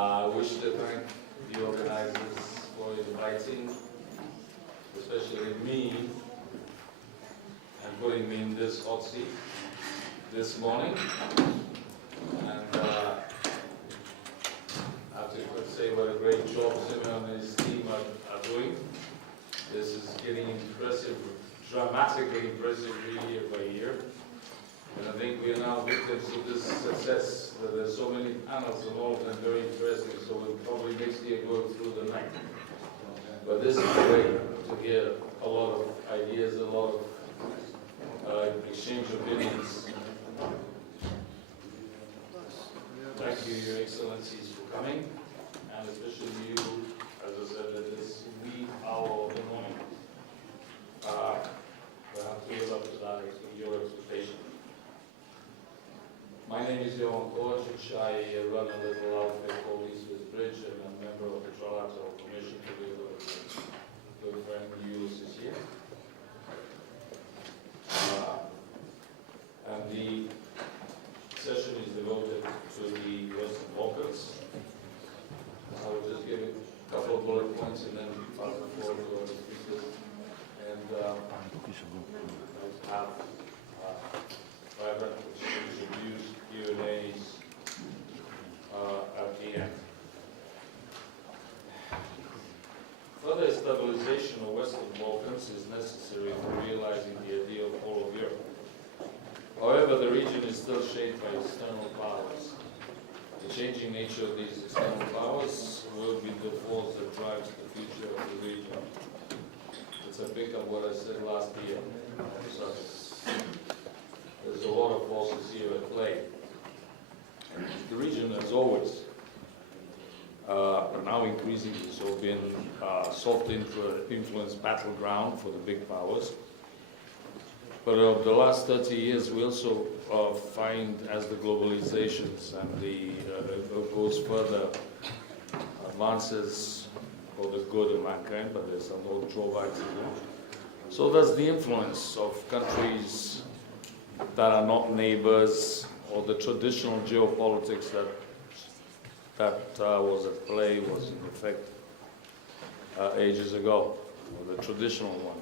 I wish to thank the organizers for inviting, especially me, and putting me in this hot seat this morning. And I have to say what a great job Simeon and his team are doing. This is getting impressive, dramatically impressive year by year. And I think we are now victims of this success, that there's so many panels involved and very interesting, so we'll probably next year go through the night. But this is great to hear a lot of ideas, a lot of exchange of opinions. Thank you, Your Excellencies, for coming, and especially you, as I said, at this wee hour of the morning. We have to live up to that, your expectation. My name is Johan Kovacic. I run a little outfit called East Bridge, and I'm a member of the Trilateral Commission together with my good friend Ulysses here. And the session is devoted to the Western Balkans. I will just give a couple of bullet points and then pass the floor to our speakers. And have vibrant exchange of views, Q&As at the end. Further stabilization of Western Balkans is necessary for realizing the idea of whole of Europe. However, the region is still shaped by external powers. The changing nature of these external powers will be the force that drives the future of the region. It's a pick up what I said last year. So there's a lot of forces here at play. The region has always, now increasingly so, been soft influence battleground for the big powers. But over the last 30 years, we also find, as the globalizations and the goes further, advances for the good of mankind, but there's some old drawbacks as well. So does the influence of countries that are not neighbors, or the traditional geopolitics that was at play, was in effect ages ago, or the traditional one.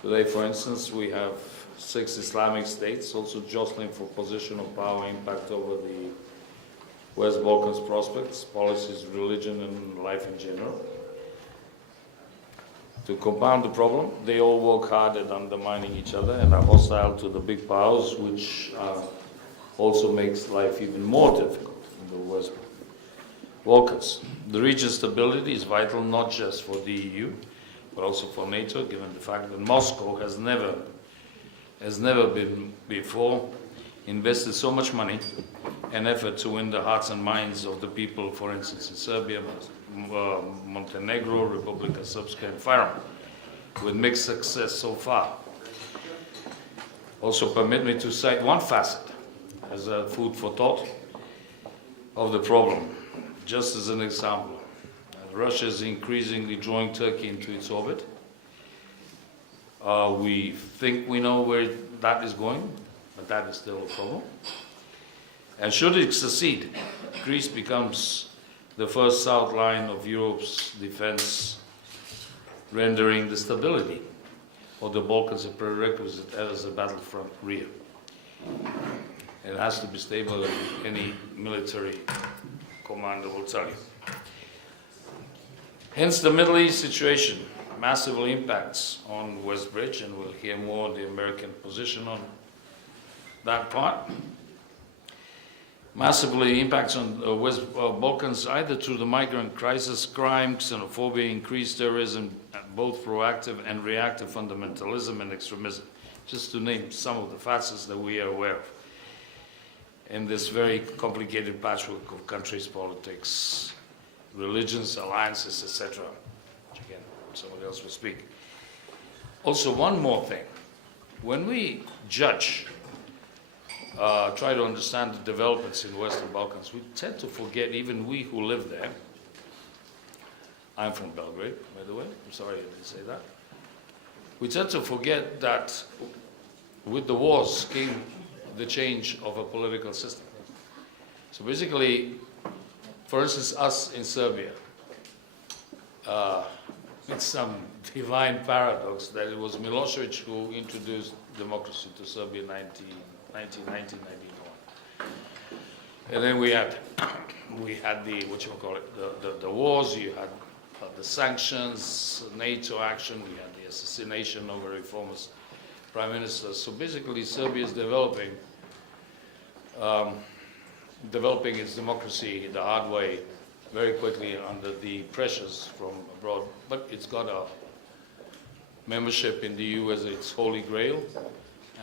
Today, for instance, we have 6 Islamic states also jostling for position of power impact over the West Balkans prospects, policies, religion, and life in general. To compound the problem, they all work hard at undermining each other and are hostile to the big powers, which also makes life even more difficult in the West Balkans. The region's stability is vital not just for the EU, but also for NATO, given the fact that Moscow has never been before invested so much money and effort to win the hearts and minds of the people, for instance, in Serbia, Montenegro, Republika Srpska, and Fyrom, with mixed success so far. Also, permit me to cite one facet as a food for thought of the problem. Just as an example, Russia is increasingly drawing Turkey into its orbit. We think we know where that is going, but that is still a problem. And should it succeed, Greece becomes the first south line of Europe's defense, rendering the stability of the Balkans a prerequisite as a battlefront rear. It has to be stable, as any military commander will tell you. Hence, the Middle East situation massively impacts on West Bridge, and we'll hear more of the American position on that part. Massively impacts on West Balkans either through the migrant crisis, crime, xenophobia, increased terrorism, both proactive and reactive fundamentalism and extremism, just to name some of the facets that we are aware of in this very complicated patchwork of countries, politics, religions, alliances, etc. Which again, somebody else will speak. Also, one more thing. When we judge, try to understand the developments in Western Balkans, we tend to forget, even we who live there. I'm from Belgrade, by the way. I'm sorry I didn't say that. We tend to forget that with the wars came the change of a political system. So basically, For instance, us in Serbia. It's some divine paradox that it was Milosevic who introduced democracy to Serbia in 1991. And then we had the, the wars, you had the sanctions, NATO action, we had the assassination of a reformist prime minister. So basically Serbia is developing its democracy the hard way, very quickly under the pressures from abroad. But it's got a membership in the EU as its holy grail.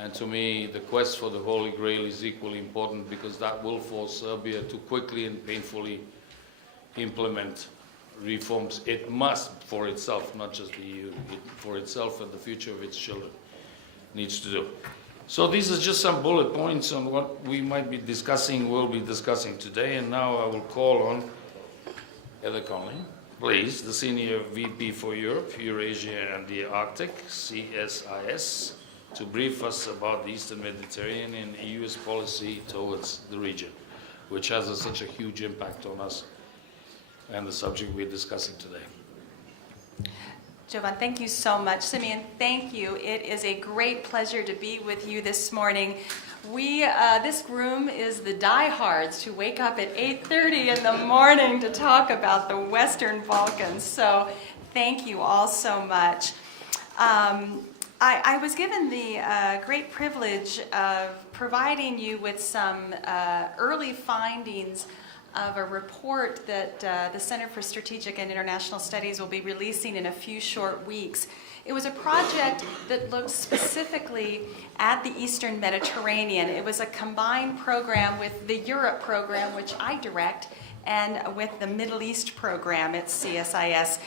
And to me, the quest for the Holy Grail is equally important because that will force Serbia to quickly and painfully implement reforms it must for itself, not just the EU, for itself and the future of its children needs to do. So these are just some bullet points on what we might be discussing, will be discussing today. And now I will call on Heather Conley, please, the Senior VP for Europe, Eurasia and the Arctic, CSIS, to brief us about the Eastern Mediterranean and EU's policy towards the region, which has such a huge impact on us and the subject we're discussing today. Jovan, thank you so much. Simeon, thank you. It is a great pleasure to be with you this morning. This room is the diehards who wake up at 8:30 in the morning to talk about the Western Balkans. So thank you all so much. I was given the great privilege of providing you with some early findings of a report that the Center for Strategic and International Studies will be releasing in a few short weeks. It was a project that looked specifically at the Eastern Mediterranean. It was a combined program with the Europe program, which I direct, and with the Middle East program at CSIS.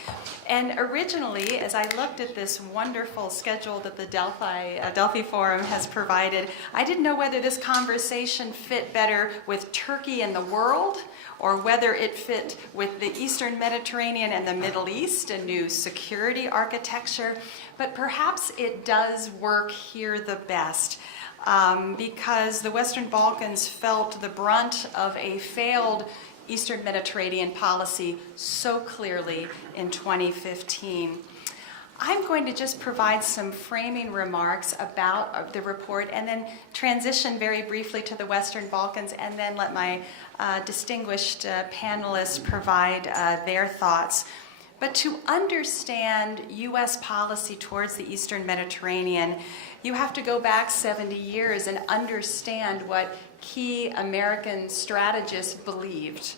And originally, as I looked at this wonderful schedule that the Delphi Forum has provided, I didn't know whether this conversation fit better with Turkey and the world, or whether it fit with the Eastern Mediterranean and the Middle East, a new security architecture. But perhaps it does work here the best. Because the Western Balkans felt the brunt of a failed Eastern Mediterranean policy so clearly in 2015. I'm going to just provide some framing remarks about the report and then transition very briefly to the Western Balkans and then let my distinguished panelists provide their thoughts. But to understand U.S. policy towards the Eastern Mediterranean, you have to go back 70 years and understand what key American strategists believed,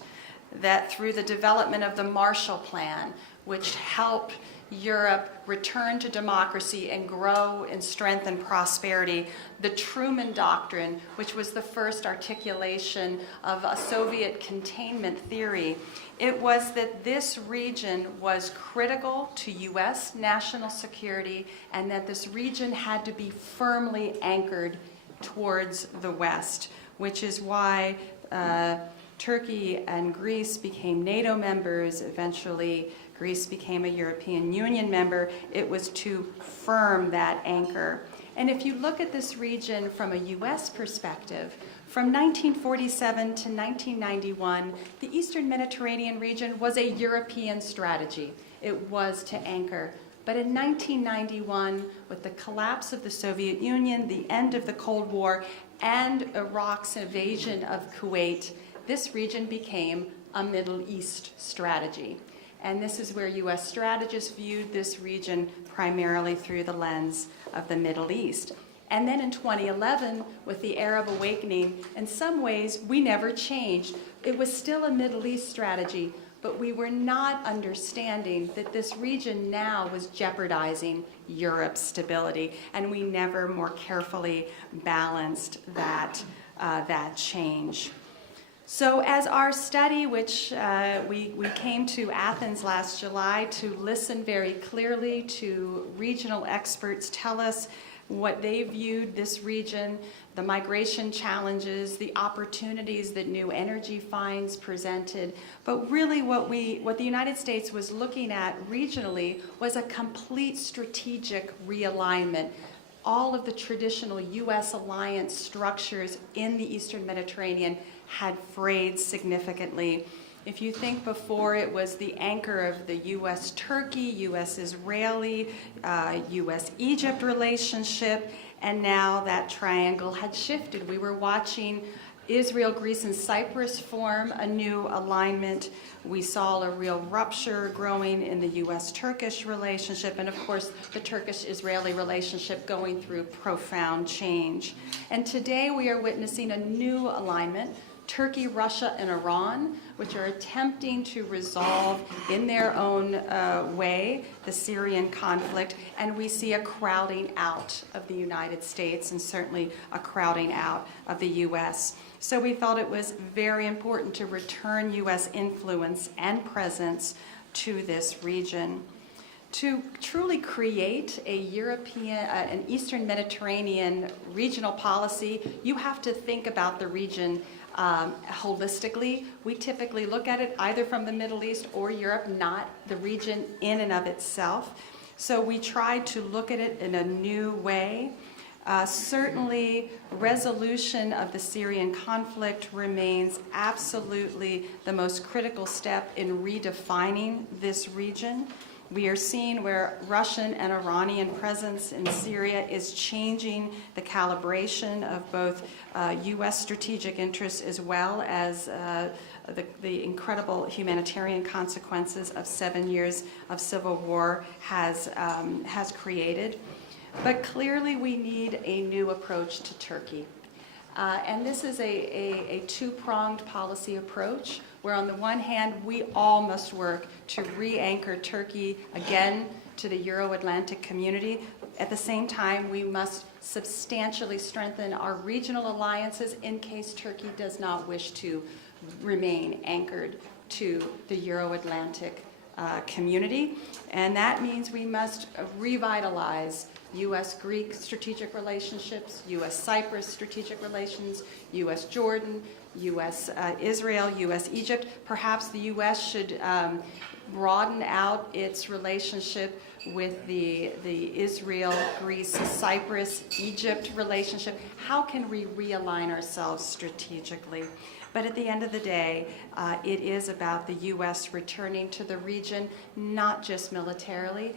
that through the development of the Marshall Plan, which helped Europe return to democracy and grow in strength and prosperity, the Truman Doctrine, which was the first articulation of a Soviet containment theory, it was that this region was critical to U.S. national security and that this region had to be firmly anchored towards the West, which is why Turkey and Greece became NATO members. Eventually, Greece became a European Union member. It was to firm that anchor. And if you look at this region from a U.S. perspective, from 1947 to 1991, the Eastern Mediterranean region was a European strategy. It was to anchor. But in 1991, with the collapse of the Soviet Union, the end of the Cold War, and Iraq's invasion of Kuwait, this region became a Middle East strategy. And this is where U.S. strategists viewed this region primarily through the lens of the Middle East. And then in 2011, with the Arab awakening, in some ways, we never changed. It was still a Middle East strategy, but we were not understanding that this region now was jeopardizing Europe's stability, and we never more carefully balanced that change. So as our study, which we came to Athens last July to listen very clearly to regional experts tell us what they viewed this region, the migration challenges, the opportunities that new energy finds presented. But really what the United States was looking at regionally was a complete strategic realignment. All of the traditional U.S. alliance structures in the Eastern Mediterranean had frayed significantly. If you think before it was the anchor of the U.S.-Turkey, U.S.-Israeli, U.S.-Egypt relationship, and now that triangle had shifted. We were watching Israel, Greece, and Cyprus form a new alignment. We saw a real rupture growing in the U.S.-Turkish relationship, and of course the Turkish-Israeli relationship going through profound change. And today we are witnessing a new alignment, Turkey, Russia, and Iran, which are attempting to resolve in their own way the Syrian conflict, and we see a crowding out of the United States and certainly a crowding out of the U.S. So we felt it was very important to return U.S. influence and presence to this region. To truly create a European, an Eastern Mediterranean regional policy, you have to think about the region holistically. We typically look at it either from the Middle East or Europe, not the region in and of itself. So we tried to look at it in a new way. Certainly, resolution of the Syrian conflict remains absolutely the most critical step in redefining this region. We are seeing where Russian and Iranian presence in Syria is changing the calibration of both U.S. strategic interests as well as the incredible humanitarian consequences of 7 years of civil war has created. But clearly we need a new approach to Turkey. And this is a two-pronged policy approach, where on the one hand, we all must work to re-anchor Turkey again to the Euro-Atlantic community. At the same time, we must substantially strengthen our regional alliances in case Turkey does not wish to remain anchored to the Euro-Atlantic community. And that means we must revitalize U.S.-Greek strategic relationships, U.S.-Cyprus strategic relations, U.S.-Jordan, U.S.-Israel, U.S.-Egypt. Perhaps the U.S. should broaden out its relationship with the Israel, Greece, Cyprus, Egypt relationship. How can we realign ourselves strategically? But at the end of the day, it is about the U.S. returning to the region, not just militarily.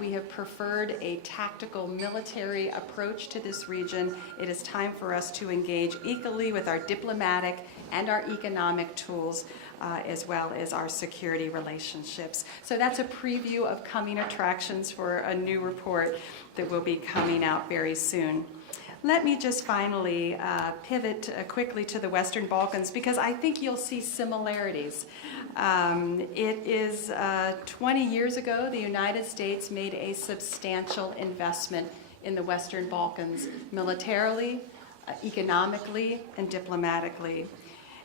We have preferred a tactical military approach to this region. It is time for us to engage equally with our diplomatic and our economic tools, as well as our security relationships. So that's a preview of coming attractions for a new report that will be coming out very soon. Let me just finally pivot quickly to the Western Balkans, because I think you'll see similarities. It is 20 years ago the United States made a substantial investment in the Western Balkans, militarily, economically, and diplomatically.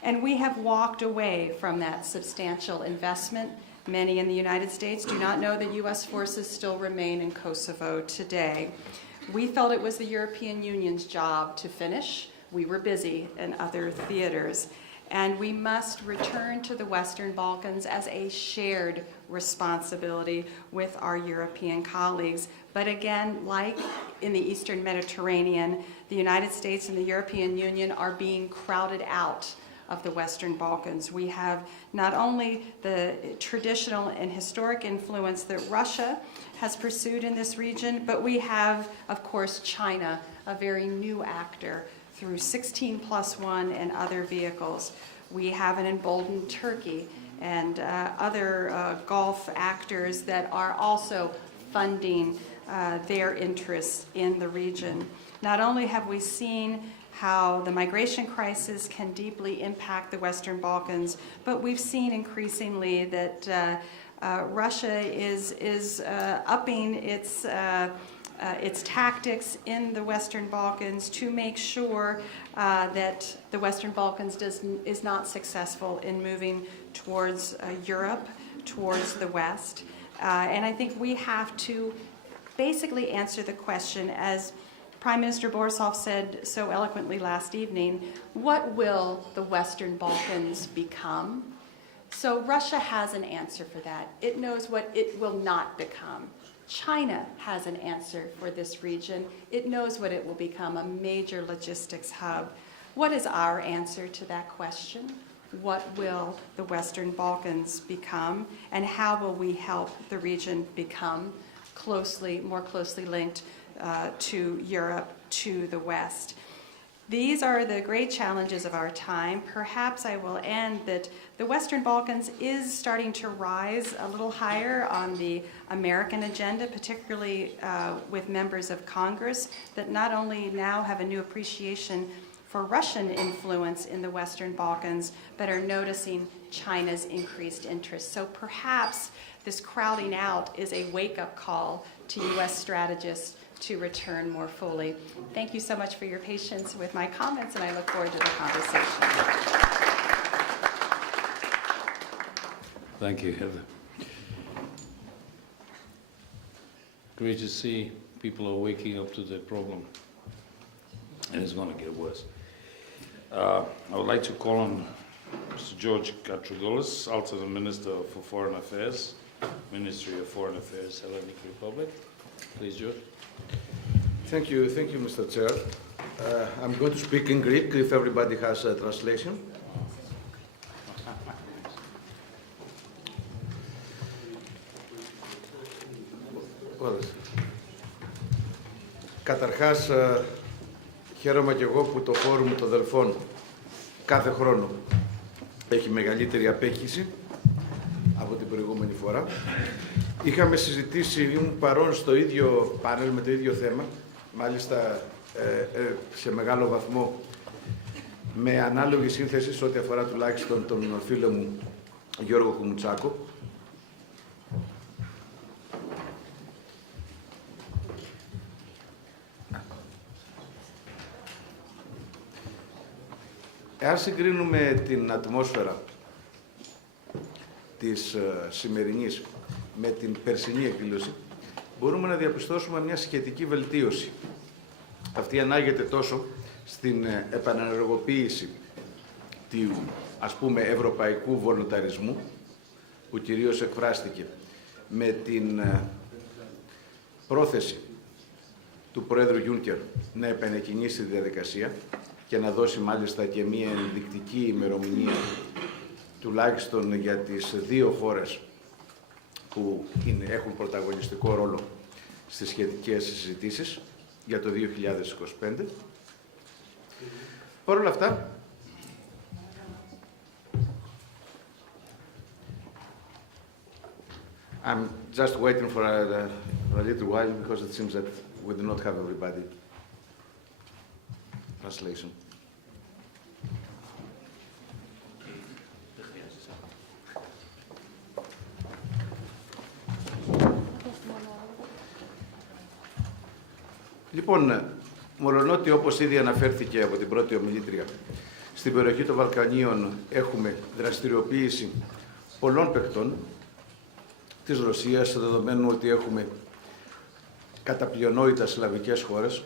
And we have walked away from that substantial investment. Many in the United States do not know that U.S. forces still remain in Kosovo today. We felt it was the European Union's job to finish. We were busy in other theaters. And we must return to the Western Balkans as a shared responsibility with our European colleagues. But again, like in the Eastern Mediterranean, the United States and the European Union are being crowded out of the Western Balkans. We have not only the traditional and historic influence that Russia has pursued in this region, but we have, of course, China, a very new actor through 16+1 and other vehicles. We have an emboldened Turkey and other Gulf actors that are also funding their interests in the region. Not only have we seen how the migration crisis can deeply impact the Western Balkans, but we've seen increasingly that Russia is upping its tactics in the Western Balkans to make sure that the Western Balkans is not successful in moving towards Europe, towards the West. And I think we have to basically answer the question, as Prime Minister Borisov said so eloquently last evening, what will the Western Balkans become? So Russia has an answer for that. It knows what it will not become. China has an answer for this region. It knows what it will become, a major logistics hub. What is our answer to that question? what will the Western Balkans become, and how will we help the region become more closely linked to Europe, to the West. These are the great challenges of our time. Perhaps I will end that the Western Balkans is starting to rise a little higher on the American agenda, particularly with members of Congress that not only now have a new appreciation for Russian influence in the Western Balkans, but are noticing China's increased interest. So perhaps this crowding out is a wake-up call to U.S. strategists to return more fully. Thank you so much for your patience with my comments, and I look forward to the conversation. Thank you, Heather. Great to see people are waking up to the problem, and it's going to get worse. I would like to call on Mr. George Katridoulis, alternate Minister for Foreign Affairs, Ministry of Foreign Affairs, Hellenic Republic. Please, George. Thank you, Mr. Chair. I'm going to speak in Greek if everybody has a translation. Well, καταρχάς, χαίρομαι και εγώ που το φόρουμ των Δελφών κάθε χρόνο έχει μεγαλύτερη απέκτηση από την προηγούμενη φορά. Είχαμε συζητήσει, ήμουν παρόν στο ίδιο πάνελ με το ίδιο θέμα, μάλιστα σε μεγάλο βαθμό με ανάλογη σύνθεση σε ό,τι αφορά τουλάχιστον τον φίλο μου Γιώργο Κουμουτσάκο. Εάν συγκρίνουμε την ατμόσφαιρα της σημερινής με την περσινή εκδήλωση, μπορούμε να διαπιστώσουμε μια σχετική βελτίωση. Αυτή ανάγεται τόσο στην επανενεργοποίηση του, ας πούμε, ευρωπαϊκού βολονταρισμού, που κυρίως εκφράστηκε με την πρόθεση του Πρόεδρου Γιούνκερ να επανεκκινήσει τη διαδικασία και να δώσει μάλιστα και μία ενδεικτική ημερομηνία τουλάχιστον για τις δύο χώρες που έχουν πρωταγωνιστικό ρόλο στις σχετικές συζητήσεις για το 2025. Παρ' όλα αυτά, I'm just waiting for a little while because it seems that we do not have everybody translation. Λοιπόν, μολονότι όπως ήδη αναφέρθηκε από την πρώτη ομιλήτρια, στην περιοχή των Βαλκανίων έχουμε δραστηριοποίηση πολλών παικτών της Ρωσίας, δεδομένου ότι έχουμε κατά πλειονότητα σλαβικές χώρες,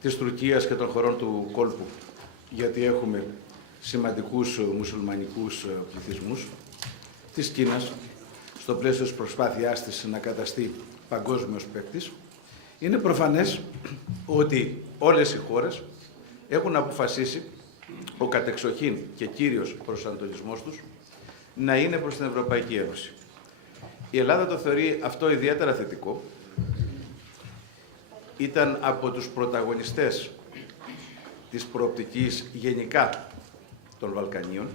της Τουρκίας και των χωρών του κόλπου, γιατί έχουμε σημαντικούς μουσουλμανικούς πληθυσμούς, της Κίνας, στο πλαίσιο της προσπάθειάς της να καταστεί παγκόσμιος παίκτης. Είναι προφανές ότι όλες οι χώρες έχουν αποφασίσει ο κατεξοχήν και κύριος προσανατολισμός τους να είναι προς την Ευρωπαϊκή Ένωση. Η Ελλάδα το θεωρεί αυτό ιδιαίτερα θετικό. Ήταν από τους πρωταγωνιστές της προοπτικής γενικά των Βαλκανίων.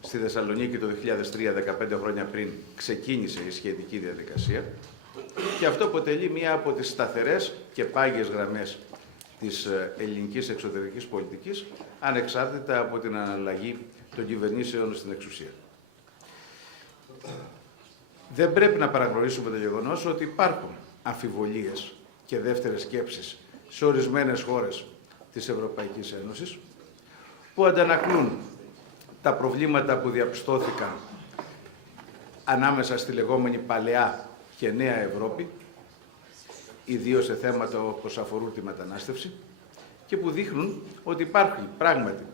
Στη Θεσσαλονίκη το 2003, 15 χρόνια πριν, ξεκίνησε η σχετική διαδικασία και αυτό αποτελεί μία από τις σταθερές και πάγιες γραμμές της ελληνικής εξωτερικής πολιτικής, ανεξάρτητα από την αναλλαγή των κυβερνήσεων στην εξουσία. Δεν πρέπει να παραγνωρίσουμε το γεγονός ότι υπάρχουν αμφιβολίες και δεύτερες σκέψεις σε ορισμένες χώρες της Ευρωπαϊκής Ένωσης που αντανακλούν τα προβλήματα που διαπιστώθηκαν ανάμεσα στη λεγόμενη παλαιά και νέα Ευρώπη, ιδίως σε θέματα όπως αφορούν τη μετανάστευση, και που δείχνουν ότι υπάρχει πράγματι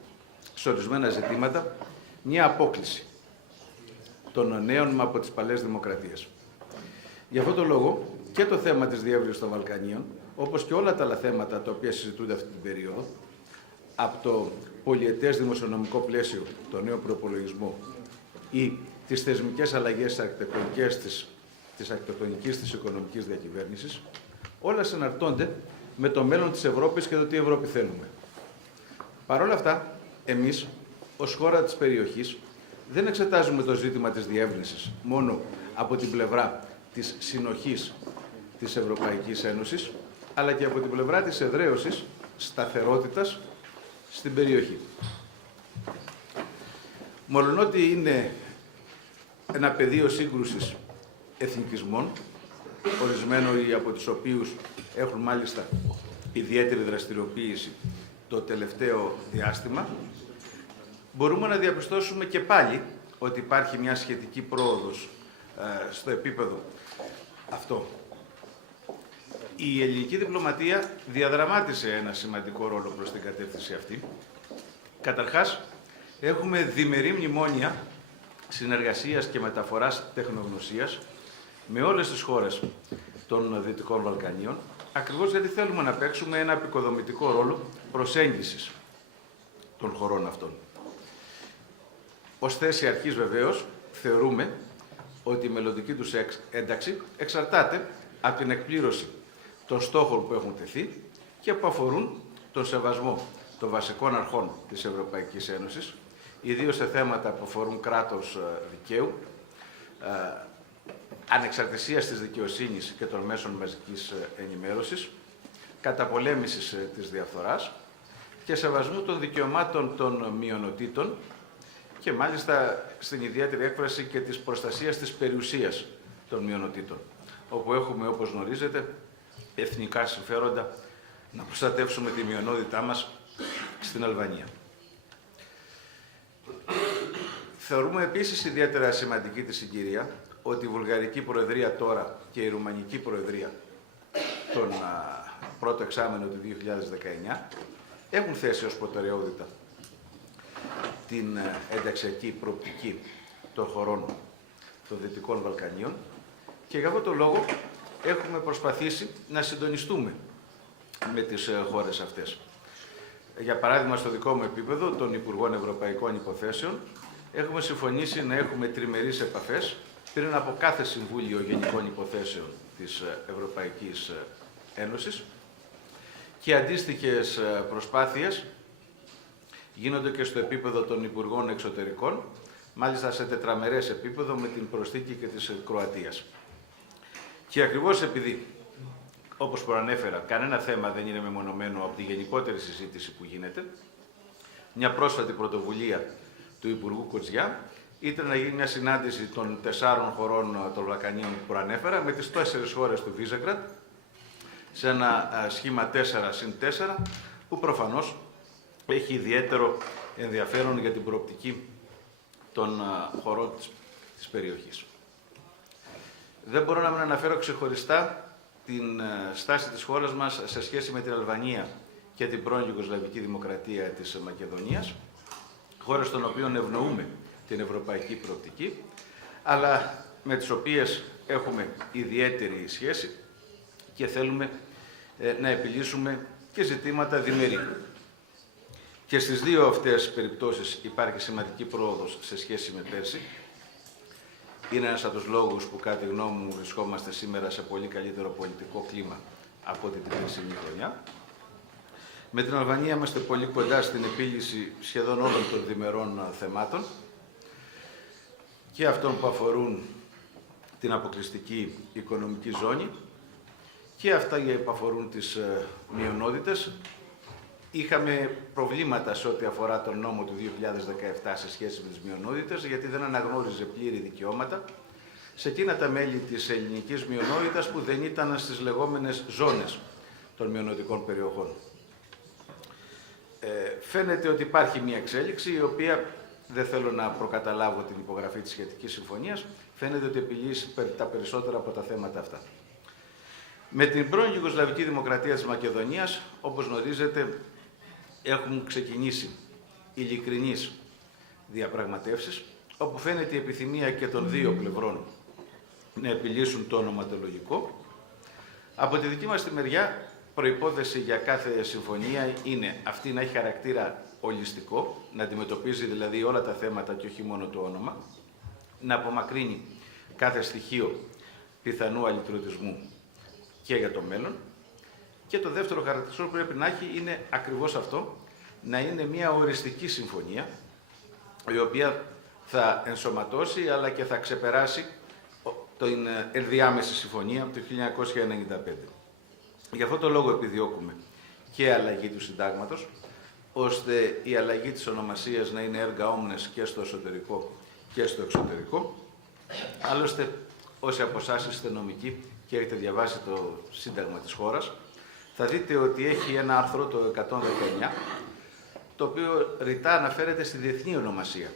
σε ορισμένα ζητήματα μια απόκλιση των νέων από τις παλαιές δημοκρατίες. Γι' αυτό το λόγο και το θέμα της διεύρυνσης των Βαλκανίων, όπως και όλα τα άλλα θέματα τα οποία συζητούνται αυτή την περίοδο, από το πολυετές δημοσιονομικό πλαίσιο, το νέο προπολογισμό ή τις θεσμικές αλλαγές της αρχιτεκτονικής της οικονομικής διακυβέρνησης, όλα συναρτώνται με το μέλλον της Ευρώπης και το τι Ευρώπη θέλουμε. Παρ' όλα αυτά, εμείς, ως χώρα της περιοχής, δεν εξετάζουμε το ζήτημα της διεύρυνσης μόνο από την πλευρά της συνοχής της Ευρωπαϊκής Ένωσης, αλλά και από την πλευρά της εδραίωσης σταθερότητας στην περιοχή. Μολονότι είναι ένα πεδίο σύγκρουσης εθνικισμών, ορισμένοι από τους οποίους έχουν μάλιστα ιδιαίτερη δραστηριοποίηση το τελευταίο διάστημα, μπορούμε να διαπιστώσουμε και πάλι ότι υπάρχει μια σχετική πρόοδος στο επίπεδο αυτό. Η ελληνική διπλωματία διαδραμάτισε ένα σημαντικό ρόλο προς την κατεύθυνση αυτή. Καταρχάς, έχουμε διμερή μνημόνια συνεργασίας και μεταφοράς τεχνογνωσίας με όλες τις χώρες των Δυτικών Βαλκανίων, ακριβώς γιατί θέλουμε να παίξουμε ένα επικοδομητικό ρόλο προσέγγισης των χωρών αυτών. Ως θέση αρχής, βεβαίως, θεωρούμε ότι η μελλοντική τους ένταξη εξαρτάται από την εκπλήρωση των στόχων που έχουν τεθεί και που αφορούν τον σεβασμό των βασικών αρχών της Ευρωπαϊκής Ένωσης, ιδίως σε θέματα που αφορούν κράτος δικαίου, ανεξαρτησίας της δικαιοσύνης και των μέσων μαζικής ενημέρωσης, καταπολέμησης της διαφθοράς και σεβασμού των δικαιωμάτων των μειονοτήτων και μάλιστα στην ιδιαίτερη έκφραση και της προστασίας της περιουσίας των μειονοτήτων, όπου έχουμε, όπως γνωρίζετε, εθνικά συμφέροντα να προστατεύσουμε τη μειονότητά μας στην Αλβανία. Θεωρούμε επίσης ιδιαίτερα σημαντική τη συγκυρία ότι η Βουλγαρική Προεδρία τώρα και η Ρουμανική Προεδρία τον πρώτο εξάμηνο του 2019 έχουν θέσει ως προτεραιότητα την ενταξιακή προοπτική των χωρών των Δυτικών Βαλκανίων και για αυτόν τον λόγο έχουμε προσπαθήσει να συντονιστούμε με τις χώρες αυτές. Για παράδειγμα, στο δικό μου επίπεδο των Υπουργών Ευρωπαϊκών Υποθέσεων έχουμε συμφωνήσει να έχουμε τριμερείς επαφές πριν από κάθε Συμβούλιο Γενικών Υποθέσεων της Ευρωπαϊκής Ένωσης και αντίστοιχες προσπάθειες γίνονται και στο επίπεδο των Υπουργών Εξωτερικών, μάλιστα σε τετραμερές επίπεδο με την προσθήκη και της Κροατίας. Και ακριβώς επειδή, όπως προανέφερα, κανένα θέμα δεν είναι μεμονωμένο από τη γενικότερη συζήτηση που γίνεται, μια πρόσφατη πρωτοβουλία του Υπουργού Κοτζιά ήταν να γίνει μια συνάντηση των 4 χωρών των Βαλκανίων που προανέφερα με τις 4 χώρες του Βίζεγκραντ σε ένα σχήμα 4+4 που προφανώς έχει ιδιαίτερο ενδιαφέρον για την προοπτική των χωρών της περιοχής. Δεν μπορώ να μην αναφέρω ξεχωριστά την στάση της χώρας μας σε σχέση με την Αλβανία και την πρώην Ιουγκοσλαβική Δημοκρατία της Μακεδονίας, χώρες των οποίων ευνοούμε την ευρωπαϊκή προοπτική, αλλά με τις οποίες έχουμε ιδιαίτερη σχέση και θέλουμε να επιλύσουμε και ζητήματα διμερή. Και στις δύο αυτές περιπτώσεις υπάρχει σημαντική πρόοδος σε σχέση με πέρσι. Είναι ένας από τους λόγους που, κατά τη γνώμη μου, βρισκόμαστε σήμερα σε πολύ καλύτερο πολιτικό κλίμα από ό,τι την περσινή χρονιά. Με την Αλβανία είμαστε πολύ κοντά στην επίλυση σχεδόν όλων των διμερών θεμάτων και αυτών που αφορούν την αποκλειστική οικονομική ζώνη και αυτά που αφορούν τις μειονότητες. Είχαμε προβλήματα σε ό,τι αφορά τον νόμο του 2017 σε σχέση με τις μειονότητες, γιατί δεν αναγνώριζε πλήρη δικαιώματα σε εκείνα τα μέλη της ελληνικής μειονότητας που δεν ήταν στις λεγόμενες ζώνες των μειονοτικών περιοχών. Φαίνεται ότι υπάρχει μια εξέλιξη, η οποία δεν θέλω να προκαταλάβω την υπογραφή της σχετικής συμφωνίας, φαίνεται ότι επιλύει τα περισσότερα από τα θέματα αυτά. Με την πρώην Ιουγκοσλαβική Δημοκρατία της Μακεδονίας, όπως γνωρίζετε, έχουν ξεκινήσει ειλικρινείς διαπραγματεύσεις, όπου φαίνεται η επιθυμία και των δύο πλευρών να επιλύσουν το ονοματολογικό. Από τη δική μας τη μεριά, προϋπόθεση για κάθε συμφωνία είναι αυτή να έχει χαρακτήρα ολιστικό, να αντιμετωπίζει δηλαδή όλα τα θέματα και όχι μόνο το όνομα, να απομακρύνει κάθε στοιχείο πιθανού αλυτρωτισμού και για το μέλλον. Και το δεύτερο χαρακτηριστικό που πρέπει να έχει είναι ακριβώς αυτό, να είναι μια οριστική συμφωνία, η οποία θα ενσωματώσει αλλά και θα ξεπεράσει την ενδιάμεση συμφωνία από το 1995. Γι' αυτό το λόγο επιδιώκουμε και αλλαγή του συντάγματος, ώστε η αλλαγή της ονομασίας να είναι έργα όμνες και στο εσωτερικό και στο εξωτερικό. Άλλωστε, όσοι από εσάς είστε νομικοί και έχετε διαβάσει το Σύνταγμα της χώρας, θα δείτε ότι έχει ένα άρθρο, το 119, το οποίο ρητά αναφέρεται στη διεθνή ονομασία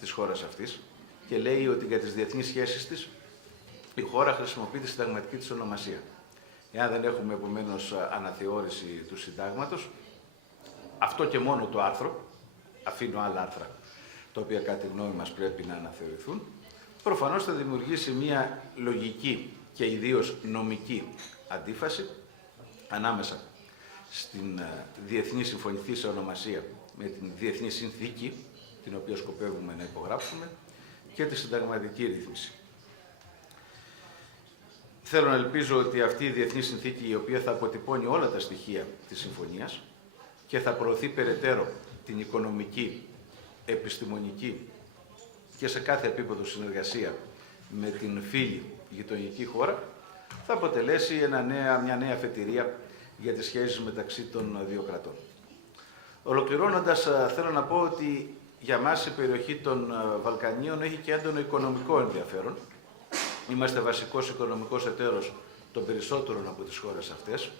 της χώρας αυτής και λέει ότι για τις διεθνείς σχέσεις της η χώρα χρησιμοποιεί τη συνταγματική της ονομασία. Εάν δεν έχουμε επομένως αναθεώρηση του συντάγματος, αυτό και μόνο το άρθρο, αφήνω άλλα άρθρα, τα οποία κατά τη γνώμη μας πρέπει να αναθεωρηθούν, προφανώς θα δημιουργήσει μια λογική και ιδίως νομική αντίφαση ανάμεσα στην διεθνή συμφωνηθήσα ονομασία με την διεθνή συνθήκη, την οποία σκοπεύουμε να υπογράψουμε, και τη συνταγματική ρύθμιση. Θέλω να ελπίζω ότι αυτή η διεθνή συνθήκη, η οποία θα αποτυπώνει όλα τα στοιχεία της συμφωνίας και θα προωθεί περαιτέρω την οικονομική, επιστημονική και σε κάθε επίπεδο συνεργασία με την φίλη γειτονική χώρα, θα αποτελέσει μια νέα αφετηρία για τις σχέσεις μεταξύ των δύο κρατών. Ολοκληρώνοντας, θέλω να πω ότι για μας η περιοχή των Βαλκανίων έχει και έντονο οικονομικό ενδιαφέρον. Είμαστε βασικός οικονομικός εταίρος των περισσότερων από τις χώρες αυτές.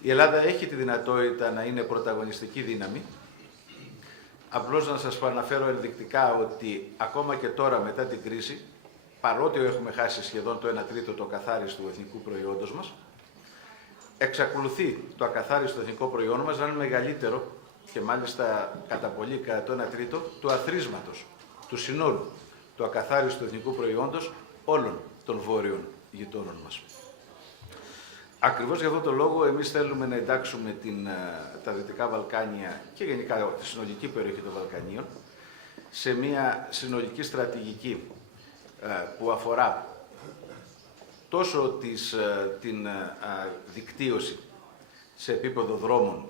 Η Ελλάδα έχει τη δυνατότητα να είναι πρωταγωνιστική δύναμη. Απλώς να σας αναφέρω ενδεικτικά ότι ακόμα και τώρα μετά την κρίση, παρότι έχουμε χάσει σχεδόν το 1 τρίτο το ακαθάριστο του εθνικού προϊόντος μας, εξακολουθεί το ακαθάριστο εθνικό προϊόν μας να είναι μεγαλύτερο και μάλιστα κατά πολύ, κατά το 1 τρίτο, του αθροίσματος, του συνόλου του ακαθάριστου εθνικού προϊόντος όλων των βόρειων γειτόνων μας. Ακριβώς για αυτόν τον λόγο εμείς θέλουμε να εντάξουμε τα Δυτικά Βαλκάνια και γενικά τη συνολική περιοχή των Βαλκανίων σε μια συνολική στρατηγική που αφορά τόσο την δικτύωση σε επίπεδο δρόμων,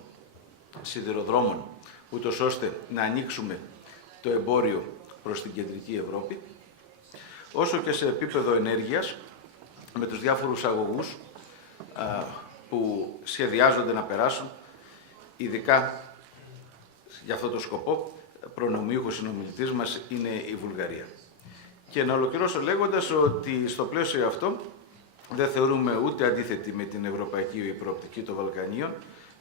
σιδηροδρόμων, ούτως ώστε να ανοίξουμε το εμπόριο προς την κεντρική Ευρώπη, όσο και σε επίπεδο ενέργειας, με τους διάφορους αγωγούς που σχεδιάζονται να περάσουν, ειδικά για αυτό το σκοπό, προνομιούχος συνομιλητής μας είναι η Βουλγαρία. Και να ολοκληρώσω λέγοντας ότι στο πλαίσιο αυτό δεν θεωρούμε ούτε αντίθετη με την ευρωπαϊκή προοπτική των Βαλκανίων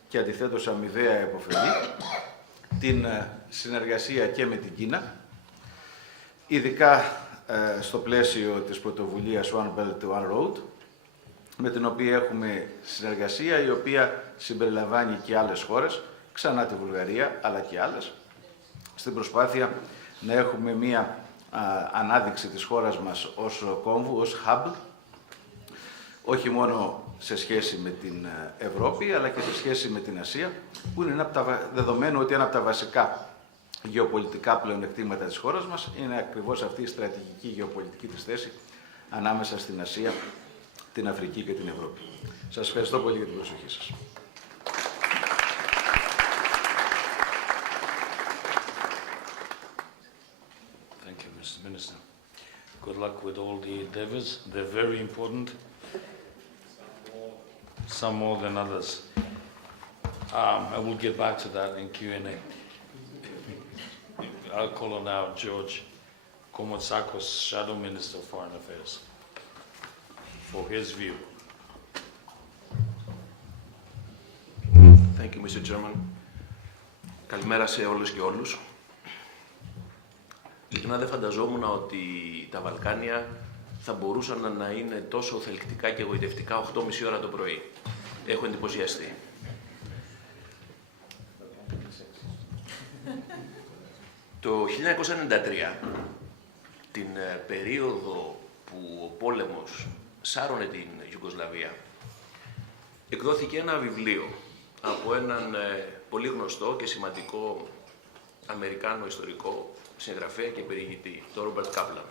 και αντιθέτως αμοιβαία επωφελή την συνεργασία και με την Κίνα, ειδικά στο πλαίσιο της πρωτοβουλίας One Belt, One Road, με την οποία έχουμε συνεργασία, η οποία συμπεριλαμβάνει και άλλες χώρες, ξανά τη Βουλγαρία, αλλά και άλλες, στην προσπάθεια να έχουμε μία ανάδειξη της χώρας μας ως κόμβου, ως hub, όχι μόνο σε σχέση με την Ευρώπη, αλλά και σε σχέση με την Ασία, που είναι δεδομένο ότι ένα από τα βασικά γεωπολιτικά πλεονεκτήματα της χώρας μας είναι ακριβώς αυτή η στρατηγική γεωπολιτική της θέση ανάμεσα στην Ασία, την Αφρική και την Ευρώπη. Σας ευχαριστώ πολύ για την προσοχή σας. Thank you, Mr. Minister. Good luck with all the endeavors. They're very important, some more than others. I will get back to that in Q&A. I'll call on now George Komotsakos, Shadow Minister of Foreign Affairs, for his view. Thank you, Mr. Chairman. Καλημέρα σε όλες και όλους. Ειλικρινά δεν φανταζόμουν ότι τα Βαλκάνια θα μπορούσαν να είναι τόσο θελκτικά και εγωιτευτικά 8.30 ώρα το πρωί. Έχω εντυπωσιαστεί. Το 1993, την περίοδο που ο πόλεμος σάρωνε την Ιουγκοσλαβία, εκδόθηκε ένα βιβλίο από έναν πολύ γνωστό και σημαντικό Αμερικάνο ιστορικό, συγγραφέα και περιηγητή, τον Ρόμπερτ Κάπλαν.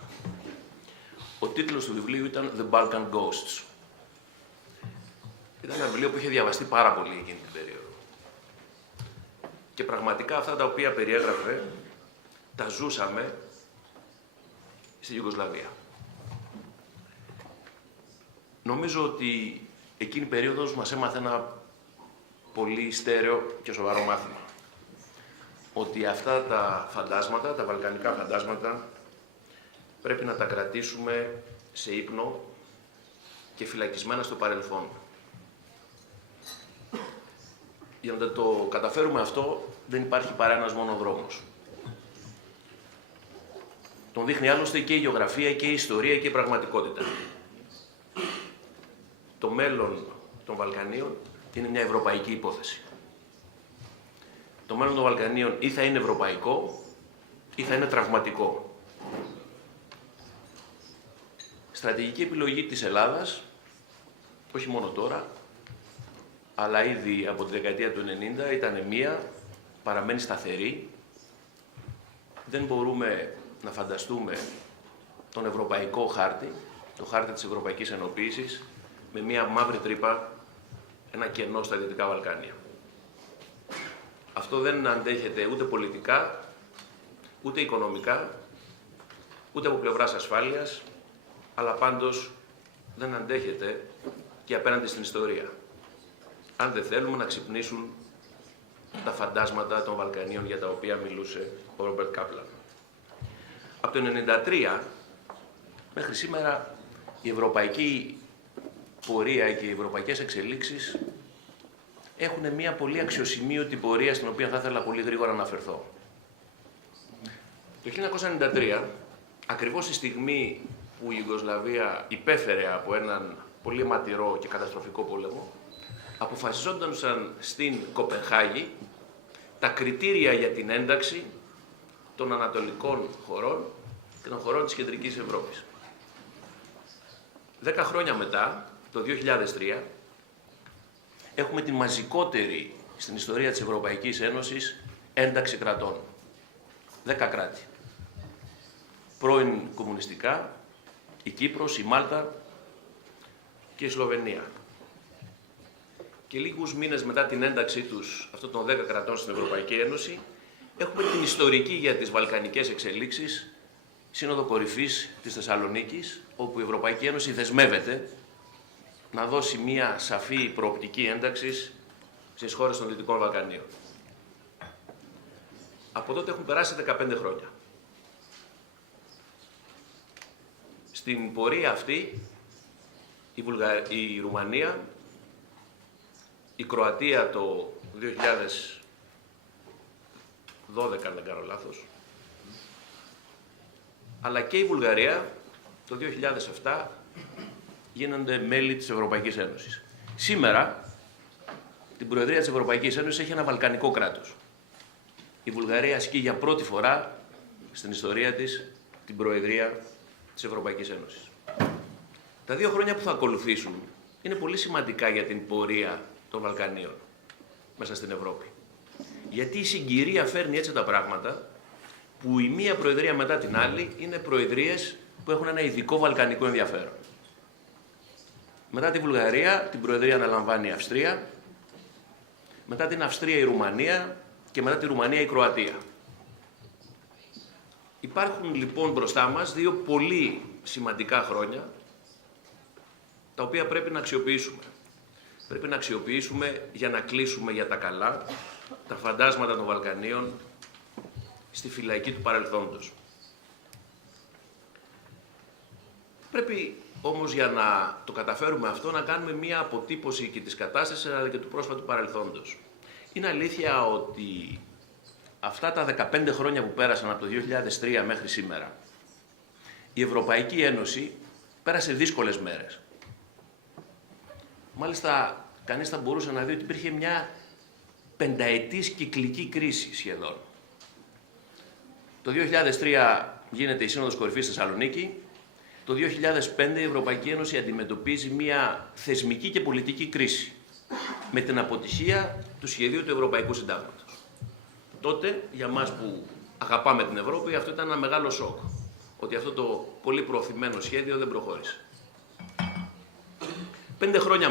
Ο τίτλος του βιβλίου ήταν The Balkan Ghosts. Ήταν ένα βιβλίο που είχε διαβαστεί πάρα πολύ εκείνη την περίοδο. Και πραγματικά αυτά τα οποία περιέγραφε, τα ζούσαμε στη Ιουγκοσλαβία. Νομίζω ότι εκείνη η περίοδος μας έμαθε ένα πολύ στέρεο και σοβαρό μάθημα. Ότι αυτά τα φαντάσματα, τα βαλκανικά φαντάσματα, πρέπει να τα κρατήσουμε σε ύπνο και φυλακισμένα στο παρελθόν. Για να το καταφέρουμε αυτό, δεν υπάρχει παρά ένας μόνο δρόμος. Τον δείχνει άλλωστε και η γεωγραφία και η ιστορία και η πραγματικότητα. Το μέλλον των Βαλκανίων είναι μια ευρωπαϊκή υπόθεση. Το μέλλον των Βαλκανίων ή θα είναι ευρωπαϊκό ή θα είναι τραυματικό. Στρατηγική επιλογή της Ελλάδας, όχι μόνο τώρα, αλλά ήδη από τη δεκαετία του 90 ήταν μία, παραμένει σταθερή. Δεν μπορούμε να φανταστούμε τον ευρωπαϊκό χάρτη, το χάρτη της Ευρωπαϊκής Ενοποίησης, με μία μαύρη τρύπα, ένα κενό στα Δυτικά Βαλκάνια. Αυτό δεν αντέχεται ούτε πολιτικά, ούτε οικονομικά, ούτε από πλευράς ασφάλειας, αλλά πάντως δεν αντέχεται και απέναντι στην ιστορία. Αν δεν θέλουμε να ξυπνήσουν τα φαντάσματα των Βαλκανίων για τα οποία μιλούσε ο Ρόμπερτ Κάπλαν. Από το 1993 μέχρι σήμερα η ευρωπαϊκή πορεία και οι ευρωπαϊκές εξελίξεις έχουν μια πολύ αξιοσημείωτη πορεία στην οποία θα ήθελα πολύ γρήγορα να αναφερθώ. Το 1993, ακριβώς στη στιγμή που η Ιουγκοσλαβία υπέφερε από έναν πολύ αιματηρό και καταστροφικό πόλεμο, αποφασιζόντουσαν στην Κοπενχάγη τα κριτήρια για την ένταξη των ανατολικών χωρών και των χωρών της κεντρικής Ευρώπης. 10 χρόνια μετά, το 2003, έχουμε τη μαζικότερη στην ιστορία της Ευρωπαϊκής Ένωσης ένταξη κρατών. 10 κράτη. Πρώην κομμουνιστικά, η Κύπρος, η Μάλτα και η Σλοβενία. Και λίγους μήνες μετά την ένταξή τους αυτών των 10 κρατών στην Ευρωπαϊκή Ένωση, έχουμε την ιστορική για τις βαλκανικές εξελίξεις Σύνοδο Κορυφής της Θεσσαλονίκης, όπου η Ευρωπαϊκή Ένωση δεσμεύεται να δώσει μια σαφή προοπτική ένταξης στις χώρες των Δυτικών Βαλκανίων. Από τότε έχουν περάσει 15 χρόνια. Στην πορεία αυτή, η Ρουμανία, η Κροατία το 2012, αν δεν κάνω λάθος, αλλά και η Βουλγαρία το 2007 γίνονται μέλη της Ευρωπαϊκής Ένωσης. Σήμερα, την Προεδρία της Ευρωπαϊκής Ένωσης έχει ένα βαλκανικό κράτος. Η Βουλγαρία ασκεί για πρώτη φορά στην ιστορία της την Προεδρία της Ευρωπαϊκής Ένωσης. Τα 2 χρόνια που θα ακολουθήσουν είναι πολύ σημαντικά για την πορεία των Βαλκανίων μέσα στην Ευρώπη. Γιατί η συγκυρία φέρνει έτσι τα πράγματα που η μία προεδρία μετά την άλλη είναι προεδρίες που έχουν ένα ειδικό βαλκανικό ενδιαφέρον. Μετά τη Βουλγαρία, την προεδρία αναλαμβάνει η Αυστρία, μετά την Αυστρία η Ρουμανία και μετά τη Ρουμανία η Κροατία. Υπάρχουν λοιπόν μπροστά μας 2 πολύ σημαντικά χρόνια, τα οποία πρέπει να αξιοποιήσουμε. Πρέπει να αξιοποιήσουμε για να κλείσουμε για τα καλά τα φαντάσματα των Βαλκανίων στη φυλακή του παρελθόντος. Πρέπει όμως για να το καταφέρουμε αυτό να κάνουμε μία αποτύπωση και της κατάστασης αλλά και του πρόσφατου παρελθόντος. Είναι αλήθεια ότι αυτά τα 15 χρόνια που πέρασαν από το 2003 μέχρι σήμερα, η Ευρωπαϊκή Ένωση πέρασε δύσκολες μέρες. Μάλιστα, κανείς θα μπορούσε να δει ότι υπήρχε μια 5ετής κυκλική κρίση σχεδόν. Το 2003 γίνεται η Σύνοδος Κορυφής στη Θεσσαλονίκη. Το 2005 η Ευρωπαϊκή Ένωση αντιμετωπίζει μια θεσμική και πολιτική κρίση με την αποτυχία του σχεδίου του Ευρωπαϊκού Συντάγματος. Τότε, για μας που αγαπάμε την Ευρώπη, αυτό ήταν ένα μεγάλο σοκ. Ότι αυτό το πολύ προωθημένο σχέδιο δεν προχώρησε. 5 χρόνια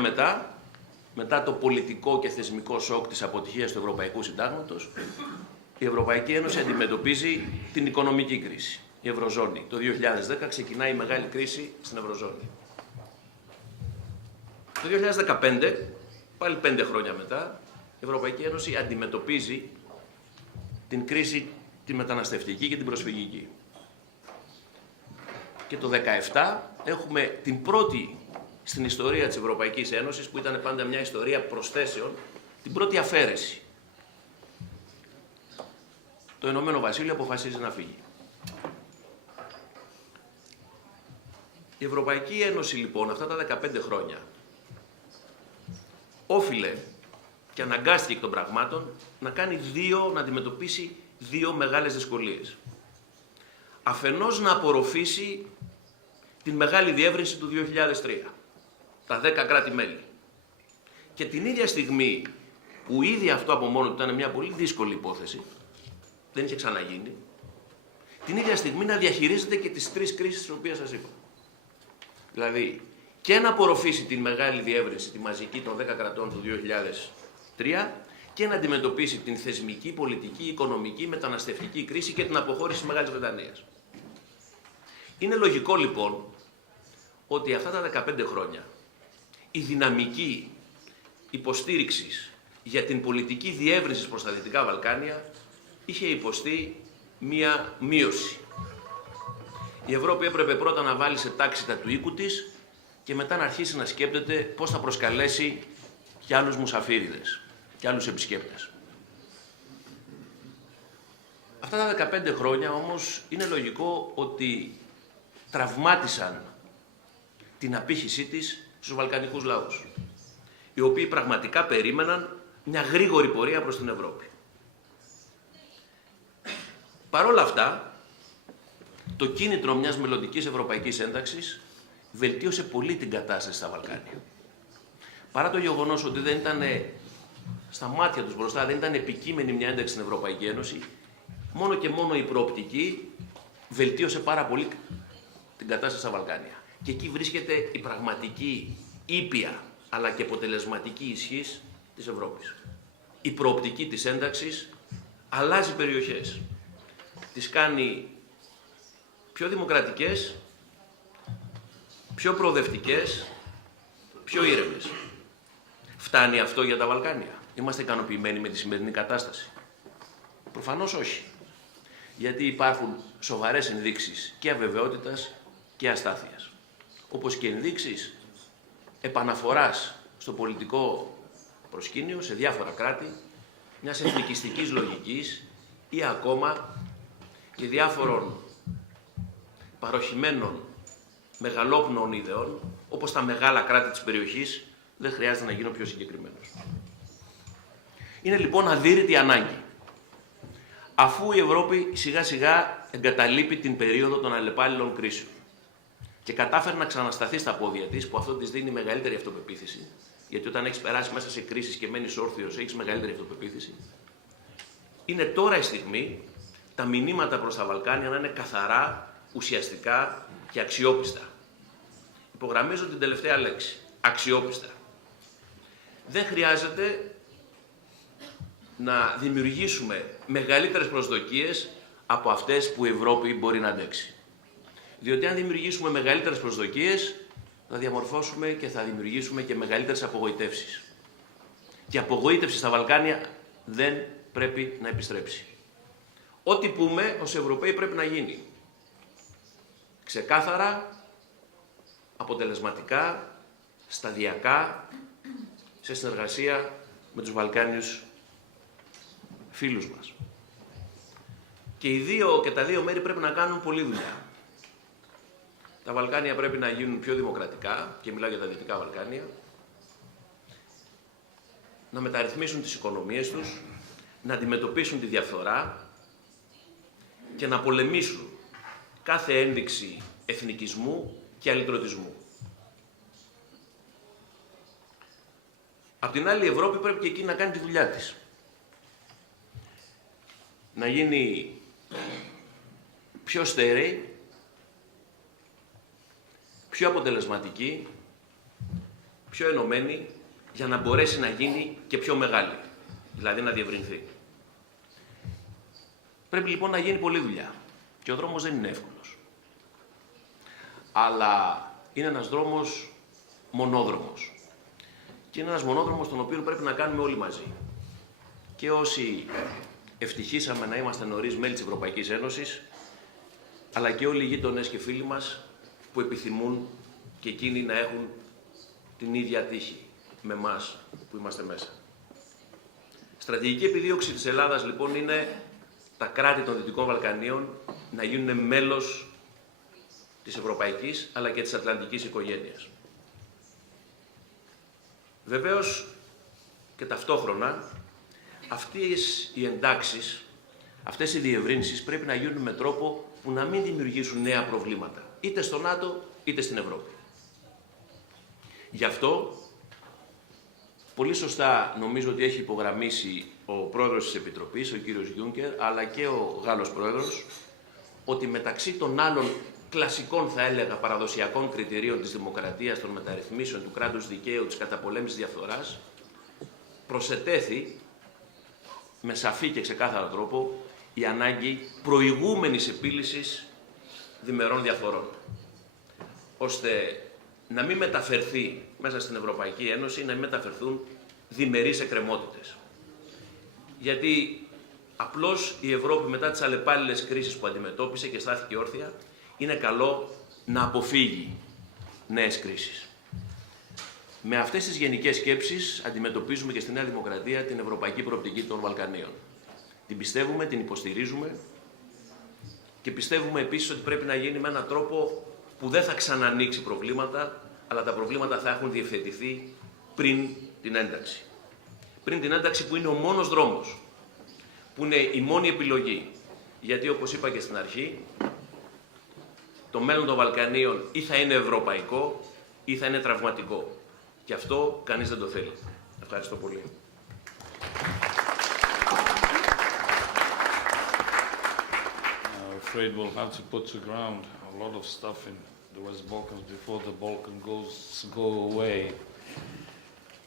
μετά το πολιτικό και θεσμικό σοκ της αποτυχίας του Ευρωπαϊκού Συντάγματος, η Ευρωπαϊκή Ένωση αντιμετωπίζει την οικονομική κρίση. Η Ευρωζώνη. Το 2010 ξεκινάει η μεγάλη κρίση στην Ευρωζώνη. Το 2015, πάλι 5 χρόνια μετά, η Ευρωπαϊκή Ένωση αντιμετωπίζει την κρίση τη μεταναστευτική και την προσφυγική. Και το 2017 έχουμε την πρώτη στην ιστορία της Ευρωπαϊκής Ένωσης, που ήταν πάντα μια ιστορία προσθέσεων, την πρώτη αφαίρεση. Το Ηνωμένο Βασίλειο αποφασίζει να φύγει. Η Ευρωπαϊκή Ένωση λοιπόν αυτά τα 15 χρόνια όφιλε και αναγκάστηκε εκ των πραγμάτων να αντιμετωπίσει δύο μεγάλες δυσκολίες. Αφενός να απορροφήσει την μεγάλη διεύρυνση του 2003, τα 10 κράτη-μέλη. Και την ίδια στιγμή που ήδη αυτό από μόνο του ήταν μια πολύ δύσκολη υπόθεση, δεν είχε ξαναγίνει, την ίδια στιγμή να διαχειρίζεται και τις 3 κρίσεις τις οποίες σας είπα. Δηλαδή, και να απορροφήσει την μεγάλη διεύρυνση, τη μαζική των 10 κρατών του 2003, και να αντιμετωπίσει την θεσμική, πολιτική, οικονομική, μεταναστευτική κρίση και την αποχώρηση της Μεγάλης Βρετανίας. Είναι λογικό λοιπόν ότι αυτά τα 15 χρόνια η δυναμική υποστήριξης για την πολιτική διεύρυνση προς τα Δυτικά Βαλκάνια είχε υποστεί μία μείωση. Η Ευρώπη έπρεπε πρώτα να βάλει σε τάξη τα του οίκου της και μετά να αρχίσει να σκέπτεται πώς θα προσκαλέσει και άλλους μουσαφίριδες και άλλους επισκέπτες. Αυτά τα 15 χρόνια όμως είναι λογικό ότι τραυμάτισαν την απήχησή της στους βαλκανικούς λαούς, οι οποίοι πραγματικά περίμεναν μια γρήγορη πορεία προς την Ευρώπη. Παρ' όλα αυτά, το κίνητρο μιας μελλοντικής ευρωπαϊκής ένταξης βελτίωσε πολύ την κατάσταση στα Βαλκάνια. Παρά το γεγονός ότι δεν ήταν στα μάτια τους μπροστά, δεν ήταν επικείμενη μια ένταξη στην Ευρωπαϊκή Ένωση, μόνο και μόνο η προοπτική βελτίωσε πάρα πολύ την κατάσταση στα Βαλκάνια. Και εκεί βρίσκεται η πραγματική ήπια αλλά και αποτελεσματική ισχύς της Ευρώπης. Η προοπτική της ένταξης αλλάζει περιοχές. Τις κάνει πιο δημοκρατικές, πιο προοδευτικές, πιο ήρεμες. Φτάνει αυτό για τα Βαλκάνια? Είμαστε ικανοποιημένοι με τη σημερινή κατάσταση? Προφανώς όχι. Γιατί υπάρχουν σοβαρές ενδείξεις και αβεβαιότητας και αστάθειας. Όπως και ενδείξεις επαναφοράς στο πολιτικό προσκήνιο σε διάφορα κράτη μιας εθνικιστικής λογικής ή ακόμα και διάφορων παροχημένων μεγαλόπνοων ιδεών, όπως τα μεγάλα κράτη της περιοχής, δεν χρειάζεται να γίνω πιο συγκεκριμένος. Είναι λοιπόν αδύρυτη ανάγκη, αφού η Ευρώπη σιγά σιγά εγκαταλείπει την περίοδο των αλλεπάλληλων κρίσεων και κατάφερε να ξανασταθεί στα πόδια της, που αυτό της δίνει μεγαλύτερη αυτοπεποίθηση, γιατί όταν έχεις περάσει μέσα σε κρίσεις και μένεις όρθιος, έχεις μεγαλύτερη αυτοπεποίθηση. Είναι τώρα η στιγμή τα μηνύματα προς τα Βαλκάνια να είναι καθαρά, ουσιαστικά και αξιόπιστα. Υπογραμμίζω την τελευταία λέξη, αξιόπιστα. Δεν χρειάζεται να δημιουργήσουμε μεγαλύτερες προσδοκίες από αυτές που η Ευρώπη μπορεί να αντέξει. Διότι αν δημιουργήσουμε μεγαλύτερες προσδοκίες, θα διαμορφώσουμε και θα δημιουργήσουμε και μεγαλύτερες απογοητεύσεις. Και η απογοήτευση στα Βαλκάνια δεν πρέπει να επιστρέψει. Ό,τι πούμε ως Ευρωπαίοι πρέπει να γίνει. Ξεκάθαρα, αποτελεσματικά, σταδιακά, σε συνεργασία με τους Βαλκάνιους φίλους μας. Και τα δύο μέρη πρέπει να κάνουν πολλή δουλειά. Τα Βαλκάνια πρέπει να γίνουν πιο δημοκρατικά, και μιλάω για τα Δυτικά Βαλκάνια, να μεταρρυθμίσουν τις οικονομίες τους, να αντιμετωπίσουν τη διαφθορά και να πολεμήσουν κάθε ένδειξη εθνικισμού και αλυτρωτισμού. Απ' την άλλη, η Ευρώπη πρέπει και εκεί να κάνει τη δουλειά της. Να γίνει πιο στέρεη, πιο αποτελεσματική, πιο ενωμένη, για να μπορέσει να γίνει και πιο μεγάλη, δηλαδή να διευρυνθεί. Πρέπει λοιπόν να γίνει πολλή δουλειά και ο δρόμος δεν είναι εύκολος. Αλλά είναι ένας δρόμος μονόδρομος. Και είναι ένας μονόδρομος τον οποίο πρέπει να κάνουμε όλοι μαζί. Και όσοι ευτυχήσαμε να είμαστε νωρίς μέλη της Ευρωπαϊκής Ένωσης, αλλά και όλοι οι γείτονες και φίλοι μας που επιθυμούν και εκείνοι να έχουν την ίδια τύχη με εμάς που είμαστε μέσα. Στρατηγική επιδίωξη της Ελλάδας λοιπόν είναι τα κράτη των Δυτικών Βαλκανίων να γίνουν μέλος της Ευρωπαϊκής αλλά και της Ατλαντικής οικογένειας. Βεβαίως και ταυτόχρονα αυτές οι εντάξεις, αυτές οι διευρύνσεις πρέπει να γίνουν με τρόπο που να μην δημιουργήσουν νέα προβλήματα, είτε στο ΝΑΤΟ είτε στην Ευρώπη. Γι' αυτό, πολύ σωστά νομίζω ότι έχει υπογραμμίσει ο πρόεδρος της Επιτροπής, ο κύριος Γιούνκερ, αλλά και ο Γάλλος πρόεδρος, ότι μεταξύ των άλλων κλασικών, θα έλεγα, παραδοσιακών κριτηρίων της δημοκρατίας, των μεταρρυθμίσεων, του κράτους δικαίου, της καταπολέμησης διαφθοράς, προσετέθη με σαφή και ξεκάθαρο τρόπο η ανάγκη προηγούμενης επίλυσης διμερών διαφορών, ώστε να μην μεταφερθεί μέσα στην Ευρωπαϊκή Ένωση, να μην μεταφερθούν διμερείς εκκρεμότητες. Γιατί απλώς η Ευρώπη μετά τις αλλεπάλληλες κρίσεις που αντιμετώπισε και στάθηκε όρθια, είναι καλό να αποφύγει νέες κρίσεις. Με αυτές τις γενικές σκέψεις αντιμετωπίζουμε και στη Νέα Δημοκρατία την ευρωπαϊκή προοπτική των Βαλκανίων. Την πιστεύουμε, την υποστηρίζουμε και πιστεύουμε επίσης ότι πρέπει να γίνει με έναν τρόπο που δεν θα ξανανοίξει προβλήματα, αλλά τα προβλήματα θα έχουν διευθετηθεί πριν την ένταξη. Πριν την ένταξη που είναι ο μόνος δρόμος, που είναι η μόνη επιλογή. Γιατί όπως είπα και στην αρχή, το μέλλον των Βαλκανίων ή θα είναι ευρωπαϊκό ή θα είναι τραυματικό. Και αυτό κανείς δεν το θέλει. Ευχαριστώ πολύ. I'm afraid we'll have to put to ground a lot of stuff in the West Balkans before the Balkan go away.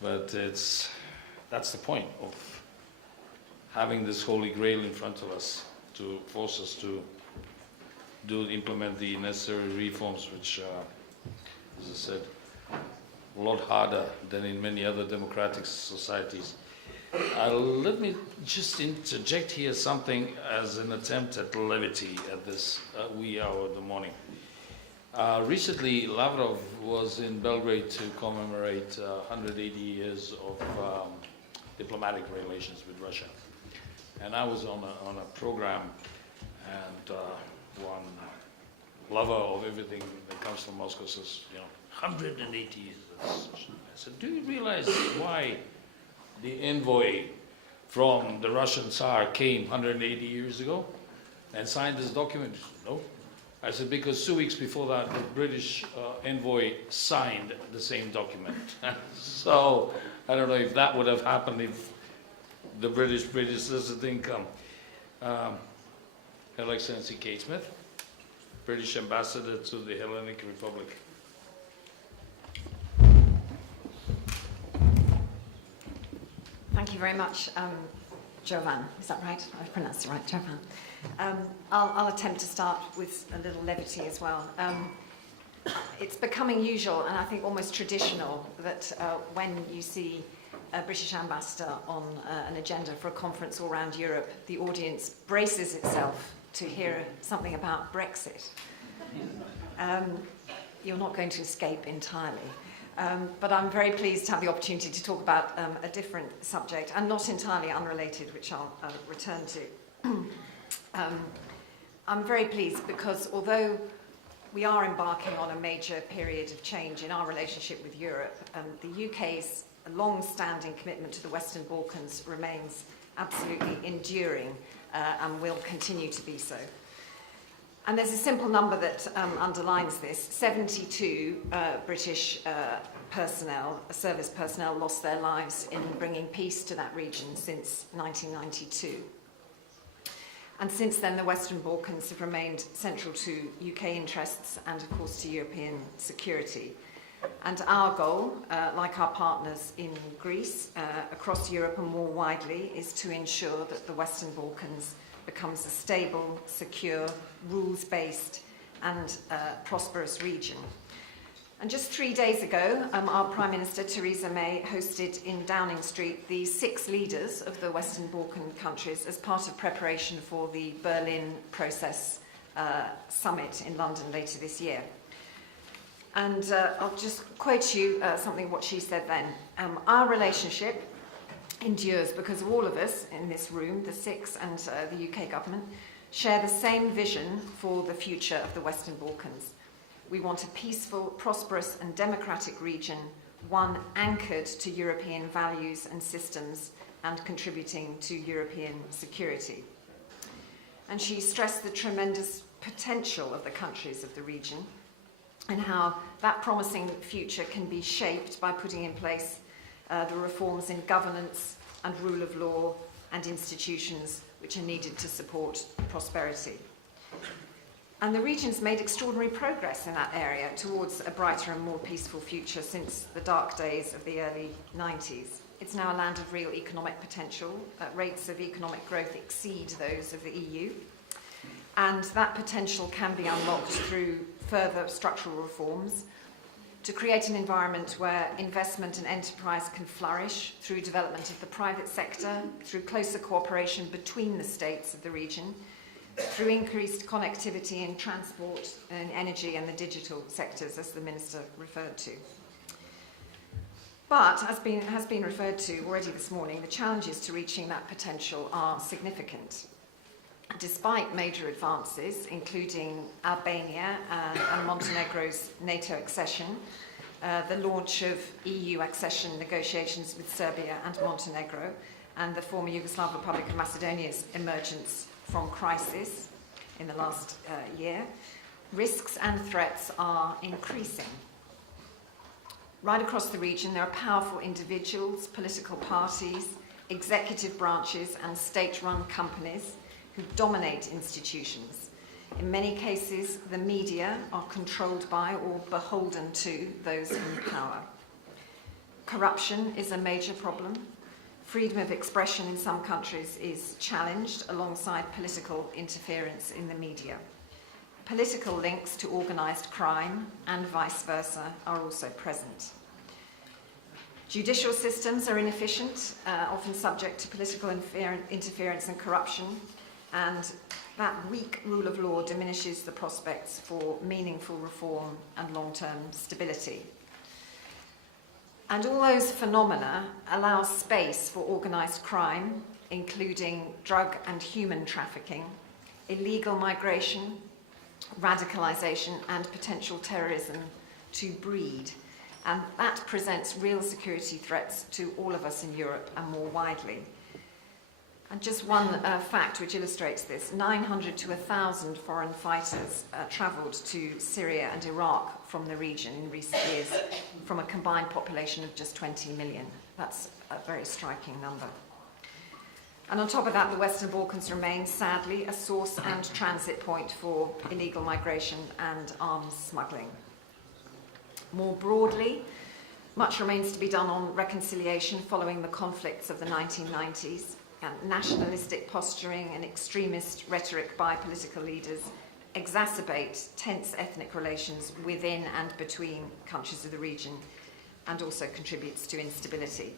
But that's the point of having this holy grail in front of us to force us to implement the necessary reforms, which are, as I said, a lot harder than in many other democratic societies. Let me just interject here something as an attempt at levity at this wee hour of the morning. Recently, Lavrov was in Belgrade to commemorate 180 years of diplomatic relations with Russia. And I was on a program, and one lover of everything that comes from Moscow says, 180 years. I said, do you realize why the envoy from the Russian Tsar came 180 years ago and signed this document? No. I said, because 2 weeks before that, the British envoy signed the same document. So I don't know if that would have happened if the British predecessor didn't come. Her Excellency Kate Smith, British Ambassador to the Hellenic Republic. Thank you very much, Jovan. Is that right? I've pronounced it right, Jovan. I'll attempt to start with a little levity as well. It's becoming usual, and I think almost traditional, that when you see a British ambassador on an agenda for a conference all around Europe, the audience braces itself to hear something about Brexit. You're not going to escape entirely. But I'm very pleased to have the opportunity to talk about a different subject, and not entirely unrelated, which I'll return to. I'm very pleased because although we are embarking on a major period of change in our relationship with Europe, the UK's long-standing commitment to the Western Balkans remains absolutely enduring and will continue to be so. And there's a simple number that underlines this. 72 British personnel, service personnel, lost their lives in bringing peace to that region since 1992. And since then, the Western Balkans have remained central to UK interests and, of course, to European security. And our goal, like our partners in Greece, across Europe and more widely, is to ensure that the Western Balkans becomes a stable, secure, rules-based and prosperous region. And just 3 days ago, our Prime Minister, Theresa May, hosted in Downing Street the 6 leaders of the Western Balkan countries as part of preparation for the Berlin Process Summit in London later this year. And I'll just quote you something what she said then. Our relationship endures because all of us in this room, the 6 and the UK government, share the same vision for the future of the Western Balkans. We want a peaceful, prosperous and democratic region, one anchored to European values and systems and contributing to European security. And she stressed the tremendous potential of the countries of the region and how that promising future can be shaped by putting in place the reforms in governance and rule of law and institutions which are needed to support prosperity. And the region's made extraordinary progress in that area towards a brighter and more peaceful future since the dark days of the early 90s. It's now a land of real economic potential. Rates of economic growth exceed those of the EU. And that potential can be unlocked through further structural reforms to create an environment where investment and enterprise can flourish through development of the private sector, through closer cooperation between the states of the region, through increased connectivity in transport and energy and the digital sectors, as the Minister referred to. But, as has been referred to already this morning, the challenges to reaching that potential are significant. Despite major advances, including Albania and Montenegro's NATO accession, the launch of EU accession negotiations with Serbia and Montenegro, and the former Yugoslav Republic of Macedonia's emergence from crisis in the last year, risks and threats are increasing. Right across the region, there are powerful individuals, political parties, executive branches, and state-run companies who dominate institutions. In many cases, the media are controlled by or beholden to those in power. Corruption is a major problem. Freedom of expression in some countries is challenged alongside political interference in the media. Political links to organised crime and vice versa are also present. Judicial systems are inefficient, often subject to political interference and corruption, and that weak rule of law diminishes the prospects for meaningful reform and long-term stability. And all those phenomena allow space for organised crime, including drug and human trafficking, illegal migration, radicalisation and potential terrorism to breed. And that presents real security threats to all of us in Europe and more widely. And just one fact which illustrates this, 900 to 1,000 foreign fighters travelled to Syria and Iraq from the region in recent years, from a combined population of just 20 million. That's a very striking number. And on top of that, the Western Balkans remain, sadly, a source and transit point for illegal migration and arms smuggling. More broadly, much remains to be done on reconciliation following the conflicts of the 1990s. And nationalistic posturing and extremist rhetoric by political leaders exacerbate tense ethnic relations within and between countries of the region and also contributes to instability.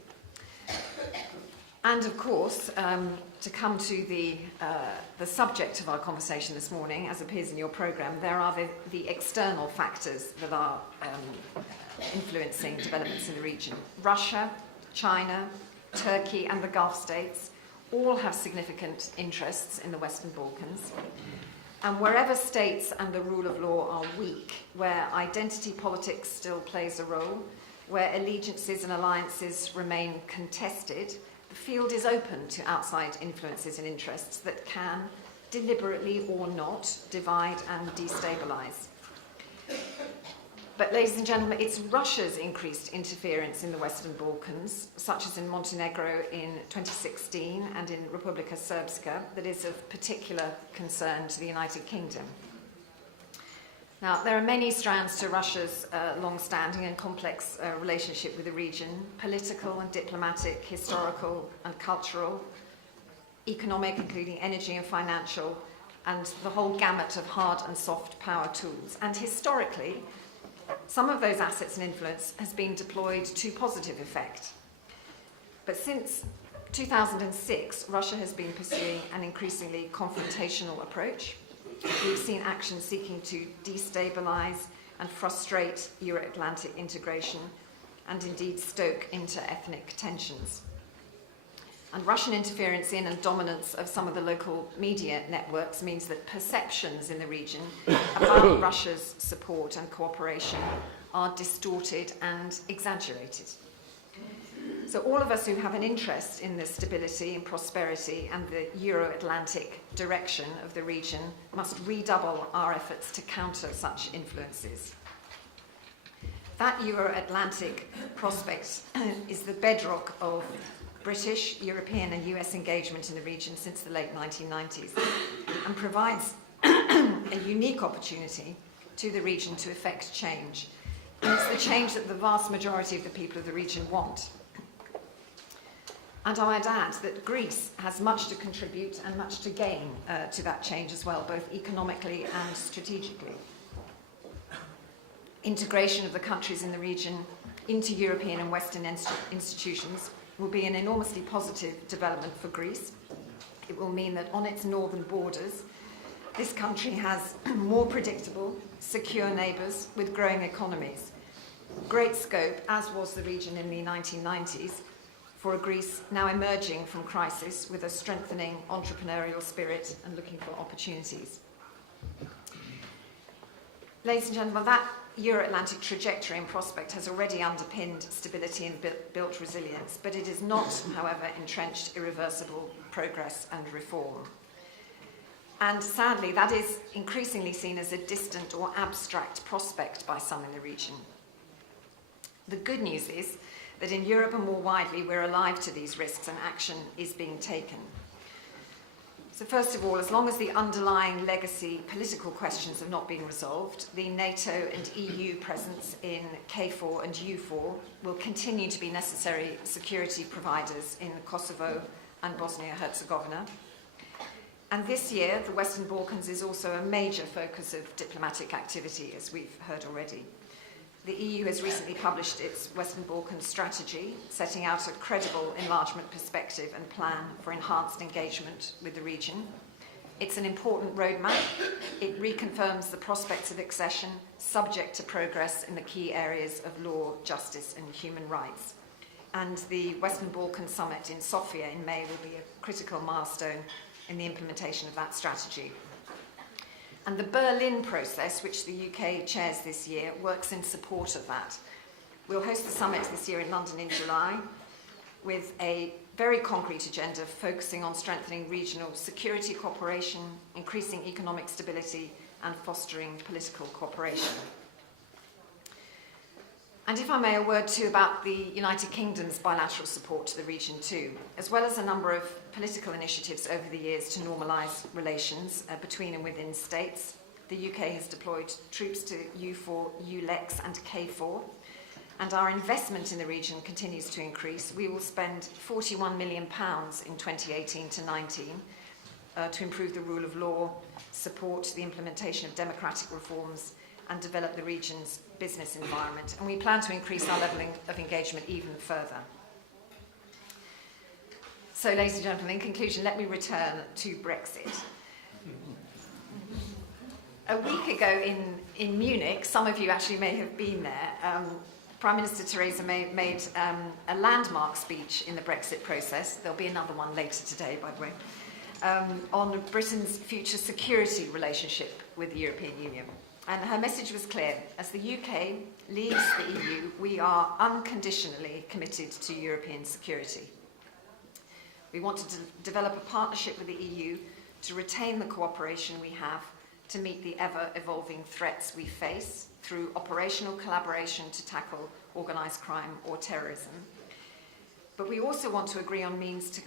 And of course, to come to the subject of our conversation this morning, as appears in your programme, there are the external factors that are influencing developments in the region. Russia, China, Turkey and the Gulf states all have significant interests in the Western Balkans. And wherever states and the rule of law are weak, where identity politics still plays a role, where allegiances and alliances remain contested, the field is open to outside influences and interests that can, deliberately or not, divide and destabilise. But ladies and gentlemen, it's Russia's increased interference in the Western Balkans, such as in Montenegro in 2016 and in Republika Srpska, that is of particular concern to the United Kingdom. Now, there are many strands to Russia's long-standing and complex relationship with the region: political and diplomatic, historical and cultural, economic, including energy and financial, and the whole gamut of hard and soft power tools. And historically, some of those assets and influence has been deployed to positive effect. But since 2006, Russia has been pursuing an increasingly confrontational approach. We've seen actions seeking to destabilize and frustrate Euro-Atlantic integration and indeed stoke inter-ethnic tensions. And Russian interference in and dominance of some of the local media networks means that perceptions in the region about Russia's support and cooperation are distorted and exaggerated. So all of us who have an interest in the stability and prosperity and the Euro-Atlantic direction of the region must redouble our efforts to counter such influences. That Euro-Atlantic prospect is the bedrock of British, European and US engagement in the region since the late 1990s and provides a unique opportunity to the region to effect change. And it's the change that the vast majority of the people of the region want. And I might add that Greece has much to contribute and much to gain to that change as well, both economically and strategically. Integration of the countries in the region into European and Western institutions will be an enormously positive development for Greece. It will mean that on its northern borders, this country has more predictable, secure neighbours with growing economies. Great scope, as was the region in the 1990s, for a Greece now emerging from crisis with a strengthening entrepreneurial spirit and looking for opportunities. Ladies and gentlemen, that Euro-Atlantic trajectory and prospect has already underpinned stability and built resilience, but it is not, however, entrenched irreversible progress and reform. And sadly, that is increasingly seen as a distant or abstract prospect by some in the region. The good news is that in Europe and more widely, we're alive to these risks and action is being taken. So first of all, as long as the underlying legacy political questions have not been resolved, the NATO and EU presence in KFOR and EUFOR will continue to be necessary security providers in Kosovo and Bosnia-Herzegovina. And this year, the Western Balkans is also a major focus of diplomatic activity, as we've heard already. The EU has recently published its Western Balkans strategy, setting out a credible enlargement perspective and plan for enhanced engagement with the region. It's an important roadmap. It reconfirms the prospects of accession, subject to progress in the key areas of law, justice and human rights. And the Western Balkans Summit in Sofia in May will be a critical milestone in the implementation of that strategy. And the Berlin process, which the UK chairs this year, works in support of that. We'll host the summit this year in London in July with a very concrete agenda focusing on strengthening regional security cooperation, increasing economic stability and fostering political cooperation. And if I may, a word too about the United Kingdom's bilateral support to the region too, as well as a number of political initiatives over the years to normalise relations between and within states. The UK has deployed troops to EUFOR, ULEX and KFOR, and our investment in the region continues to increase. We will spend £41 million in 2018 to 19 to improve the rule of law, support the implementation of democratic reforms and develop the region's business environment. And we plan to increase our level of engagement even further. So, ladies and gentlemen, in conclusion, let me return to Brexit. A week ago in Munich, some of you actually may have been there, Prime Minister Theresa May made a landmark speech in the Brexit process. There'll be another one later today, by the way, on Britain's future security relationship with the European Union. And her message was clear. As the UK leaves the EU, we are unconditionally committed to European security. We want to develop a partnership with the EU to retain the cooperation we have to meet the ever-evolving threats we face through operational collaboration to tackle organised crime or terrorism. But we also want to agree on means to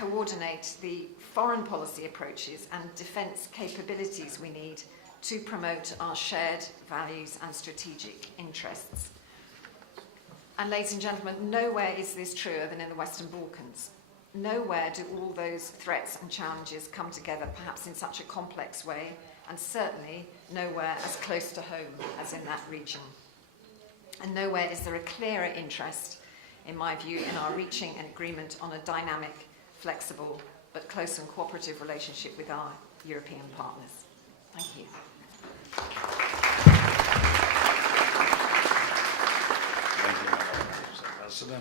coordinate the foreign policy approaches and defence capabilities we need to promote our shared values and strategic interests. And ladies and gentlemen, nowhere is this truer than in the Western Balkans. Nowhere do all those threats and challenges come together perhaps in such a complex way, and certainly nowhere as close to home as in that region. And nowhere is there a clearer interest, in my view, in our reaching an agreement on a dynamic, flexible, but close and cooperative relationship with our European partners. Thank you. Thank you, Madam Ambassador.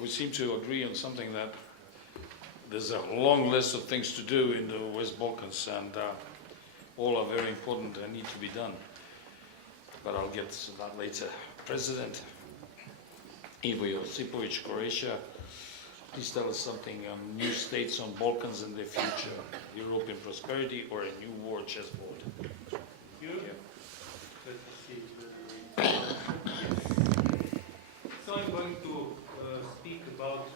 We seem to agree on something, that there's a long list of things to do in the West Balkans, and all are very important and need to be done. But I'll get to that later. President Ivo Josipovic, Croatia, please tell us something on new states on Balkans and their future, European prosperity or a new war chessboard. So I'm going to speak about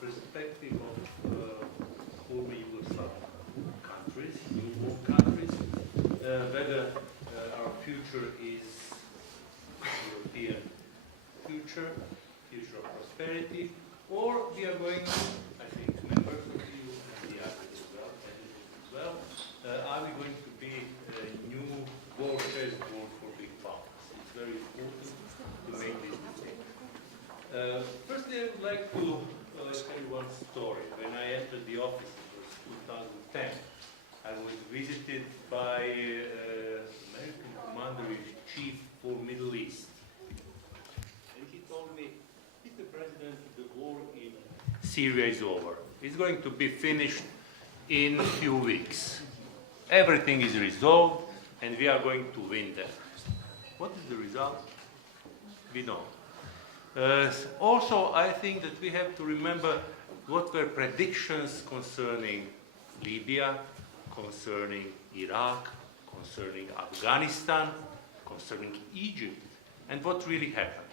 perspective of former Yugoslav countries, new war countries, whether our future is European future of prosperity, or we are going, I think, members of the EU and the others as well, are we going to be a new war chessboard for big powers? It's very important to make this mistake. Firstly, I would like to tell you one story. When I entered the office, it was 2010, I was visited by American Commander-in-Chief for Middle East. And he told me, Mr. President, the war in Syria is over. It's going to be finished in a few weeks. Everything is resolved, and we are going to win there. What is the result? We know. Also, I think that we have to remember what were predictions concerning Libya, concerning Iraq, concerning Afghanistan, concerning Egypt, and what really happened.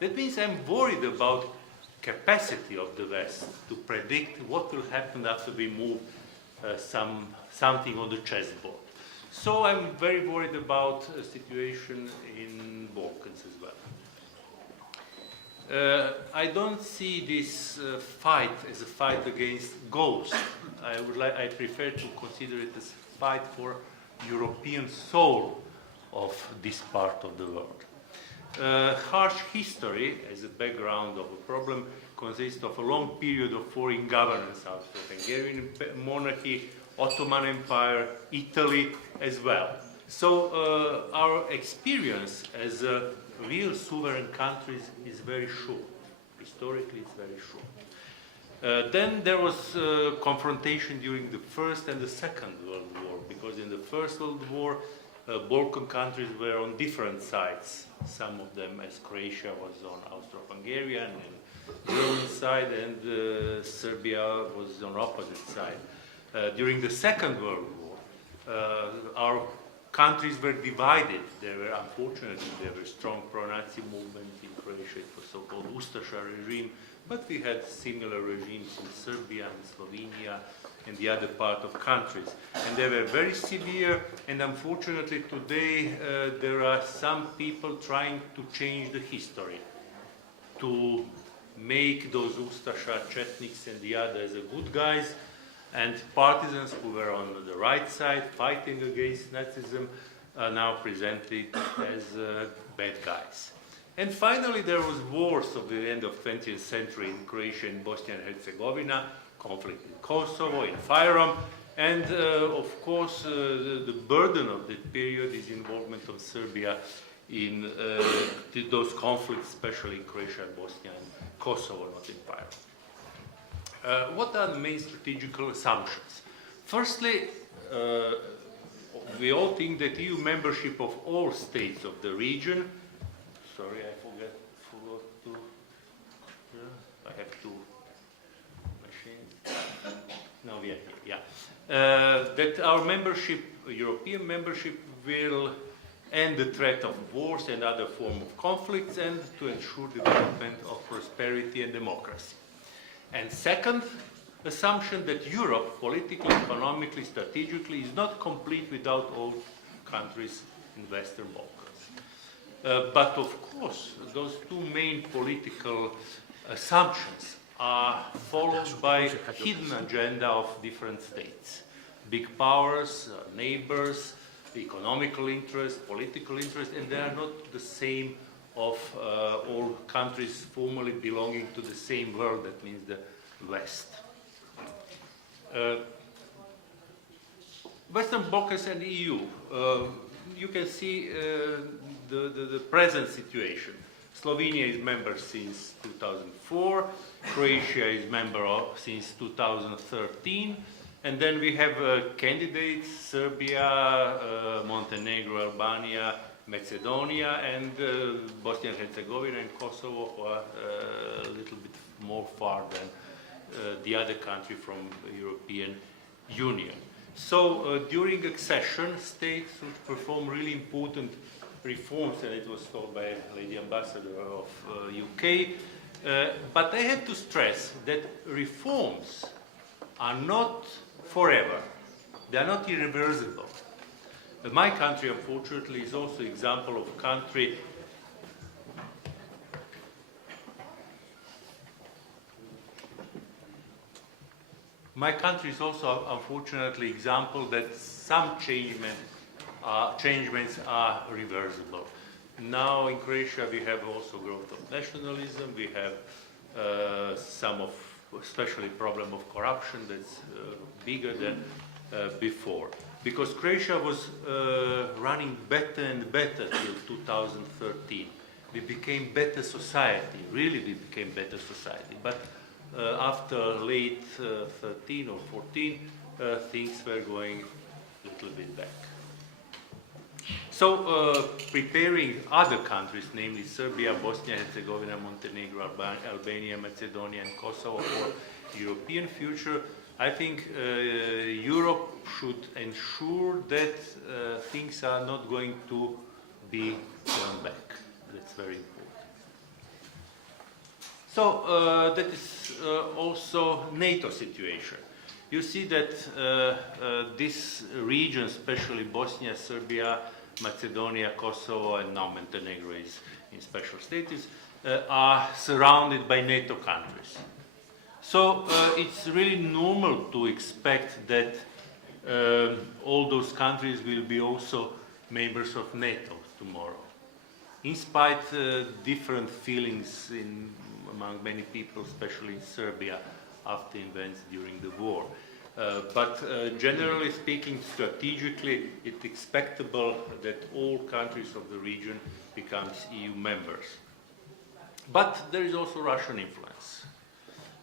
That means I'm worried about capacity of the West to predict what will happen after we move something on the chessboard. So I'm very worried about a situation in Balkans as well. I don't see this fight as a fight against ghosts. I prefer to consider it as a fight for European soul of this part of the world. Harsh history as a background of a problem consists of a long period of foreign governance out of Hungarian monarchy, Ottoman Empire, Italy as well. So our experience as real sovereign countries is very short. Historically, it's very short. Then there was confrontation during the First and the Second World War, because in the First World War, Balkan countries were on different sides. Some of them, as Croatia, was on Austro-Hungarian and German side, and Serbia was on opposite side. During the Second World War, our countries were divided. Unfortunately, there were strong pro-Nazi movements in Croatia, it was so-called Ustaša regime, but we had similar regimes in Serbia and Slovenia and the other part of countries. And they were very severe, and unfortunately today there are some people trying to change the history, to make those Ustaša, Chetniks and the others good guys, and partisans who were on the right side fighting against Nazism are now presented as bad guys. And finally, there was wars of the end of 20th century in Croatia and Bosnia and Herzegovina, conflict in Kosovo, in Fyrom, and of course the burden of that period is involvement of Serbia in those conflicts, especially in Croatia and Bosnia and Kosovo, not in Fyrom. What are the main strategical assumptions? Firstly, we all think that EU membership of all states of the region, sorry, I forgot to, I have two machines. No, we are here, yeah. That our membership, European membership, will and the threat of wars and other forms of conflicts, and to ensure development of prosperity and democracy. And second, assumption that Europe, politically, economically, strategically, is not complete without all countries in Western Balkans. But of course, those two main political assumptions are followed by a hidden agenda of different states. Big powers, neighbors, economical interest, political interest, and they are not the same of all countries formerly belonging to the same world, that means the West. Western Balkans and EU, you can see the present situation. Slovenia is member since 2004, Croatia is member since 2013, and then we have candidates, Serbia, Montenegro, Albania, Macedonia, and Bosnia and Herzegovina and Kosovo, who are a little bit more far than the other country from the European Union. So during accession, states would perform really important reforms, and it was told by Lady Ambassador of UK. But I have to stress that reforms are not forever. They are not irreversible. My country, unfortunately, is also an example of a country unfortunately, example that some changements are reversible. Now in Croatia we have also growth of nationalism, we have especially problem of corruption that's bigger than before. Because Croatia was running better and better till 2013. We became better society, really we became better society. But after late 13 or 14, things were going a little bit back. So preparing other countries, namely Serbia, Bosnia and Herzegovina, Montenegro, Albania, Macedonia and Kosovo for European future, I think Europe should ensure that things are not going to be turned back. That's very important. So that is also NATO situation. You see that this region, especially Bosnia, Serbia, Macedonia, Kosovo, and now Montenegro is in special status, are surrounded by NATO countries. So it's really normal to expect that all those countries will be also members of NATO tomorrow. In spite different feelings among many people, especially in Serbia, after events during the war. But generally speaking, strategically, it's expectable that all countries of the region become EU members. But there is also Russian influence.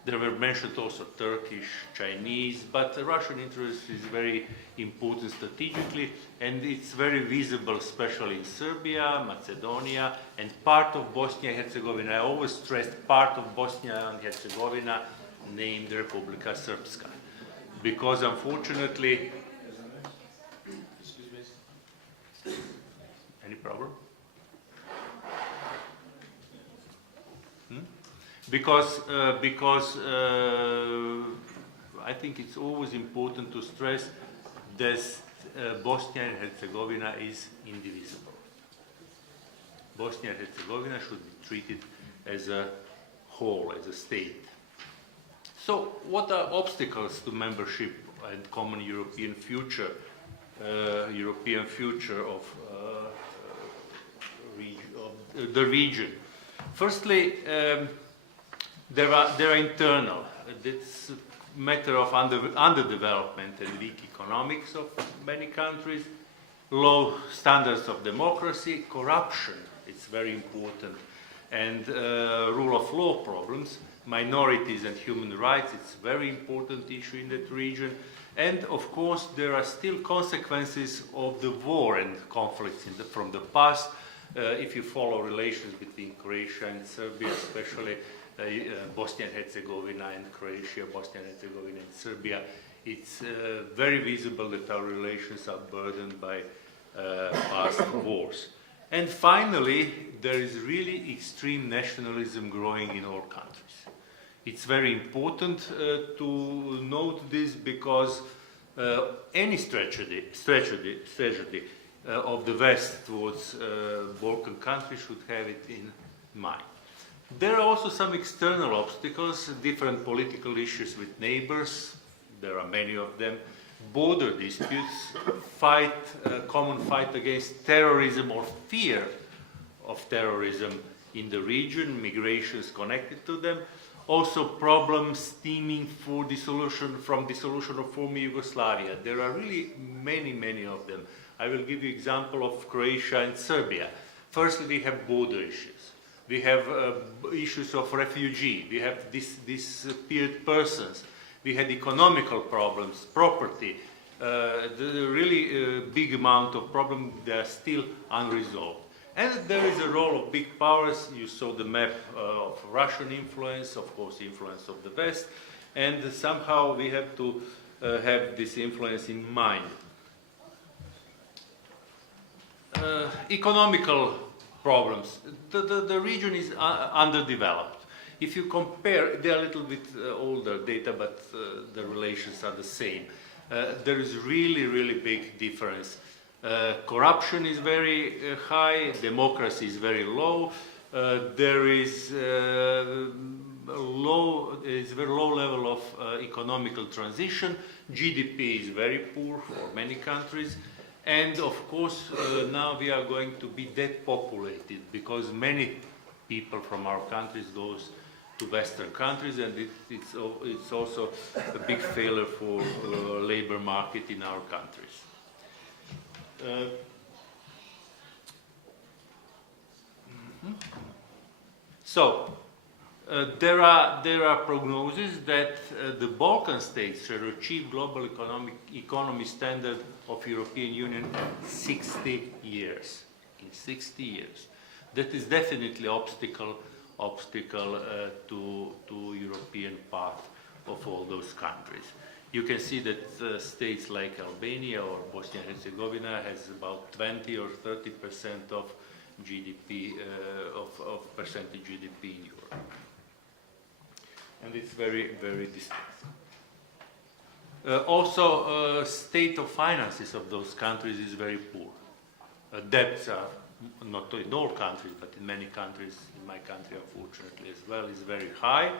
There were mentioned also Turkish, Chinese, but the Russian interest is very important strategically, and it's very visible, especially in Serbia, Macedonia, and part of Bosnia and Herzegovina. I always stressed part of Bosnia and Herzegovina named Republika Srpska, because unfortunately, any problem? Because I think it's always important to stress that Bosnia and Herzegovina is indivisible. Bosnia and Herzegovina should be treated as a whole, as a state. So what are obstacles to membership and common European future of the region? Firstly, there are internal. It's a matter of underdevelopment and weak economics of many countries, low standards of democracy, corruption, it's very important, and rule of law problems, minorities and human rights, it's a very important issue in that region. And of course, there are still consequences of the war and conflicts from the past. If you follow relations between Croatia and Serbia, especially Bosnia and Herzegovina and Croatia, Bosnia and Herzegovina and Serbia, it's very visible that our relations are burdened by past wars. And finally, there is really extreme nationalism growing in all countries. It's very important to note this because any strategy of the West towards Balkan countries should have it in mind. There are also some external obstacles, different political issues with neighbors, there are many of them, border disputes, common fight against terrorism or fear of terrorism in the region, migrations connected to them, also problems stemming from dissolution of former Yugoslavia. There are really many of them. I will give you example of Croatia and Serbia. Firstly, we have border issues. We have issues of refugee. We have disappeared persons. We had economical problems, property. The really big amount of problems that are still unresolved. And there is a role of big powers. You saw the map of Russian influence, of course, influence of the West. And somehow we have to have this influence in mind. Economical problems. The region is underdeveloped. If you compare, they are a little bit older data, but the relations are the same. There is really big difference. Corruption is very high, democracy is very low. There is very low level of economical transition. GDP is very poor for many countries. And of course, now we are going to be depopulated because many people from our countries goes to Western countries, and it's also a big failure for labor market in our countries. So there are prognoses that the Balkan states shall achieve global economy standard of European Union in 60 years. In 60 years, that is definitely obstacle to European path of all those countries. You can see that states like Albania or Bosnia and Herzegovina has about 20 or 30% of GDP, of percentage GDP in Europe. And it's very distinct. Also, state of finances of those countries is very poor. Debts are, not in all countries, but in many countries, in my country unfortunately as well, is very high.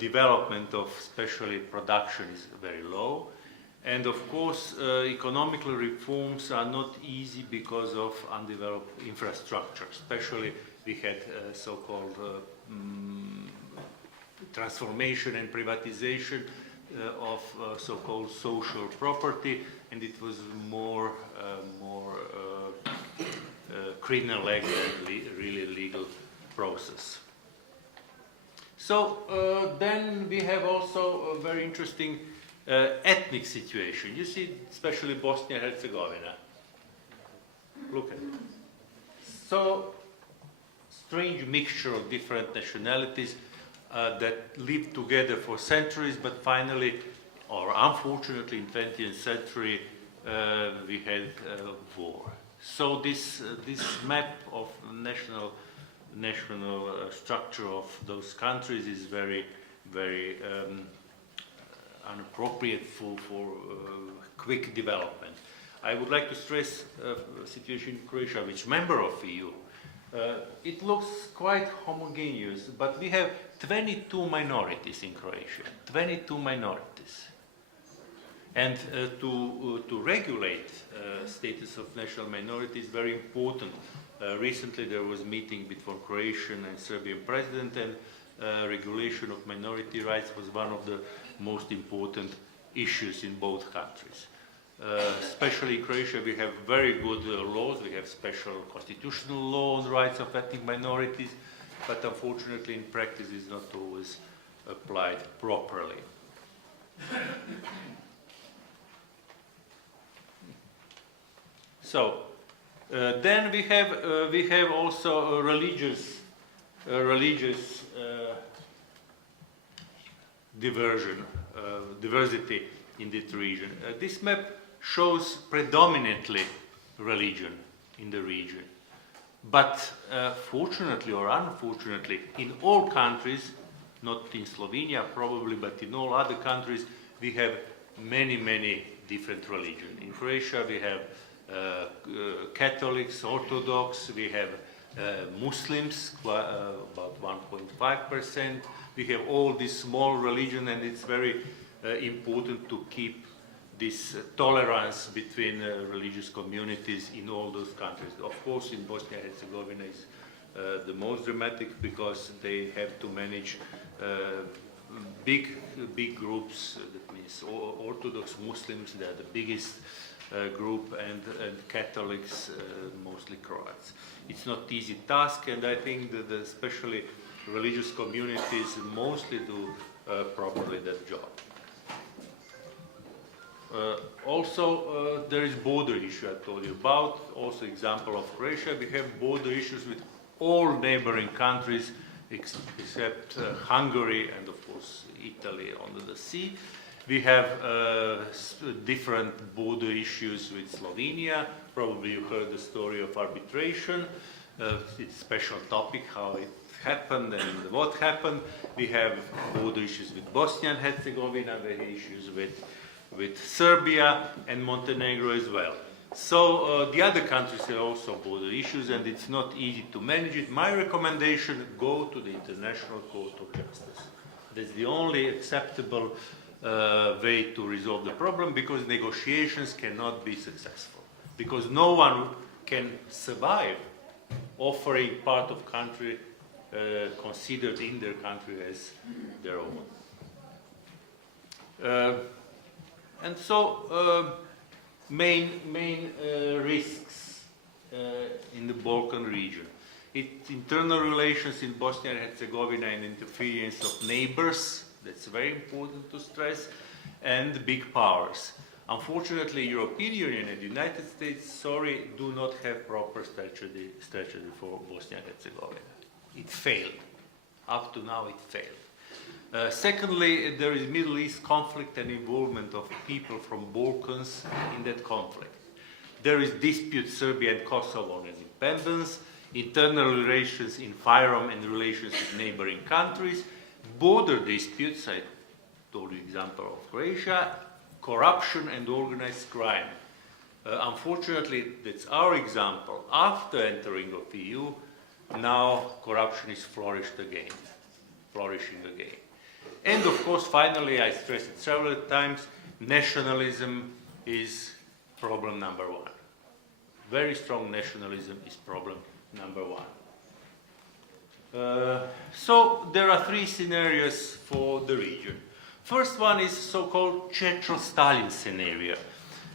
Development of especially production is very low. And of course, economical reforms are not easy because of undeveloped infrastructure. Especially we had so-called transformation and privatization of so-called social property, and it was more criminal than really legal process. So then we have also a very interesting ethnic situation. You see, especially Bosnia and Herzegovina. Look at it. So strange mixture of different nationalities that lived together for centuries, but finally, or unfortunately, in 20th century, we had war. So this map of national structure of those countries is very inappropriate for quick development. I would like to stress the situation in Croatia, which member of EU. It looks quite homogeneous, but we have 22 minorities in Croatia, 22 minorities. And to regulate status of national minorities is very important. Recently there was a meeting between Croatian and Serbian president, and regulation of minority rights was one of the most important issues in both countries. Especially in Croatia, we have very good laws. We have special constitutional law on the rights of ethnic minorities, but unfortunately in practice it's not always applied properly. So then we have also a religious diversity in this region. This map shows predominantly religion in the region. But fortunately or unfortunately, in all countries, not in Slovenia probably, but in all other countries, we have many, many different religions. In Croatia, we have Catholics, Orthodox, we have Muslims, about 1.5%. We have all these small religions, and it's very important to keep this tolerance between religious communities in all those countries. Of course, in Bosnia and Herzegovina is the most dramatic because they have to manage big groups. That means Orthodox Muslims, they are the biggest group, and Catholics, mostly Croats. It's not easy task, and I think that especially religious communities mostly do properly that job. Also, there is border issue I told you about. Also, example of Croatia, we have border issues with all neighboring countries except Hungary and of course Italy under the sea. We have different border issues with Slovenia. Probably you heard the story of arbitration. It's a special topic, how it happened and what happened. We have border issues with Bosnia and Herzegovina, we have issues with Serbia and Montenegro as well. So the other countries have also border issues, and it's not easy to manage it. My recommendation, go to the International Court of Justice. That's the only acceptable way to resolve the problem, because negotiations cannot be successful. Because no one can survive offering part of country considered in their country as their own. And so, main risks in the Balkan region. It's internal relations in Bosnia and Herzegovina and interference of neighbors. That's very important to stress. And big powers. Unfortunately, European Union and the United States, do not have proper strategy for Bosnia and Herzegovina. It failed. Up to now, it failed. Secondly, there is Middle East conflict and involvement of people from Balkans in that conflict. There is dispute Serbia and Kosovo on independence, internal relations in firearm and relations with neighboring countries, border disputes, I told you example of Croatia, corruption and organized crime. Unfortunately, that's our example. After entering of EU, now corruption is flourishing again. And of course, finally, I stressed it several times, nationalism is problem number one. Very strong nationalism is problem number one. So there are three scenarios for the region. First one is so-called Churchill-Stalin scenario,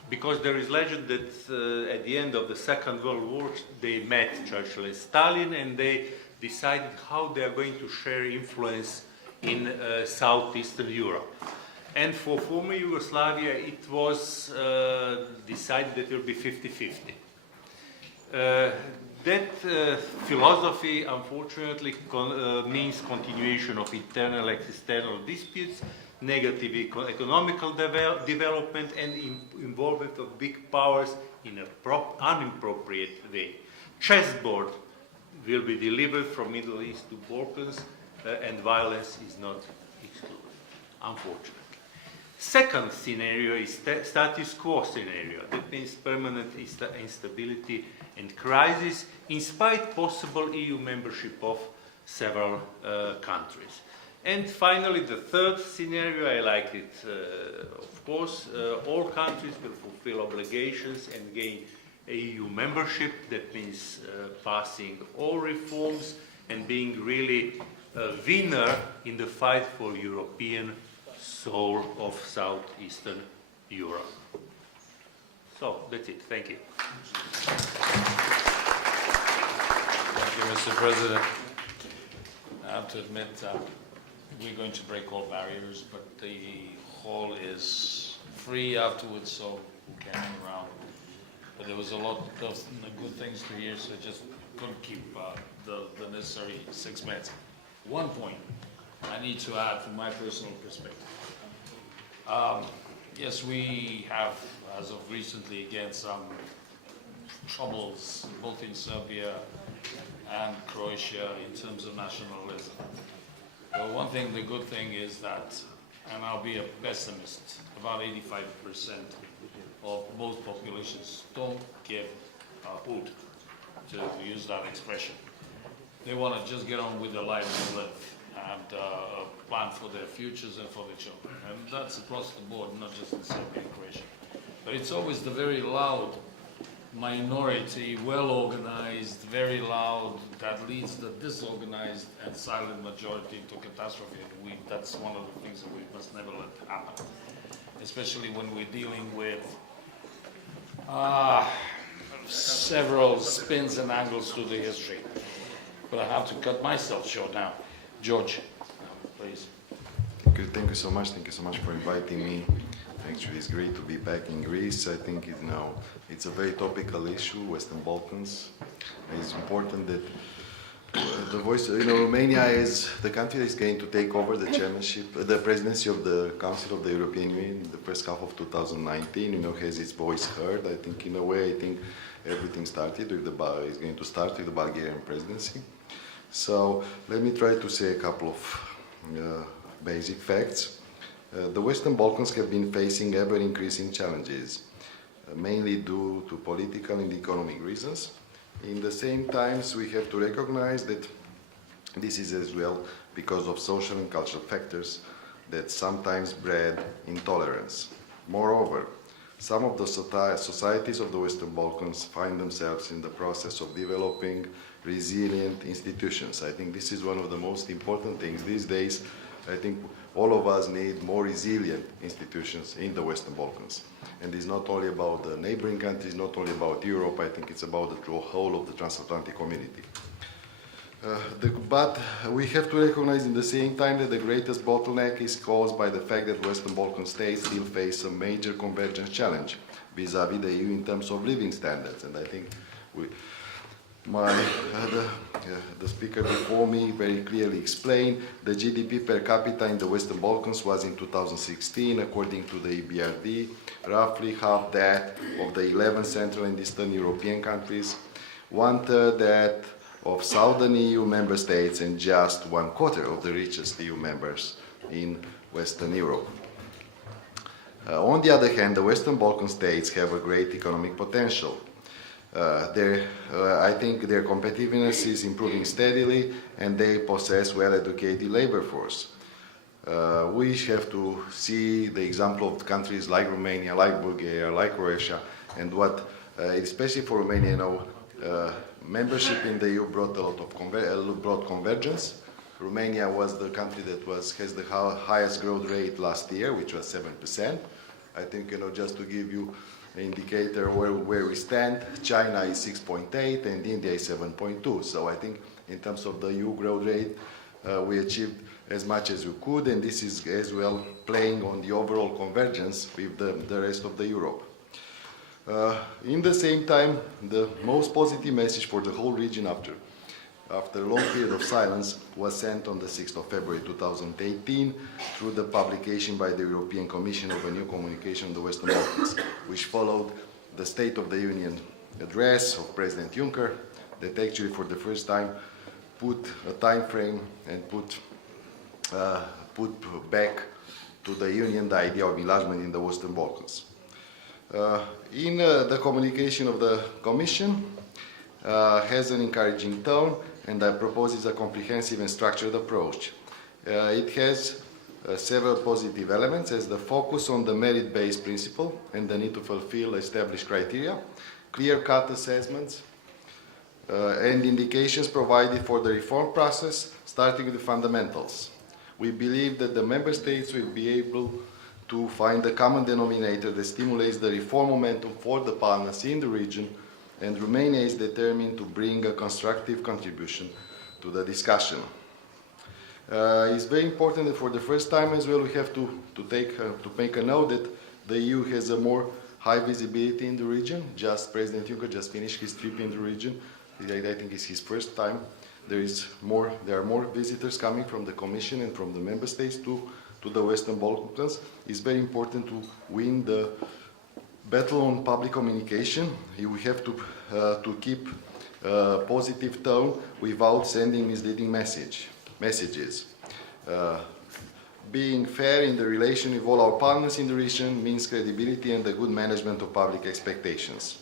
because there is legend that at the end of the Second World War, they met Churchill and Stalin, and they decided how they are going to share influence in southeastern Europe. And for former Yugoslavia, it was decided that it will be 50-50. That philosophy, unfortunately, means continuation of internal and external disputes, negative economical development, and involvement of big powers in an inappropriate way. Chessboard will be delivered from Middle East to Balkans, and violence is not excluded, unfortunately. Second scenario is status quo scenario. That means permanent instability and crisis, in spite possible EU membership of several countries. And finally, the third scenario, I like it, of course, all countries will fulfill obligations and gain EU membership. That means passing all reforms and being really a winner in the fight for European soul of Southeastern Europe. So that's it. Thank you. Thank you, Mr. President. I have to admit, we're going to break all barriers, but the hall is free afterwards, so we can hang around. But there was a lot of good things to hear, so just couldn't keep the necessary 6 minutes. One point I need to add from my personal perspective. Yes, we have, as of recently, again, some troubles both in Serbia and Croatia in terms of nationalism. But one thing, the good thing is that, and I'll be a pessimist, about 85% of both populations don't give a hoot, to use that expression. They want to just get on with their life and live and plan for their futures and for their children. And that's across the board, not just in Serbia and Croatia. But it's always the very loud minority, well-organized, very loud, that leads the disorganized and silent majority to catastrophe. And that's one of the things that we must never let happen, especially when we're dealing with several spins and angles to the history. But I have to cut myself short now. George, please. Thank you so much. Thank you so much for inviting me. Actually, it's great to be back in Greece. I think it's a very topical issue, Western Balkans. It's important that the voice, Romania is the country that is going to take over the chairmanship, the presidency of the Council of the European Union in the first half of 2019. Has its voice heard. I think in a way, everything started with is going to start with the Bulgarian presidency. So let me try to say a couple of basic facts. The Western Balkans have been facing ever-increasing challenges, mainly due to political and economic reasons. In the same times, we have to recognize that this is as well because of social and cultural factors that sometimes bred intolerance. Moreover, some of the societies of the Western Balkans find themselves in the process of developing resilient institutions. I think this is one of the most important things these days. I think all of us need more resilient institutions in the Western Balkans. And it's not only about the neighboring countries, not only about Europe, I think it's about the whole of the transatlantic community. But we have to recognize in the same time that the greatest bottleneck is caused by the fact that Western Balkan states still face a major convergence challenge vis-à-vis the EU in terms of living standards. And I think the speaker before me very clearly explained the GDP per capita in the Western Balkans was in 2016, according to the EBRD, roughly half that of the 11 Central and Eastern European countries, 1/3 that of Southern EU member states, and just 1/4 of the richest EU members in Western Europe. On the other hand, the Western Balkan states have a great economic potential. I think their competitiveness is improving steadily, and they possess well-educated labor force. We have to see the example of countries like Romania, like Bulgaria, like Croatia, and especially for Romania, membership in the EU brought a lot of brought convergence. Romania was the country that has the highest growth rate last year, which was 7%. I think, just to give you an indicator where we stand, China is 6.8 and India is 7.2. So I think in terms of the EU growth rate, we achieved as much as we could, and this is as well playing on the overall convergence with the rest of the Europe. In the same time, the most positive message for the whole region after a long period of silence was sent on the 6th of February 2018 through the publication by the European Commission of a new communication on the Western Balkans, which followed the State of the Union address of President Juncker that actually for the first time put a time frame and put back to the Union the idea of enlargement in the Western Balkans. In the communication of the Commission has an encouraging tone, and I propose a comprehensive and structured approach. It has several positive elements as the focus on the merit-based principle and the need to fulfill established criteria, clear-cut assessments, and indications provided for the reform process, starting with the fundamentals. We believe that the Member States will be able to find a common denominator that stimulates the reform momentum for the partners in the region, and Romania is determined to bring a constructive contribution to the discussion. It's very important that for the first time as well we have to make a note that the EU has a more high visibility in the region. President Juncker just finished his trip in the region. I think it's his first time. There are more visitors coming from the Commission and from the Member States to the Western Balkans. It's very important to win the battle on public communication. We have to keep a positive tone without sending misleading messages. Being fair in the relation with all our partners in the region means credibility and the good management of public expectations.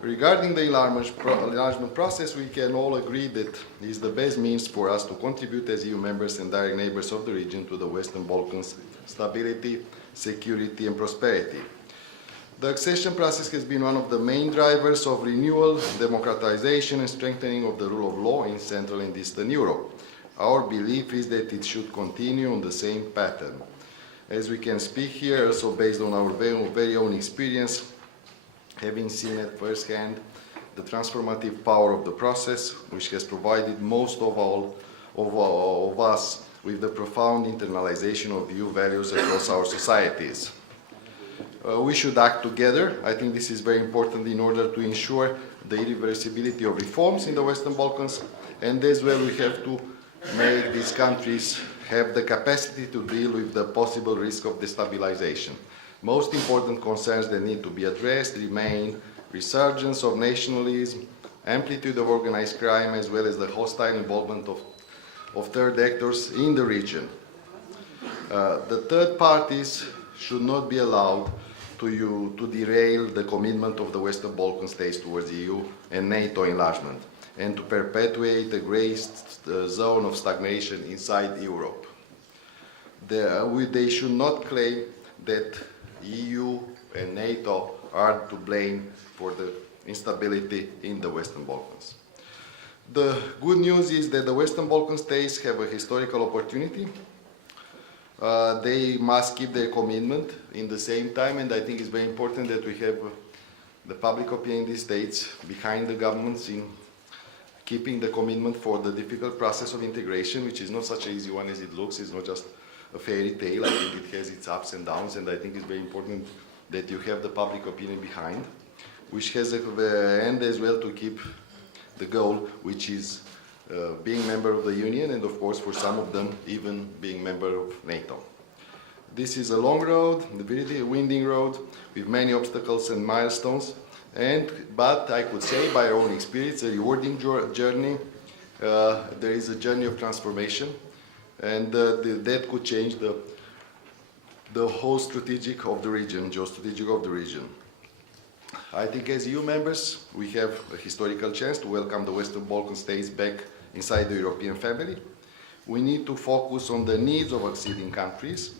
Regarding the enlargement process, we can all agree that it is the best means for us to contribute as EU members and direct neighbors of the region to the Western Balkans' stability, security and prosperity. The accession process has been one of the main drivers of renewal, democratization and strengthening of the rule of law in Central and Eastern Europe. Our belief is that it should continue on the same pattern. As we can speak here, also based on our very own experience, having seen at first hand the transformative power of the process, which has provided most of us with the profound internalization of EU values across our societies. We should act together. I think this is very important in order to ensure the irreversibility of reforms in the Western Balkans, and as well we have to make these countries have the capacity to deal with the possible risk of destabilization. Most important concerns that need to be addressed remain resurgence of nationalism, amplitude of organized crime, as well as the hostile involvement of third actors in the region. The third parties should not be allowed to derail the commitment of the Western Balkan states towards the EU and NATO enlargement, and to perpetuate a grey zone of stagnation inside Europe. They should not claim that EU and NATO are to blame for the instability in the Western Balkans. The good news is that the Western Balkan states have a historical opportunity. They must keep their commitment in the same time, and I think it's very important that we have the public opinion in these states behind the governments in keeping the commitment for the difficult process of integration, which is not such an easy one as it looks. It's not just a fairy tale. I think it has its ups and downs, and I think it's very important that you have the public opinion behind, which has the end as well to keep the goal, which is being member of the Union, and of course for some of them even being member of NATO. This is a long road, a very winding road, with many obstacles and milestones, but I could say by our own experience, a rewarding journey. There is a journey of transformation, and that could change the whole geostrategic of the region. I think as EU members, we have a historical chance to welcome the Western Balkan states back inside the European family. We need to focus on the needs of acceding countries,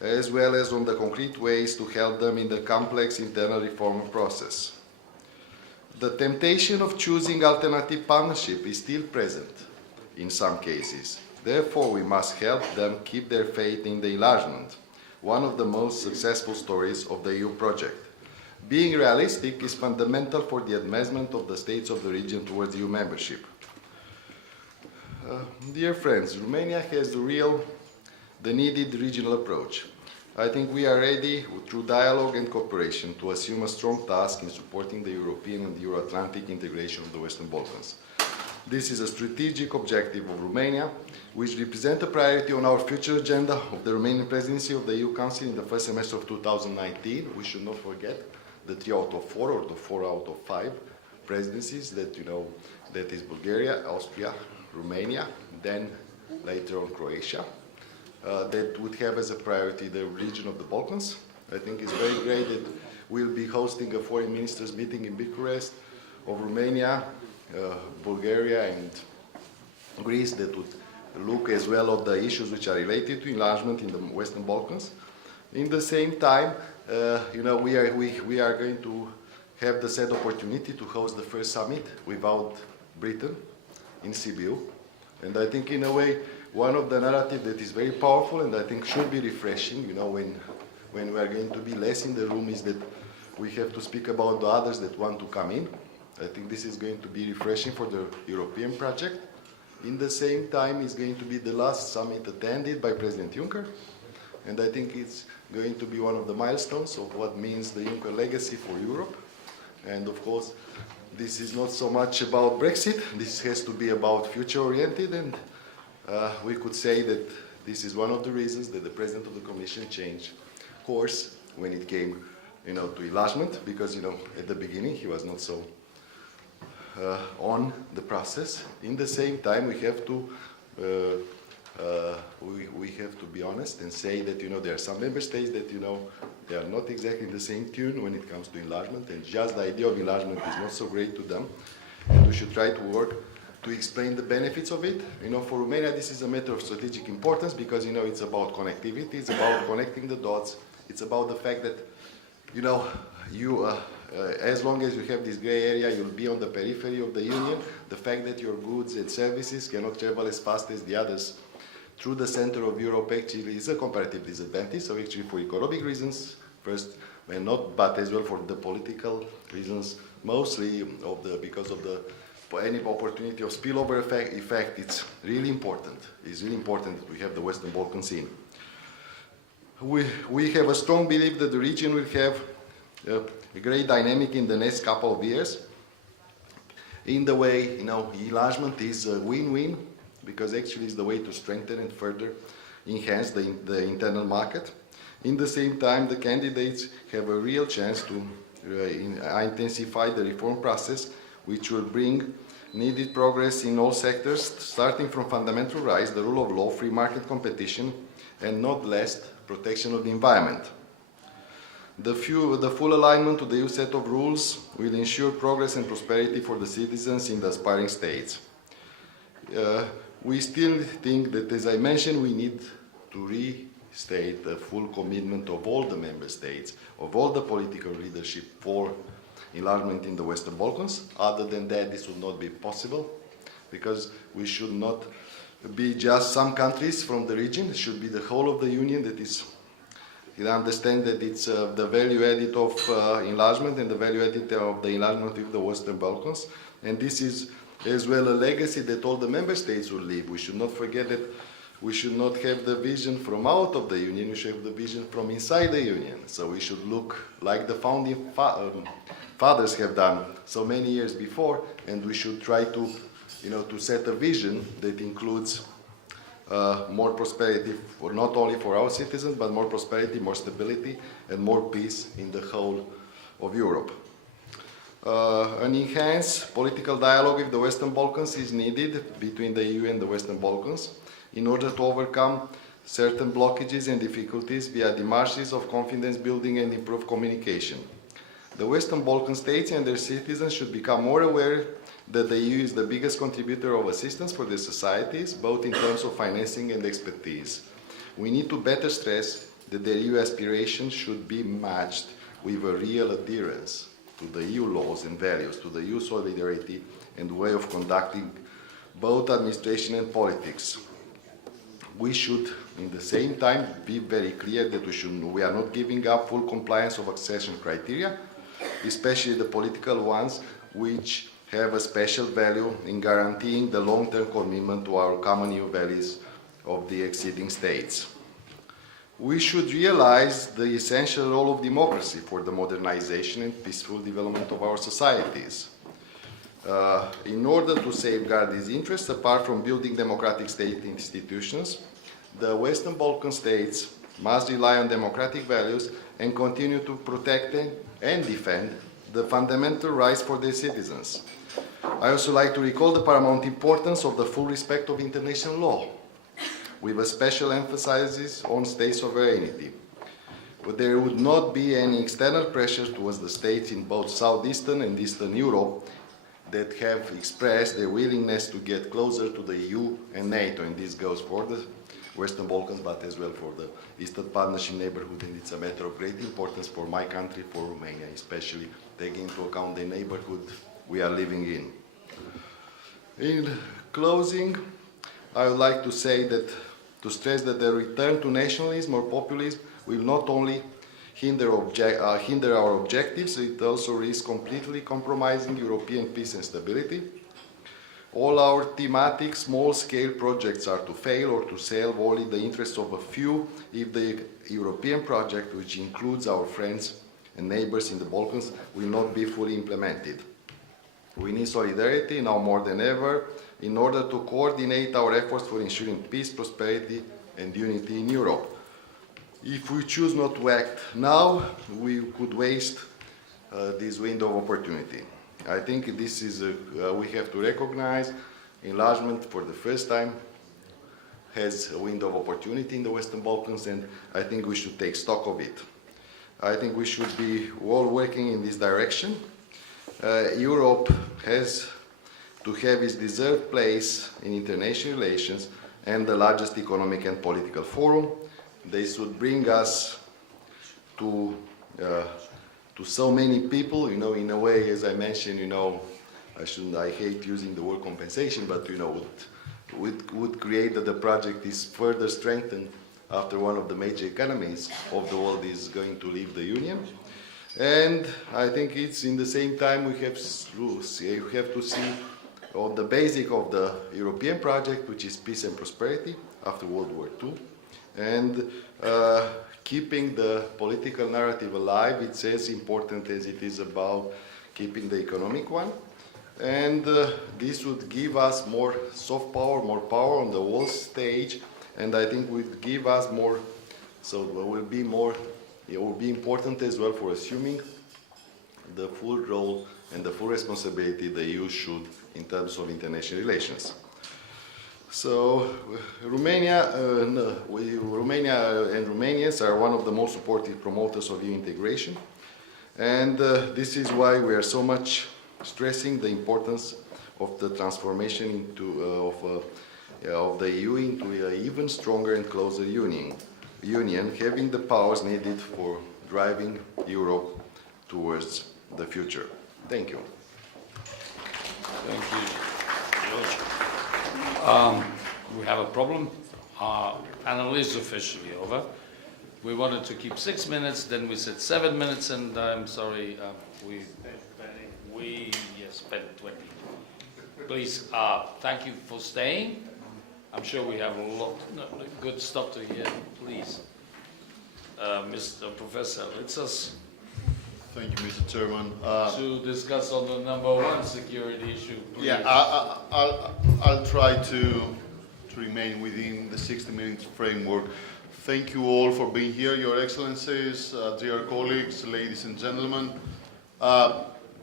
as well as on the concrete ways to help them in the complex internal reform process. The temptation of choosing alternative partnership is still present in some cases. Therefore, we must help them keep their faith in the enlargement, one of the most successful stories of the EU project. Being realistic is fundamental for the advancement of the states of the region towards EU membership. Dear friends, Romania has the needed regional approach. I think we are ready, through dialogue and cooperation, to assume a strong task in supporting the European and Euro-Atlantic integration of the Western Balkans. This is a strategic objective of Romania, which represents a priority on our future agenda of the Romanian presidency of the EU Council in the first semester of 2019. We should not forget the 3 out of 4 or the 4 out of 5 presidencies that that is Bulgaria, Austria, Romania, then later on Croatia, that would have as a priority the region of the Balkans. I think it's very great that we'll be hosting a foreign ministers meeting in Bucharest of Romania, Bulgaria and Greece that would look as well at the issues which are related to enlargement in the Western Balkans. In the same time, we are going to have the sad opportunity to host the first summit without Britain in Sibiu. And I think in a way, one of the narratives that is very powerful and I think should be refreshing, when we are going to be less in the room, is that we have to speak about the others that want to come in. I think this is going to be refreshing for the European project. In the same time, it's going to be the last summit attended by President Juncker. And I think it's going to be one of the milestones of what means the Juncker legacy for Europe. And of course, this is not so much about Brexit. This has to be about future-oriented. And we could say that this is one of the reasons that the President of the Commission changed course when it came to enlargement, because, at the beginning he was not so on the process. In the same time, we have to be honest and say that, there are some member states that, they are not exactly in the same tune when it comes to enlargement, and just the idea of enlargement is not so great to them, and we should try to work to explain the benefits of it. For Romania, this is a matter of strategic importance because, it's about connectivity, it's about connecting the dots, it's about the fact that, as long as you have this gray area, you'll be on the periphery of the Union. The fact that your goods and services cannot travel as fast as the others through the center of Europe actually is a comparative disadvantage. So actually for economic reasons, first, but as well for the political reasons, mostly because of any opportunity of spillover effect, it's really important. It's really important that we have the Western Balkans in. We have a strong belief that the region will have a great dynamic in the next couple of years. In the way, enlargement is a win-win, because actually it's the way to strengthen and further enhance the internal market. In the same time, the candidates have a real chance to intensify the reform process, which will bring needed progress in all sectors, starting from fundamental rights, the rule of law, free market competition, and not least, protection of the environment. The full alignment to the EU set of rules will ensure progress and prosperity for the citizens in the aspiring states. We still think that, as I mentioned, we need to restate the full commitment of all the member states, of all the political leadership for enlargement in the Western Balkans. Other than that, this would not be possible, because we should not be just some countries from the region. It should be the whole of the Union that is. You understand that it's the value added of enlargement and the value added of the enlargement of the Western Balkans. And this is as well a legacy that all the member states will leave. We should not forget that we should not have the vision from out of the Union, we should have the vision from inside the Union. So we should look like the founding fathers have done so many years before, and we should try to, to set a vision that includes more prosperity, not only for our citizens, but more prosperity, more stability, and more peace in the whole of Europe. An enhanced political dialogue with the Western Balkans is needed between the EU and the Western Balkans in order to overcome certain blockages and difficulties via démarches of confidence building and improved communication. The Western Balkan states and their citizens should become more aware that the EU is the biggest contributor of assistance for their societies, both in terms of financing and expertise. We need to better stress that their EU aspirations should be matched with a real adherence to the EU laws and values, to the EU solidarity and way of conducting both administration and politics. We should, in the same time, be very clear that we are not giving up full compliance of accession criteria, especially the political ones, which have a special value in guaranteeing the long-term commitment to our common EU values of the acceding states. We should realize the essential role of democracy for the modernization and peaceful development of our societies. In order to safeguard these interests, apart from building democratic state institutions, the Western Balkan states must rely on democratic values and continue to protect and defend the fundamental rights for their citizens. I also like to recall the paramount importance of the full respect of international law, with a special emphasis on state sovereignty. But there would not be any external pressure towards the states in both southeastern and eastern Europe that have expressed their willingness to get closer to the EU and NATO, and this goes for the Western Balkans, but as well for the Eastern Partnership neighborhood, and it's a matter of great importance for my country, for Romania, especially taking into account the neighborhood we are living in. In closing, I would like to say that, to stress that the return to nationalism or populism will not only hinder our objectives, it also risks completely compromising European peace and stability. All our thematic small-scale projects are to fail or to serve only the interests of a few if the European project, which includes our friends and neighbors in the Balkans, will not be fully implemented. We need solidarity now more than ever in order to coordinate our efforts for ensuring peace, prosperity, and unity in Europe. if we choose not to act now, we could waste this window of opportunity. I think this is, we have to recognize enlargement for the first time has a window of opportunity in the Western Balkans, and I think we should take stock of it. I think we should be all working in this direction. Europe has to have its deserved place in international relations and the largest economic and political forum. This would bring us to so many people, in a way, as I mentioned, I hate using the word compensation, but, would create that the project is further strengthened after one of the major economies of the world is going to leave the Union. And I think it's in the same time we have to see on the basic of the European project, which is peace and prosperity after World War II, and keeping the political narrative alive. It's as important as it is about keeping the economic one. And this would give us more soft power, more power on the world stage, and I think would give us more, so it will be important as well for assuming the full role and the full responsibility the EU should in terms of international relations. So Romania and Romanians are one of the most supportive promoters of EU integration, and this is why we are so much stressing the importance of the transformation of the EU into an even stronger and closer union, having the powers needed for driving Europe towards the future. Thank you. Thank you, George. We have a problem. Our panel is officially over. We wanted to keep 6 minutes, then we said 7 minutes, and I'm sorry, we spent 20. Please, thank you for staying. I'm sure we have a lot good stuff to hear. Please, Mr. Professor, let's us. Thank you, Mr. Chairman. To discuss on the #1 security issue. Please. Yeah, I'll try to remain within the 60 minutes framework. Thank you all for being here, Your Excellencies, dear colleagues, ladies and gentlemen.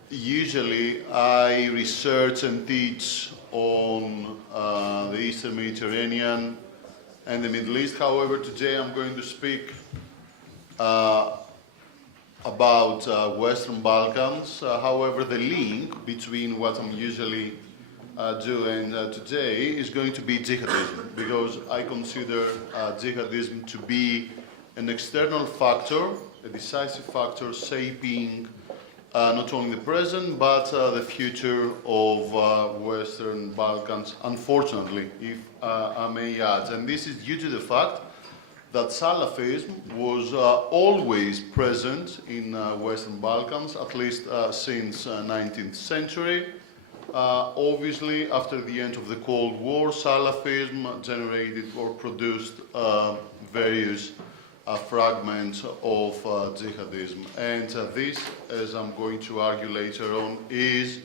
Usually, I research and teach on the Eastern Mediterranean and the Middle East. However, today I'm going to speak about Western Balkans. However, the link between what I'm usually doing today is going to be jihadism, because I consider jihadism to be an external factor, a decisive factor shaping not only the present but the future of Western Balkans, unfortunately, if I may add. And this is due to the fact that Salafism was always present in Western Balkans, at least since 19th century. Obviously, after the end of the Cold War, Salafism generated or produced various fragments of jihadism. And this, as I'm going to argue later on, is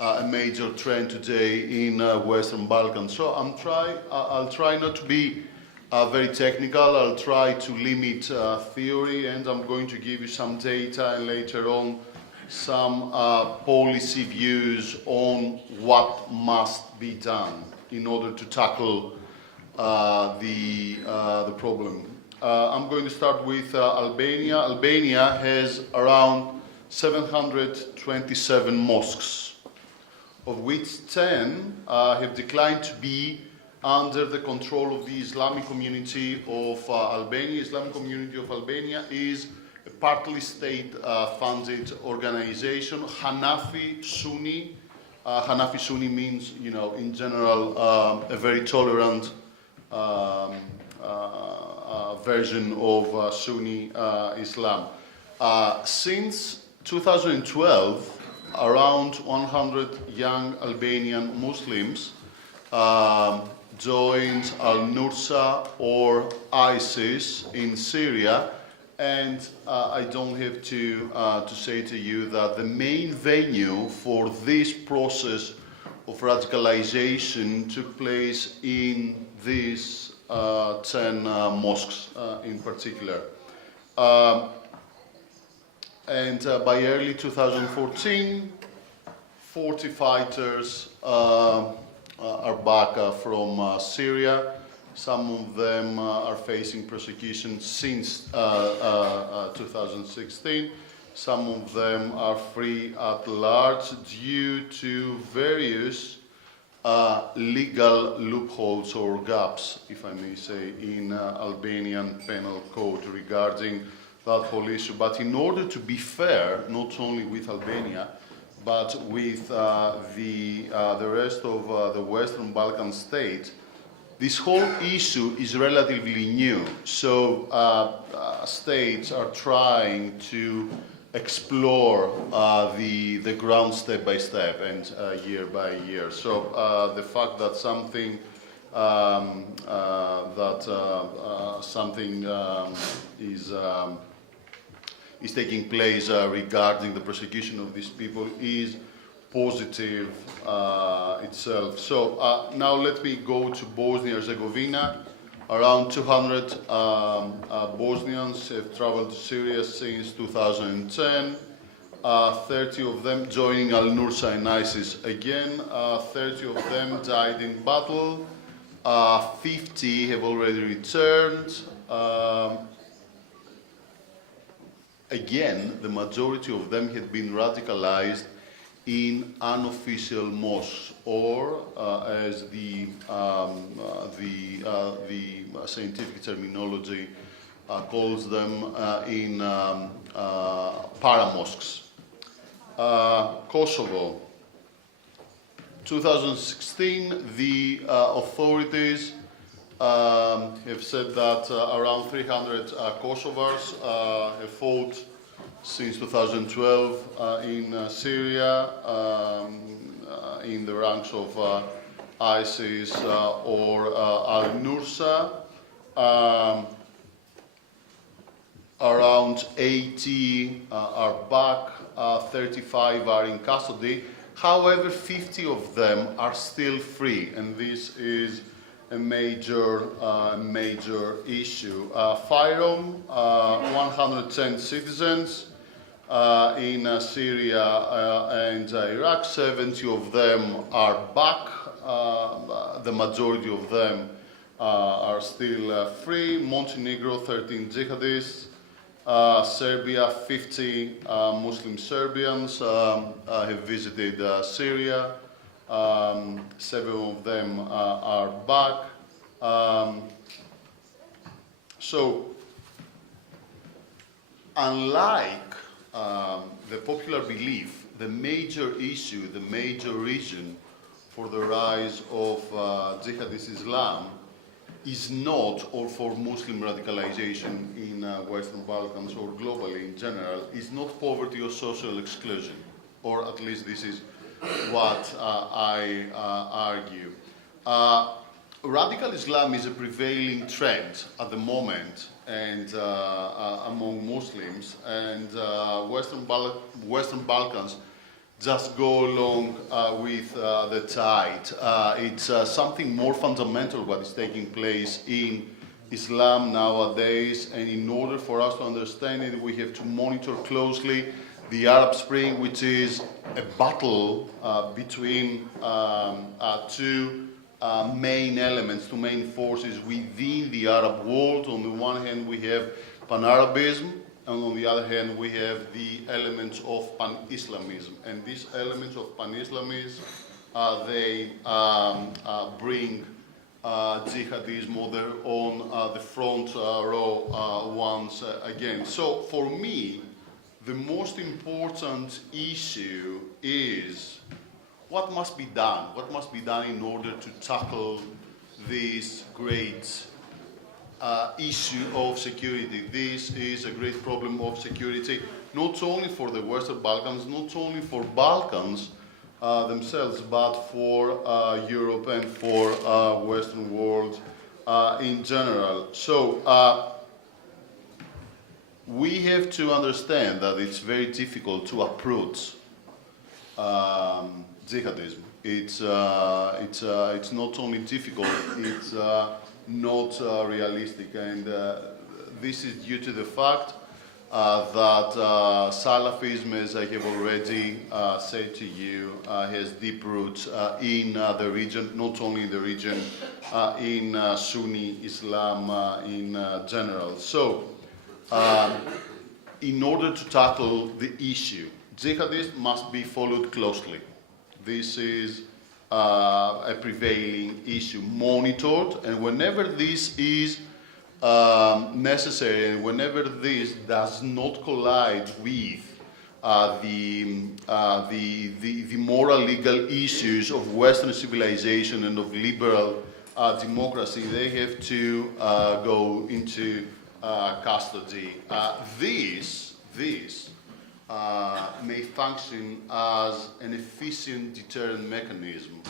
a major trend today in Western Balkans. So I'll try not to be very technical. I'll try to limit theory, and I'm going to give you some data and later on some policy views on what must be done in order to tackle the problem. I'm going to start with Albania. Albania has around 727 mosques, of which 10 have declined to be under the control of the Islamic community of Albania. Islamic community of Albania is a partly state-funded organization, Hanafi Sunni. Hanafi Sunni means, in general, a very tolerant version of Sunni Islam. Since 2012, around 100 young Albanian Muslims joined Al-Nusra or ISIS in Syria, and I don't have to say to you that the main venue for this process of radicalization took place in this 10 mosques in particular. And by early 2014, 40 fighters are back from Syria. Some of them are facing persecution since 2016. Some of them are free at large due to various legal loopholes or gaps, if I may say, in Albanian penal code regarding that whole issue. But in order to be fair, not only with Albania, but with the rest of the Western Balkan states, this whole issue is relatively new. So states are trying to explore the ground step by step and year by year. So the fact that something is taking place regarding the persecution of these people is positive itself. So now let me go to Bosnia-Herzegovina. Around 200 Bosnians have traveled to Syria since 2010. 30 of them joining Al-Nusra and ISIS again. 30 of them died in battle. 50 have already returned. Again, the majority of them had been radicalized in unofficial mosques, or as the scientific terminology calls them, in paramosques. Kosovo, 2016, the authorities have said that around 300 Kosovars have fought since 2012 in Syria, in the ranks of ISIS or Al-Nusra. Around 80 are back, 35 are in custody. However, 50 of them are still free, and this is a major issue. Fyrom, 110 citizens in Syria and Iraq. 70 of them are back. The majority of them are still free. Montenegro, 13 jihadists. Serbia, 50 Muslim Serbians have visited Syria. 7 of them are back. So, unlike the popular belief, the major issue, the major reason for the rise of jihadist Islam is not, or for Muslim radicalization in Western Balkans or globally in general, is not poverty or social exclusion, or at least this is what I argue. Radical Islam is a prevailing trend at the moment and among Muslims, and Western Balkans just go along with the tide. It's something more fundamental what is taking place in Islam nowadays, and in order for us to understand it, we have to monitor closely the Arab Spring, which is a battle between two main elements, two main forces within the Arab world. On the one hand, we have Pan-Arabism, and on the other hand, we have the elements of Pan-Islamism. And these elements of Pan-Islamism, they bring jihadism on the front row once again. So for me, the most important issue is what must be done? What must be done in order to tackle this great issue of security? This is a great problem of security, not only for the Western Balkans, not only for Balkans themselves, but for Europe and for Western world in general. So we have to understand that it's very difficult to approach jihadism. It's not only difficult, it's not realistic, and this is due to the fact that Salafism, as I have already said to you, has deep roots in the region, not only in the region, in Sunni Islam in general. So, in order to tackle the issue, jihadists must be followed closely. This is a prevailing issue, monitored, and whenever this is necessary, and whenever this does not collide with the moral legal issues of Western civilization and of liberal democracy, they have to go into custody. This may function as an efficient deterrent mechanism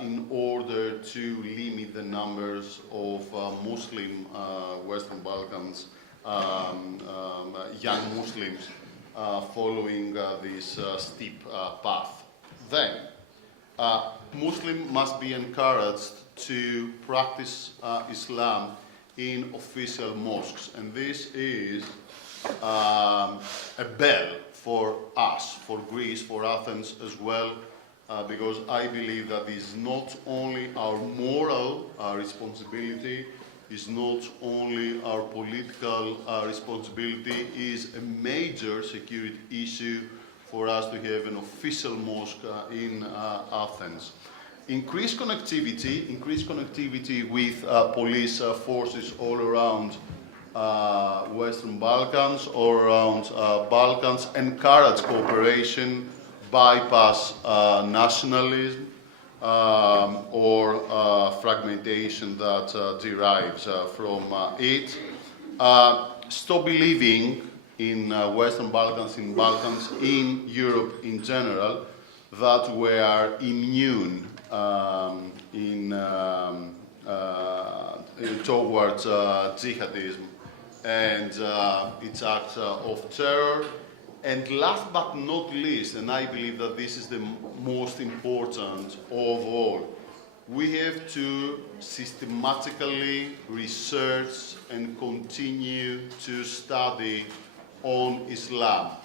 in order to limit the numbers of Muslim Western Balkans, young Muslims following this steep path. Then, Muslims must be encouraged to practice Islam in official mosques, and this is a bell for us, for Greece, for Athens as well, because I believe that this is not only our moral responsibility, is not only our political responsibility, is a major security issue for us to have an official mosque in Athens. Increased connectivity with police forces all around Western Balkans, all around Balkans, encourage cooperation, bypass nationalism or fragmentation that derives from it. Stop believing in Western Balkans, in Europe in general, that we are immune towards jihadism and its acts of terror. And last but not least, and I believe that this is the most important of all, we have to systematically research and continue to study on Islam.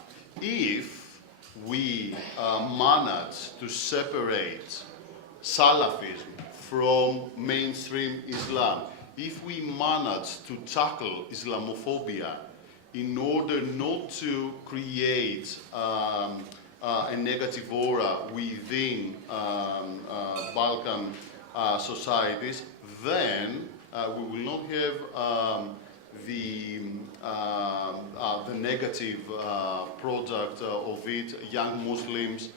If we manage to separate Salafism from mainstream Islam, if we manage to tackle Islamophobia in order not to create a negative aura within Balkan societies, then we will not have the negative product of it, young Muslims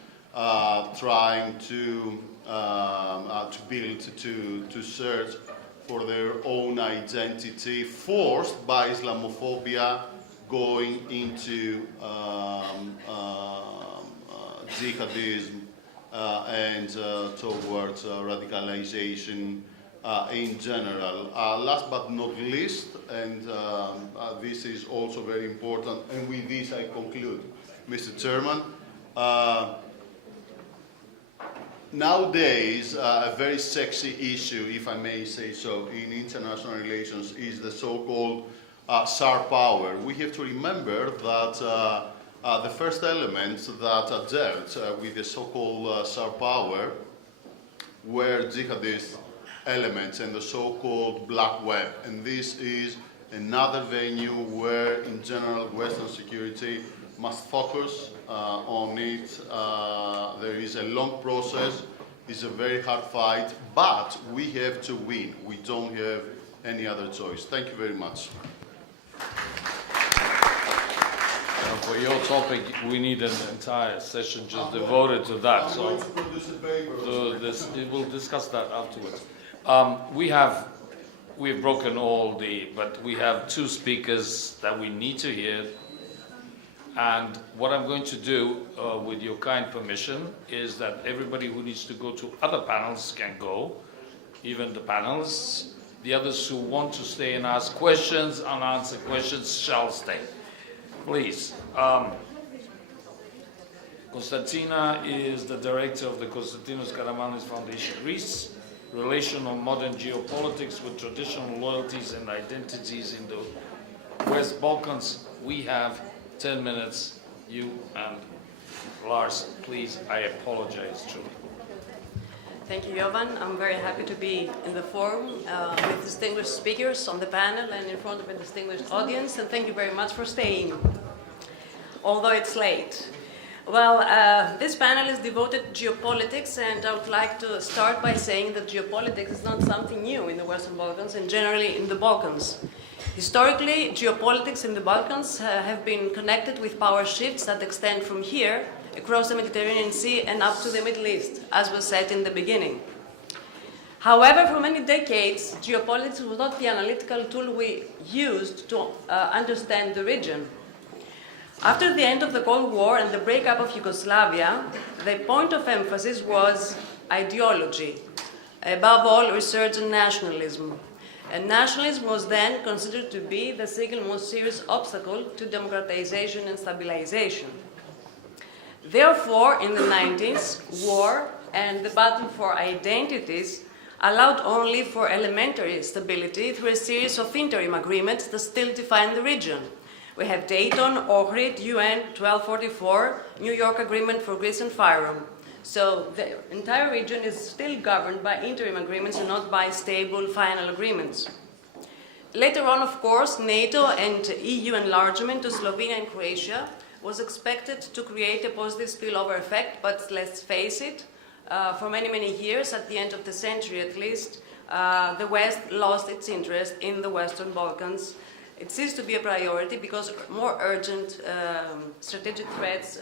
trying to build, to search for their own identity, forced by Islamophobia, going into jihadism and towards radicalization in general. Last but not least, and this is also very important, and with this I conclude, Mr. Chairman, nowadays, a very sexy issue, if I may say so, in international relations is the so-called SAR power. We have to remember that the first elements that dealt with the so-called SAR power were jihadist elements and the so-called black web. And this is another venue where, in general, Western security must focus on it. There is a long process. It's a very hard fight, but we have to win. We don't have any other choice. Thank you very much. For your topic, we need an entire session just devoted to that. I'm going to produce a paper. We'll discuss that afterwards. We've broken but we have two speakers that we need to hear. And what I'm going to do, with your kind permission, is that everybody who needs to go to other panels can go, even the panelists. The others who want to stay and ask questions and answer questions shall stay. Please. Konstantina is the director of the Konstantinos Karamanlis Foundation Greece, relation on modern geopolitics with traditional loyalties and identities in the West Balkans. We have 10 minutes. You and Lars, please, I apologize truly. Thank you, Jovan. I'm very happy to be in the forum with distinguished speakers on the panel and in front of a distinguished audience, and thank you very much for staying, although it's late. Well, this panel is devoted to geopolitics, and I would like to start by saying that geopolitics is not something new in the Western Balkans and generally in the Balkans. Historically, geopolitics in the Balkans have been connected with power shifts that extend from here across the Mediterranean Sea and up to the Middle East, as was said in the beginning. However, for many decades, geopolitics was not the analytical tool we used to understand the region. After the end of the Cold War and the breakup of Yugoslavia, the point of emphasis was ideology, above all resurgent nationalism. And nationalism was then considered to be the single most serious obstacle to democratization and stabilization. Therefore, in the 90s, war and the battle for identities allowed only for elementary stability through a series of interim agreements that still define the region. We have Dayton, Ohrid, UN 1244, New York Agreement for Greece and Fyrom. So the entire region is still governed by interim agreements and not by stable final agreements. Later on, of course, NATO and EU enlargement to Slovenia and Croatia was expected to create a positive spillover effect, but let's face it, for many, many years, at the end of the century at least, the West lost its interest in the Western Balkans. It ceased to be a priority because more urgent strategic threats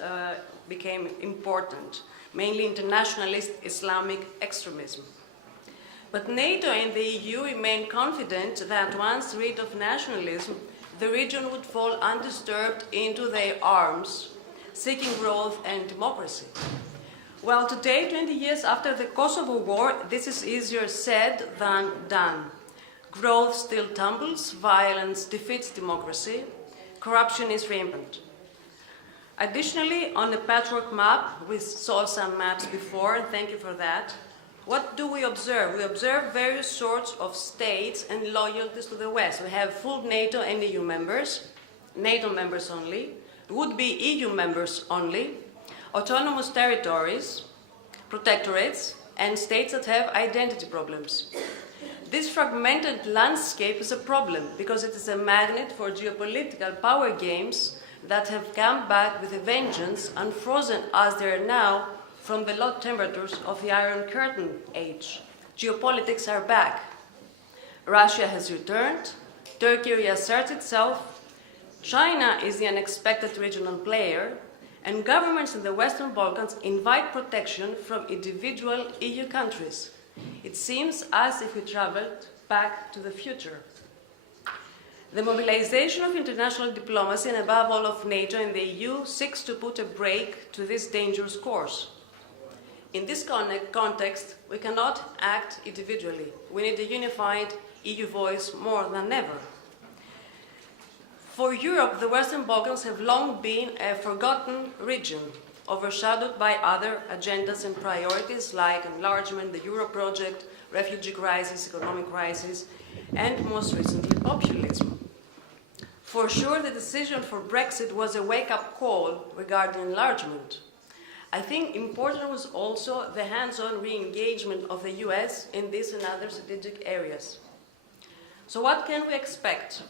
became important, mainly internationalist Islamic extremism. But NATO and the EU remain confident that once rid of nationalism, the region would fall undisturbed into their arms, seeking growth and democracy. Well, today, 20 years after the Kosovo War, this is easier said than done. Growth still tumbles, violence defeats democracy, corruption is rampant. Additionally, on a patchwork map, we saw some maps before, and thank you for that. What do we observe? We observe various sorts of states and loyalties to the West. We have full NATO and EU members, NATO members only, would-be EU members only, autonomous territories, protectorates, and states that have identity problems. This fragmented landscape is a problem because it is a magnet for geopolitical power games that have come back with a vengeance, unfrozen as they are now from the low temperatures of the Iron Curtain age. Geopolitics are back. Russia has returned, Turkey reasserts itself, China is the unexpected regional player, and governments in the Western Balkans invite protection from individual EU countries. It seems as if we traveled back to the future. The mobilization of international diplomacy and above all of NATO and the EU seeks to put a brake to this dangerous course. In this context, we cannot act individually. We need a unified EU voice more than ever. For Europe, the Western Balkans have long been a forgotten region, overshadowed by other agendas and priorities like enlargement, the Euro project, refugee crisis, economic crisis, and most recently, populism. For sure, the decision for Brexit was a wake-up call regarding enlargement. I think important was also the hands-on re-engagement of the US in these and other strategic areas. So what can we expect?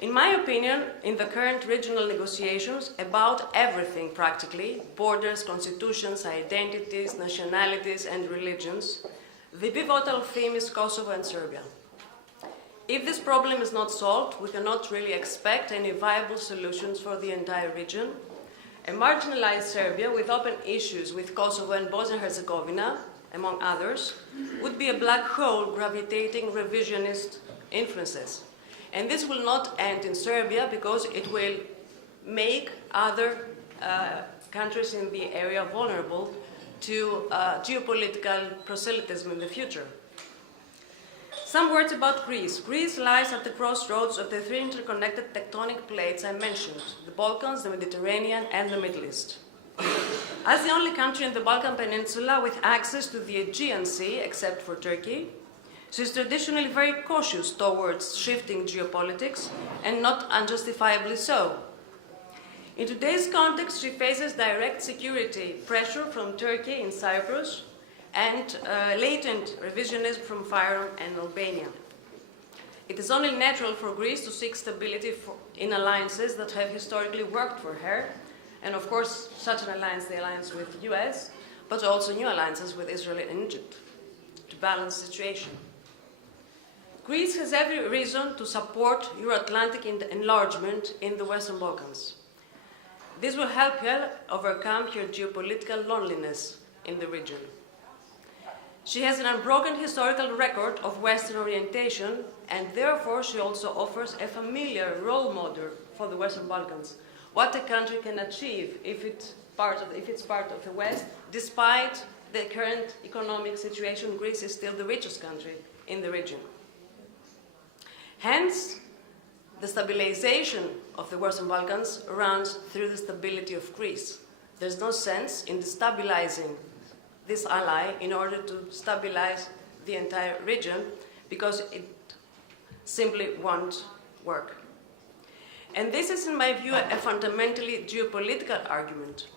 In my opinion, in the current regional negotiations, about everything practically, borders, constitutions, identities, nationalities, and religions, the pivotal theme is Kosovo and Serbia. If this problem is not solved, we cannot really expect any viable solutions for the entire region. A marginalized Serbia with open issues with Kosovo and Bosnia-Herzegovina, among others, would be a black hole gravitating revisionist influences. And this will not end in Serbia because it will make other countries in the area vulnerable to geopolitical proselytism in the future. Some words about Greece. Greece lies at the crossroads of the three interconnected tectonic plates I mentioned, the Balkans, the Mediterranean, and the Middle East. As the only country in the Balkan Peninsula with access to the Aegean Sea, except for Turkey, she is traditionally very cautious towards shifting geopolitics, and not unjustifiably so. In today's context, she faces direct security pressure from Turkey in Cyprus and latent revisionism from Fyrom and Albania. It is only natural for Greece to seek stability in alliances that have historically worked for her, and of course, such an alliance, the alliance with the US, but also new alliances with Israel and Egypt, to balance the situation. Greece has every reason to support Euro-Atlantic enlargement in the Western Balkans. This will help her overcome her geopolitical loneliness in the region. She has an unbroken historical record of Western orientation, and therefore she also offers a familiar role model for the Western Balkans. What a country can achieve if it's part of the West, despite the current economic situation. Greece is still the richest country in the region. Hence, the stabilization of the Western Balkans runs through the stability of Greece. There's no sense in destabilizing this ally in order to stabilize the entire region, because it simply won't work. And this is, in my view, a fundamentally geopolitical argument.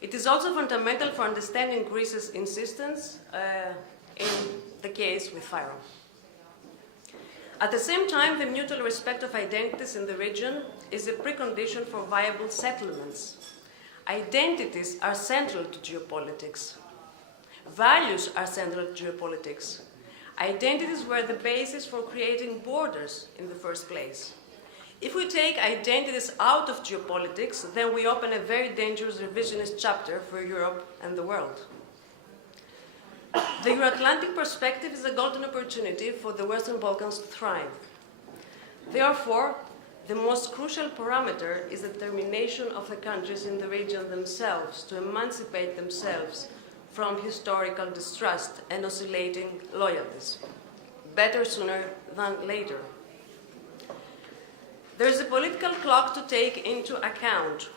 It is also fundamental for understanding Greece's insistence in the case with Fyrom. At the same time, the mutual respect of identities in the region is a precondition for viable settlements. Identities are central to geopolitics. Values are central to geopolitics. Identities were the basis for creating borders in the first place. If we take identities out of geopolitics, then we open a very dangerous revisionist chapter for Europe and the world. The Euro-Atlantic perspective is a golden opportunity for the Western Balkans to thrive. Therefore, the most crucial parameter is the determination of the countries in the region themselves to emancipate themselves from historical distrust and oscillating loyalties. Better sooner than later. There is a political clock to take into account.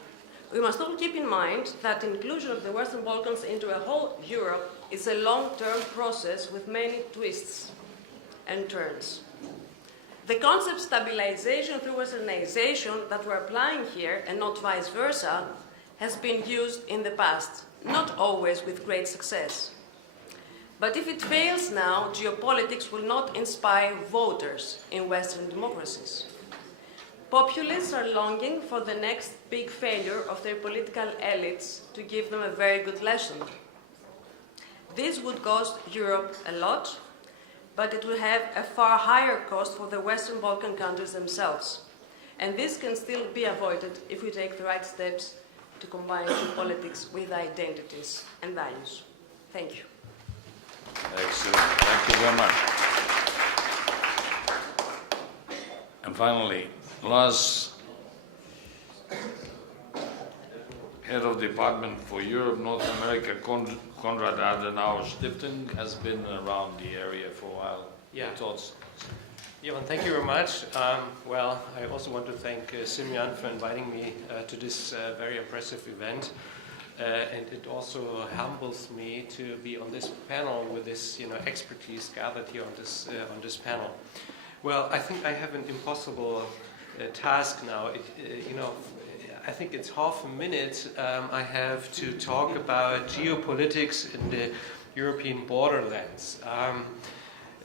We must all keep in mind that inclusion of the Western Balkans into a whole Europe is a long-term process with many twists and turns. The concept stabilization through westernization that we're applying here, and not vice versa, has been used in the past, not always with great success. But if it fails now, geopolitics will not inspire voters in Western democracies. Populists are longing for the next big failure of their political elites to give them a very good lesson. This would cost Europe a lot, but it will have a far higher cost for the Western Balkan countries themselves. And this can still be avoided if we take the right steps to combine politics with identities and values. Thank you. Excellent. Thank you very much. And finally, Lars, Head of Department for Europe, North America, Konrad Adenauer Stiftung, has been around the area for a while. Yeah. Your thoughts? Johan, thank you very much. Well, I also want to thank Simeon for inviting me to this very impressive event. And it also humbles me to be on this panel with this, expertise gathered here on this panel. Well, I think I have an impossible task now. I think it's half a minute I have to talk about geopolitics in the European borderlands.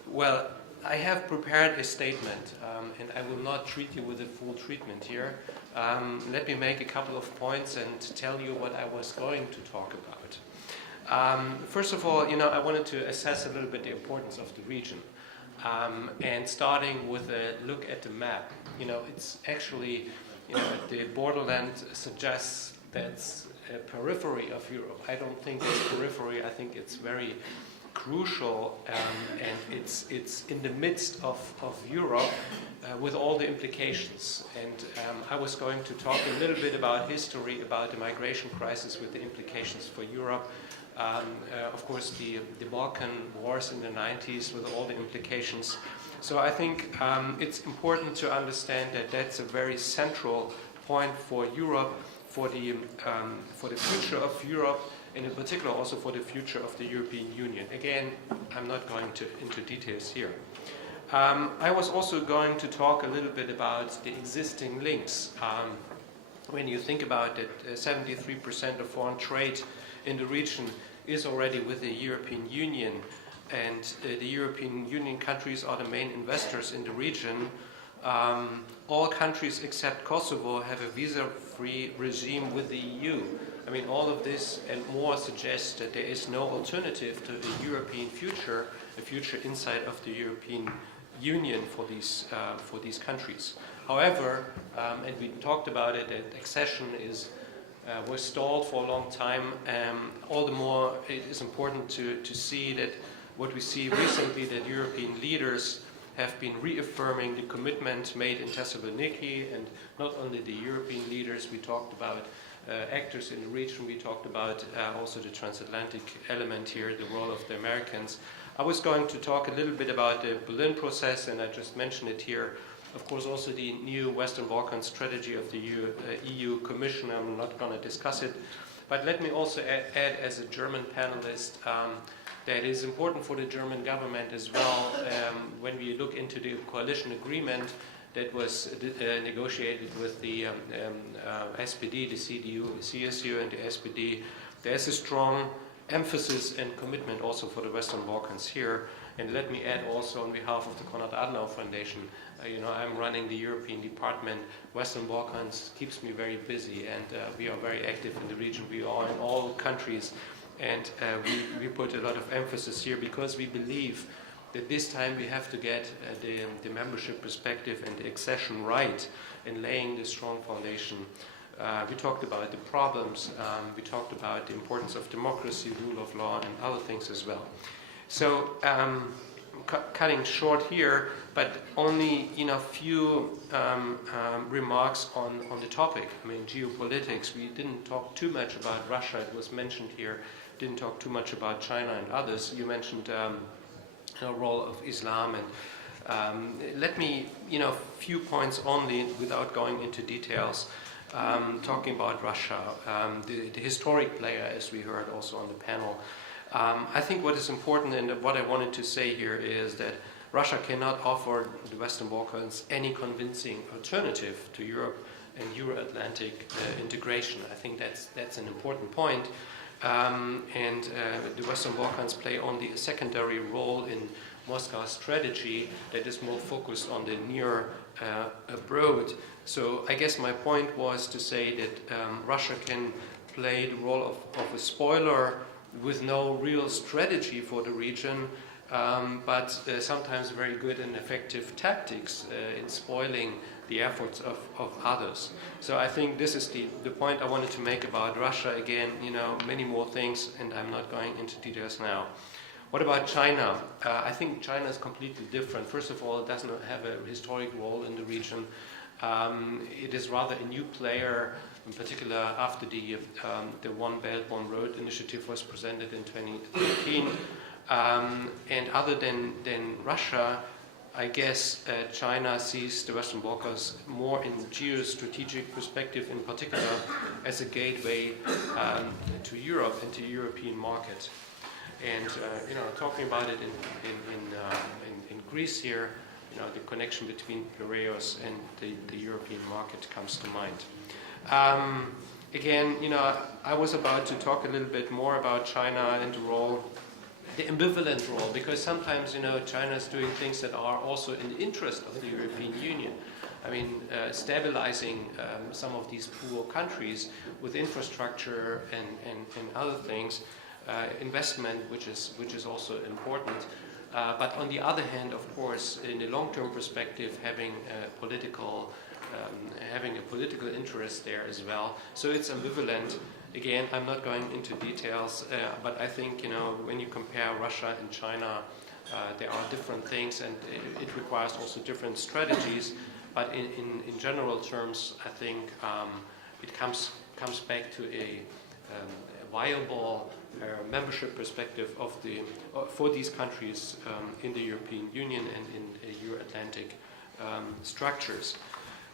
Well, I have prepared a statement, and I will not treat you with a full treatment here. Let me make a couple of points and tell you what I was going to talk about. First of all, I wanted to assess a little bit the importance of the region. And starting with a look at the map, it's actually, the borderland suggests that's a periphery of Europe. I don't think it's periphery. I think it's very crucial, and it's in the midst of Europe with all the implications. And I was going to talk a little bit about history, about the migration crisis with the implications for Europe. Of course, the Balkan wars in the 90s with all the implications. So I think it's important to understand that that's a very central point for Europe for the future of Europe, and in particular also for the future of the European Union. Again, I'm not going into details here. I was also going to talk a little bit about the existing links. When you think about it, 73% of foreign trade in the region is already with the European Union, and the European Union countries are the main investors in the region. All countries except Kosovo have a visa-free regime with the EU. I mean, all of this and more suggests that there is no alternative to a European future, a future inside of the European Union for these countries. However, and we talked about it, that accession was stalled for a long time. All the more it is important to see that what we see recently, that European leaders have been reaffirming the commitment made in Thessaloniki, and not only the European leaders, we talked about actors in the region, we talked about also the transatlantic element here, the role of the Americans. I was going to talk a little bit about the Berlin process, and I just mentioned it here. Of course, also the new Western Balkans strategy of the EU Commission. I'm not going to discuss it. But let me also add as a German panelist, that it is important for the German government as well, when we look into the coalition agreement that was negotiated with the SPD, the CDU, the CSU, and the SPD. There's a strong emphasis and commitment also for the Western Balkans here. And let me add also on behalf of the Konrad Adenauer Foundation, I'm running the European department. Western Balkans keeps me very busy, and we are very active in the region. We are in all countries, and we put a lot of emphasis here because we believe that this time we have to get the membership perspective and the accession right in laying the strong foundation. We talked about the problems, we talked about the importance of democracy, rule of law, and other things as well. So, cutting short here, but only few remarks on the topic. I mean, geopolitics, we didn't talk too much about Russia, it was mentioned here, didn't talk too much about China and others. You mentioned the role of Islam, and let me, few points only without going into details. Talking about Russia, the historic player, as we heard also on the panel. I think what is important and what I wanted to say here is that Russia cannot offer the Western Balkans any convincing alternative to Europe and Euro-Atlantic integration. I think that's an important point. The Western Balkans play only a secondary role in Moscow's strategy that is more focused on the near abroad. So I guess my point was to say that Russia can play the role of a spoiler with no real strategy for the region, but sometimes very good and effective tactics in spoiling the efforts of others. So I think this is the point I wanted to make about Russia. Again, many more things, and I'm not going into details now. What about China? I think China is completely different. First of all, it does not have a historic role in the region. It is rather a new player, in particular after the One Belt, One Road initiative was presented in 2013. And other than Russia, I guess China sees the Western Balkans more in geostrategic perspective, in particular as a gateway to Europe and to the European market. And talking about it in Greece here, the connection between Piraeus and the European market comes to mind. Again, I was about to talk a little bit more about China and the role, the ambivalent role, because sometimes, China is doing things that are also in the interest of the European Union. I mean, stabilizing some of these poor countries with infrastructure and other things, investment, which is also important. But on the other hand, of course, in the long-term perspective, having a political interest there as well. So it's ambivalent. Again, I'm not going into details, but I think, when you compare Russia and China, there are different things, and it requires also different strategies. But in general terms, I think it comes back to a viable membership perspective for these countries in the European Union and in Euro-Atlantic structures.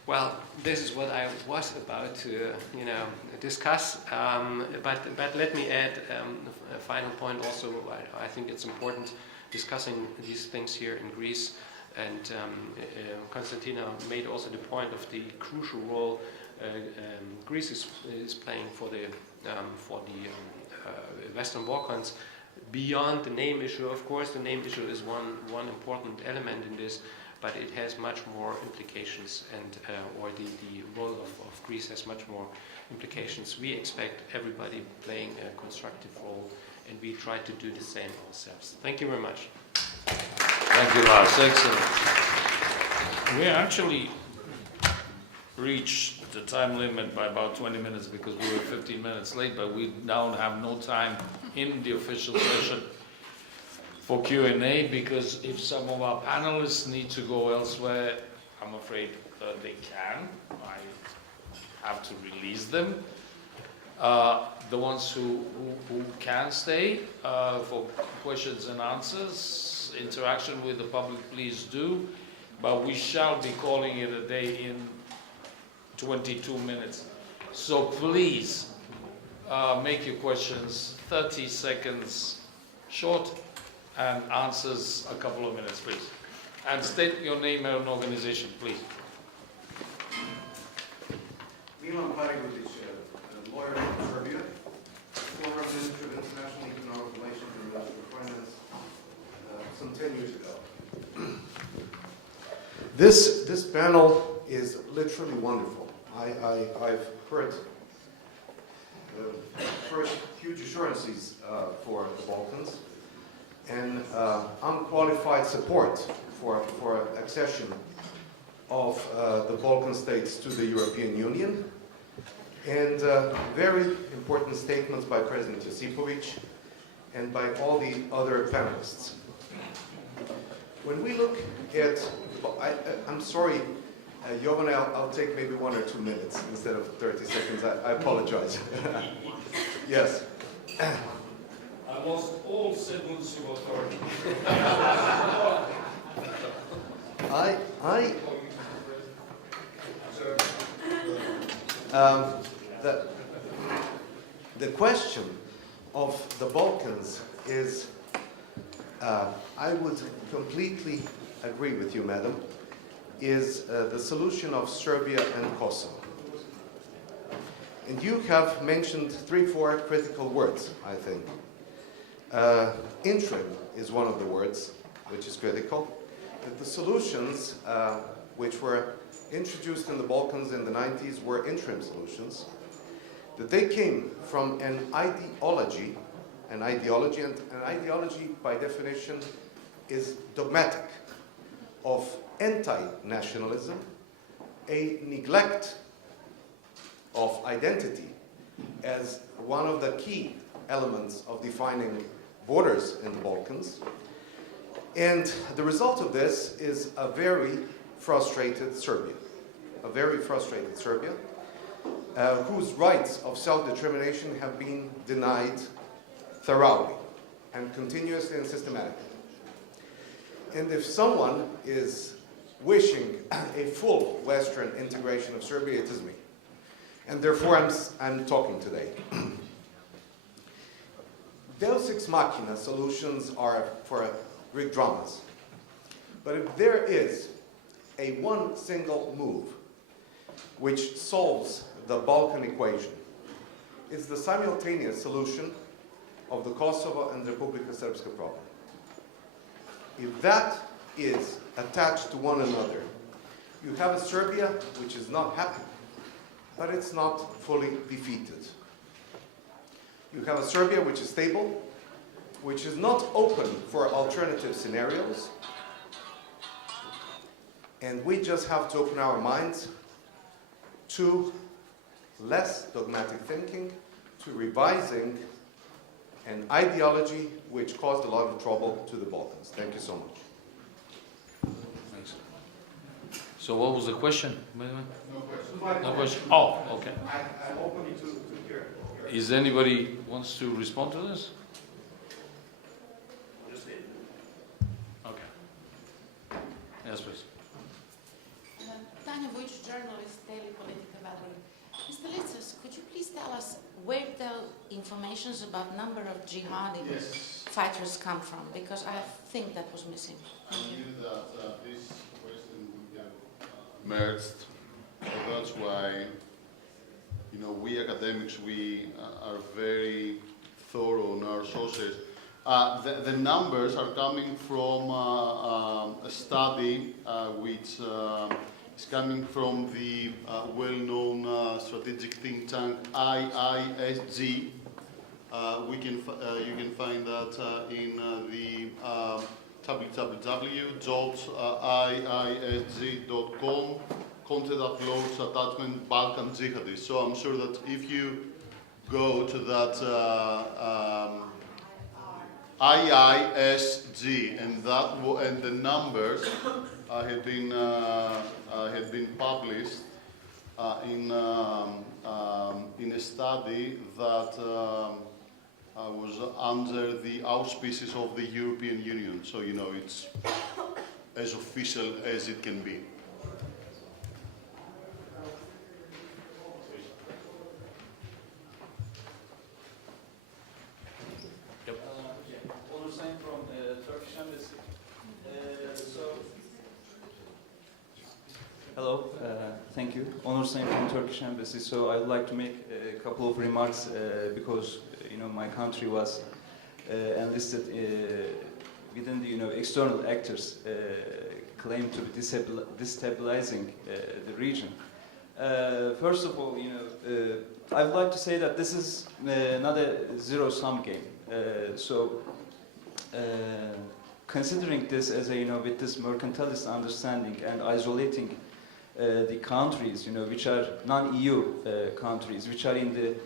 Well, this is what I was about to, discuss. But let me add a final point. Also, I think it's important discussing these things here in Greece. And Konstantina made also the point of the crucial role Greece is playing for the Western Balkans. Beyond the name issue, of course, the name issue is one important element in this. But it has much more implications, and or the role of Greece has much more implications. We expect everybody playing a constructive role, and we try to do the same ourselves. Thank you very much. Thank you, Lars. Excellent. We actually reached the time limit by about 20 minutes because we were 15 minutes late, but we now have no time in the official session for Q&A, because if some of our panelists need to go elsewhere, I'm afraid they can. I have to release them. The ones who can stay for questions and answers, interaction with the public, please do. But we shall be calling it a day in 22 minutes. So please make your questions 30 seconds short, and answers a couple of minutes, please. And state your name and organization, please. Milan Parigudic, a lawyer from Serbia, former Minister of International Economic Relations and Minister of Finance, some 10 years ago. This panel is literally wonderful. I've heard first huge assurances for the Balkans, and unqualified support for accession of the Balkan states to the European Union, and very important statements by President Josipovic and by all the other panelists. When we look at, I'm sorry, Jovan, I'll take maybe 1 or 2 minutes instead of 30 seconds. I apologize. Yes. I lost all semblance of authority. The question of the Balkans is, I would completely agree with you, madam, is the solution of Serbia and Kosovo. And you have mentioned 3-4 critical words, I think. Interim is one of the words which is critical. That the solutions which were introduced in the Balkans in the 90s were interim solutions. That they came from an ideology, and an ideology by definition is dogmatic, of anti-nationalism, a neglect of identity as one of the key elements of defining borders in the Balkans. And the result of this is a very frustrated Serbia, whose rights of self-determination have been denied thoroughly and continuously and systematically. And if someone is wishing a full Western integration of Serbia, it is me. And therefore I'm talking today. Deus ex machina solutions are for Greek dramas. But if there is a one single move which solves the Balkan equation, it's the simultaneous solution of the Kosovo and Republika Srpska problem. If that is attached to one another, you have a Serbia which is not happy, but it's not fully defeated. You have a Serbia which is stable, which is not open for alternative scenarios, and we just have to open our minds to less dogmatic thinking, to revising an ideology which caused a lot of trouble to the Balkans. Thank you so much. Thanks. So what was the question? No question. No question. Oh, okay. I'm open to hear. Is anybody wants to respond to this? Okay. Yes, please. Tanya Vujicic, journalist, Daily Politica Valley. Mr. Litzes, could you please tell us where the information about number of jihadi fighters come from? Because I think that was missing. I knew that this question would get merged. That's why, you know, we academics, we are very thorough on our sources. The numbers are coming from a study which is coming from the well-known strategic think tank IISG. You can find that in the www.iisg.com, content uploads attachment Balkan jihadists. So I'm sure that if you go to that IISG and the numbers had been published in a study that was under the auspices of the European Union. So, you know, it's as official as it can be. Hello, thank you. Onur Sayın from Turkish Embassy. So I would like to make a couple of remarks because you know my country was enlisted within the external actors claim to be destabilizing the region. First of all, I would like to say that this is not a zero-sum game. Considering this as a with this mercantilist understanding and isolating the countries, which are non-EU countries, which are in the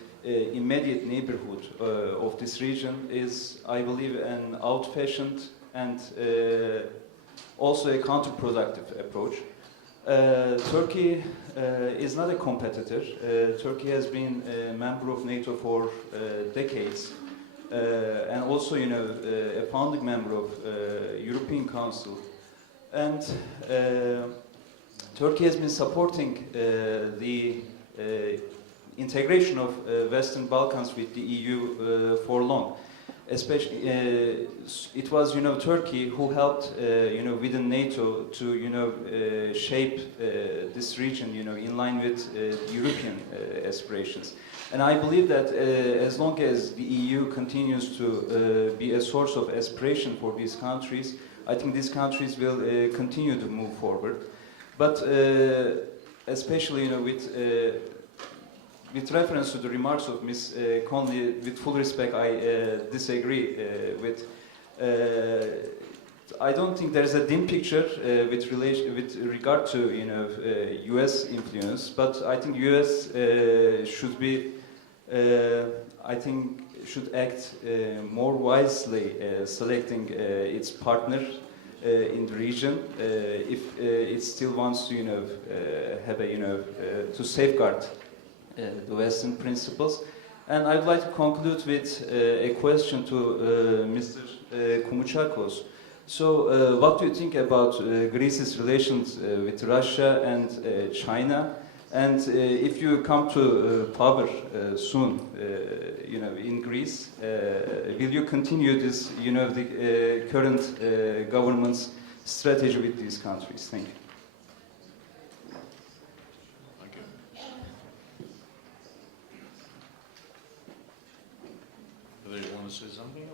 immediate neighborhood of this region, is, I believe, an old-fashioned and also a counterproductive approach. Turkey is not a competitor. Turkey has been a member of NATO for decades, and also, a founding member of European Council, and Turkey has been supporting the integration of Western Balkans with the EU for long. Especially, it was Turkey who helped within NATO to shape this region in line with European aspirations. And I believe that as long as the EU continues to be a source of aspiration for these countries, I think these countries will continue to move forward. But especially with reference to the remarks of Ms. Conley, with full respect, I disagree with. I don't think there is a dim picture with regard to U.S. influence, but I think U.S. should be, should act more wisely, selecting its partner in the region if it still wants to have a to safeguard the Western principles. And I'd like to conclude with a question to Mr. Koumoutsakos. So what do you think about Greece's relations with Russia and China? And if you come to power soon, in Greece, will you continue this, the current government's strategy with these countries? Thank you. Do they want to say something?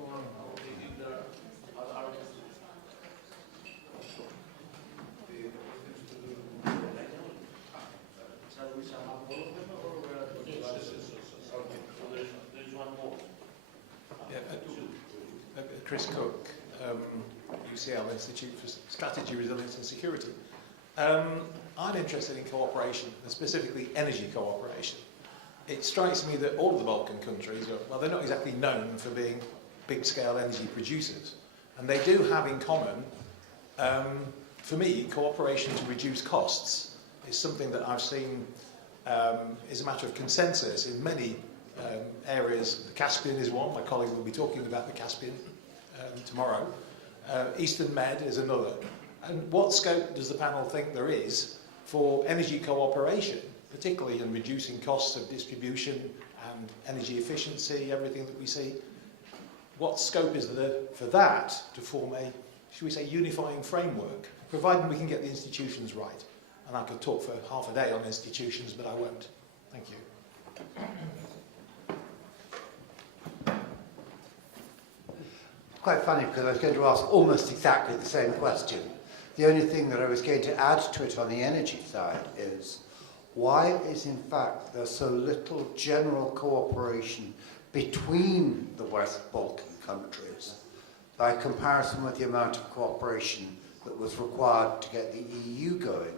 Chris Cook, UCL Institute for Strategy, Resilience and Security. I'm interested in cooperation, and specifically energy cooperation. It strikes me that all of the Balkan countries, well, they're not exactly known for being big-scale energy producers, and they do have in common, for me, cooperation to reduce costs is something that I've seen is a matter of consensus in many areas. The Caspian is one. My colleague will be talking about the Caspian tomorrow. Eastern Med is another. And what scope does the panel think there is for energy cooperation, particularly in reducing costs of distribution and energy efficiency, everything that we see. What scope is there for that to form a, should we say, unifying framework, providing we can get the institutions right? And I could talk for half a day on institutions, but I won't. Thank you. Quite funny, because I was going to ask almost exactly the same question. The only thing that I was going to add to it on the energy side is, why is in fact there so little general cooperation between the West Balkan countries by comparison with the amount of cooperation that was required to get the EU going?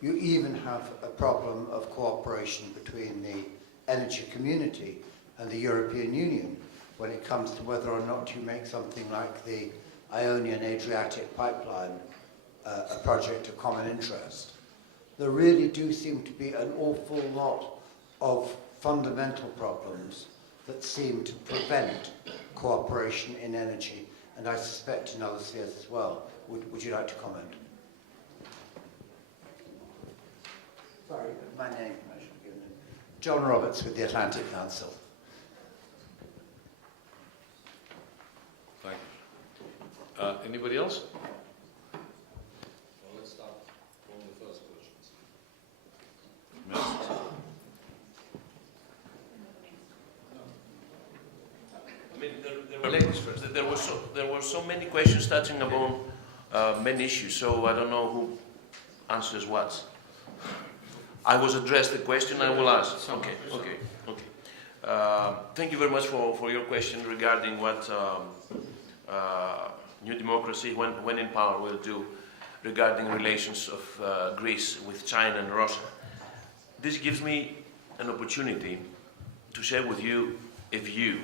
You even have a problem of cooperation between the energy community and the European Union when it comes to whether or not you make something like the Ionian Adriatic pipeline a project of common interest. There really do seem to be an awful lot of fundamental problems that seem to prevent cooperation in energy, and I suspect in other spheres as well. Would you like to comment? Sorry, my name I should have given it. John Roberts with the Atlantic Council. Thank you. Anybody else? Well, let's start from the first questions. I mean, ladies first. There were so many questions touching upon many issues, so I don't know who answers what. I was addressed the question, I will ask. Okay. Thank you very much for your question regarding what New Democracy, when in power, will do regarding relations of Greece with China and Russia. This gives me an opportunity to share with you a view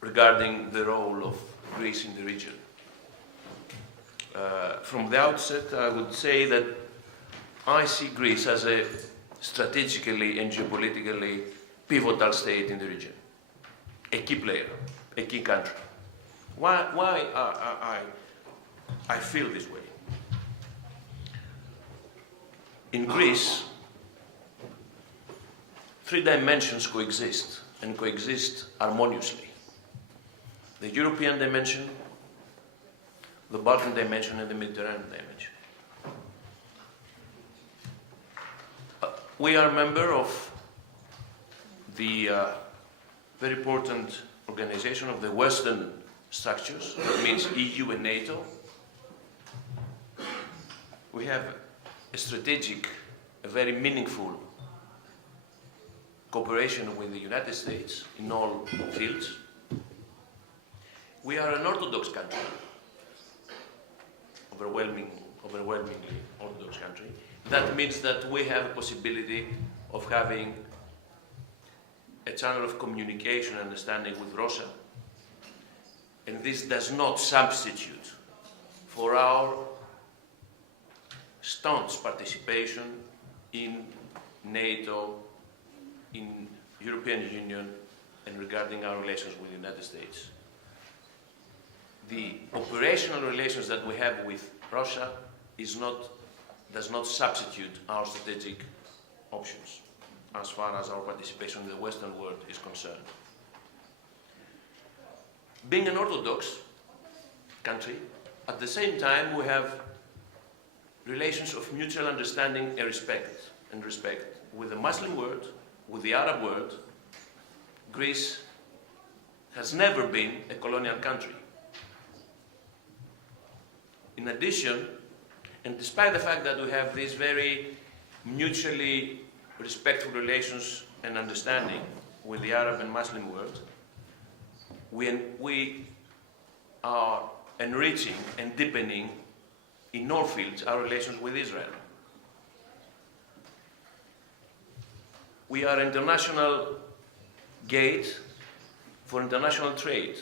regarding the role of Greece in the region. From the outset, I would say that I see Greece as a strategically and geopolitically pivotal state in the region, a key player, a key country. Why I feel this way? In Greece, three dimensions coexist, and coexist harmoniously. The European dimension, the Balkan dimension, and the Mediterranean dimension. We are a member of the very important organization of the Western structures, that means EU and NATO. We have a strategic, a very meaningful cooperation with the United States in all fields. We are an Orthodox country, overwhelmingly Orthodox country. That means that we have a possibility of having a channel of communication and understanding with Russia. And this does not substitute for our staunch participation in NATO, in European Union, and regarding our relations with the United States. The operational relations that we have with Russia does not substitute our strategic options as far as our participation in the Western world is concerned. Being an Orthodox country, at the same time we have relations of mutual understanding and respect with the Muslim world, with the Arab world. Greece has never been a colonial country. In addition, and despite the fact that we have these very mutually respectful relations and understanding with the Arab and Muslim world, we are enriching and deepening in all fields our relations with Israel. We are an international gate for international trade,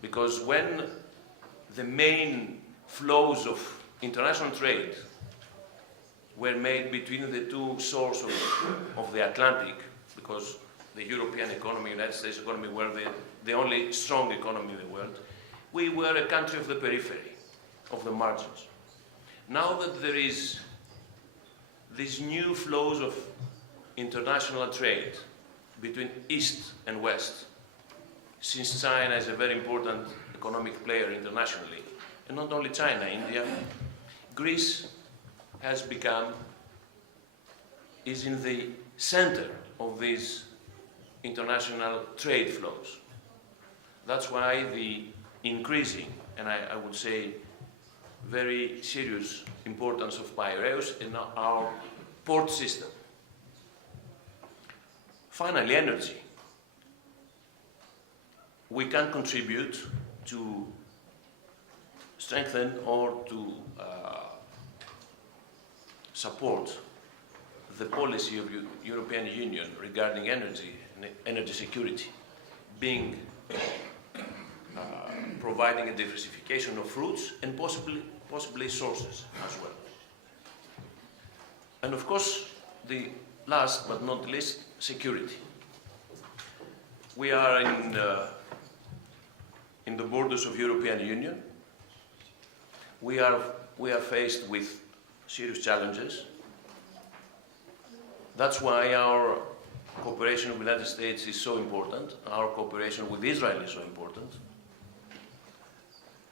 because when the main flows of international trade were made between the two shores of the Atlantic, because the European economy, United States economy were the only strong economy in the world, we were a country of the periphery, of the margins. Now that there is these new flows of international trade between East and West, since China is a very important economic player internationally, and not only China, India, Greece is in the center of these international trade flows. That's why the increasing, and I would say very serious importance of Piraeus in our port system. Finally, energy. We can contribute to strengthen or to support the policy of the European Union regarding energy and energy security, being providing a diversification of routes and possibly sources as well. And of course, the last but not least, security. We are in the borders of European Union. We are faced with serious challenges. That's why our cooperation with the United States is so important. Our cooperation with Israel is so important.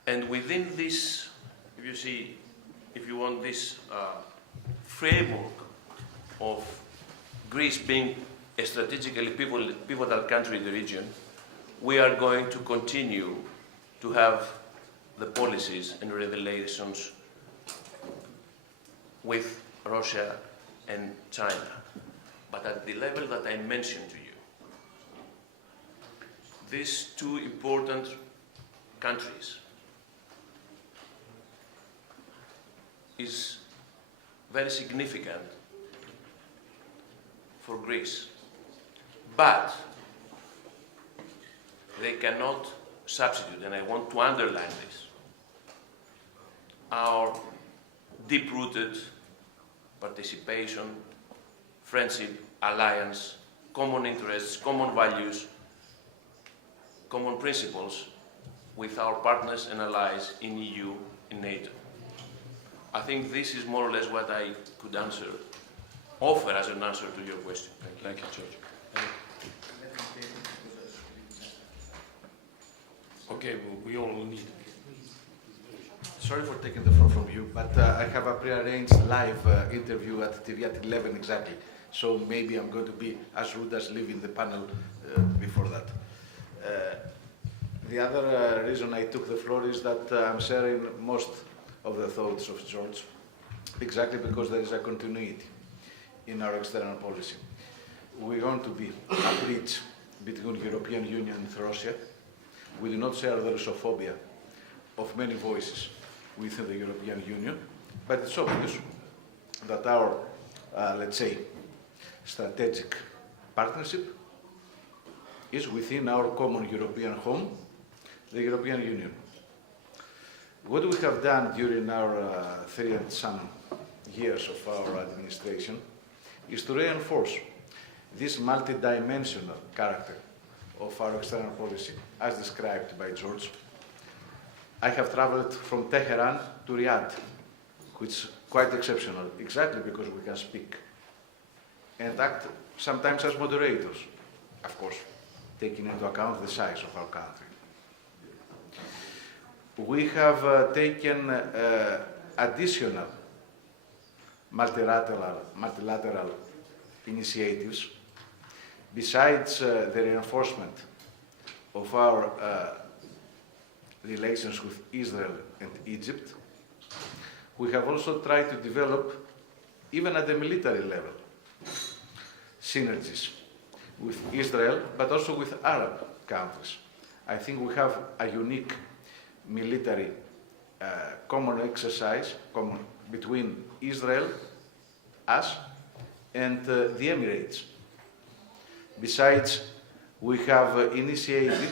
And within this, if you want this framework of Greece being a strategically pivotal country in the region, we are going to continue to have the policies and relations with Russia and China, but at the level that I mentioned to you. These two important countries is very significant for Greece, but they cannot substitute, and I want to underline this, our deep-rooted participation, friendship, alliance, common interests, common values, common principles with our partners and allies in EU and NATO. I think this is more or less what I could offer as an answer to your question. Thank you, George. Okay, well, we all need. Sorry for taking the floor from you, but I have a prearranged live interview at TV at 11 exactly. So maybe I'm going to be as rude as leaving the panel before that. The other reason I took the floor is that I'm sharing most of the thoughts of George, exactly because there is a continuity in our external policy. We're going to be a bridge between the European Union and Russia. We do not share the Russophobia of many voices within the European Union, but it's obvious that our, let's say, strategic partnership is within our common European home, the European Union. What we have done during our 3 and some years of our administration is to reinforce this multidimensional character of our external policy, as described by George. I have traveled from Tehran to Riyadh, which is quite exceptional, exactly because we can speak and act sometimes as moderators, of course, taking into account the size of our country. We have taken additional multilateral initiatives besides the reinforcement of our relations with Israel and Egypt. We have also tried to develop, even at the military level, synergies with Israel, but also with Arab countries. I think we have a unique military common exercise between Israel, us, and the Emirates. Besides, we have initiated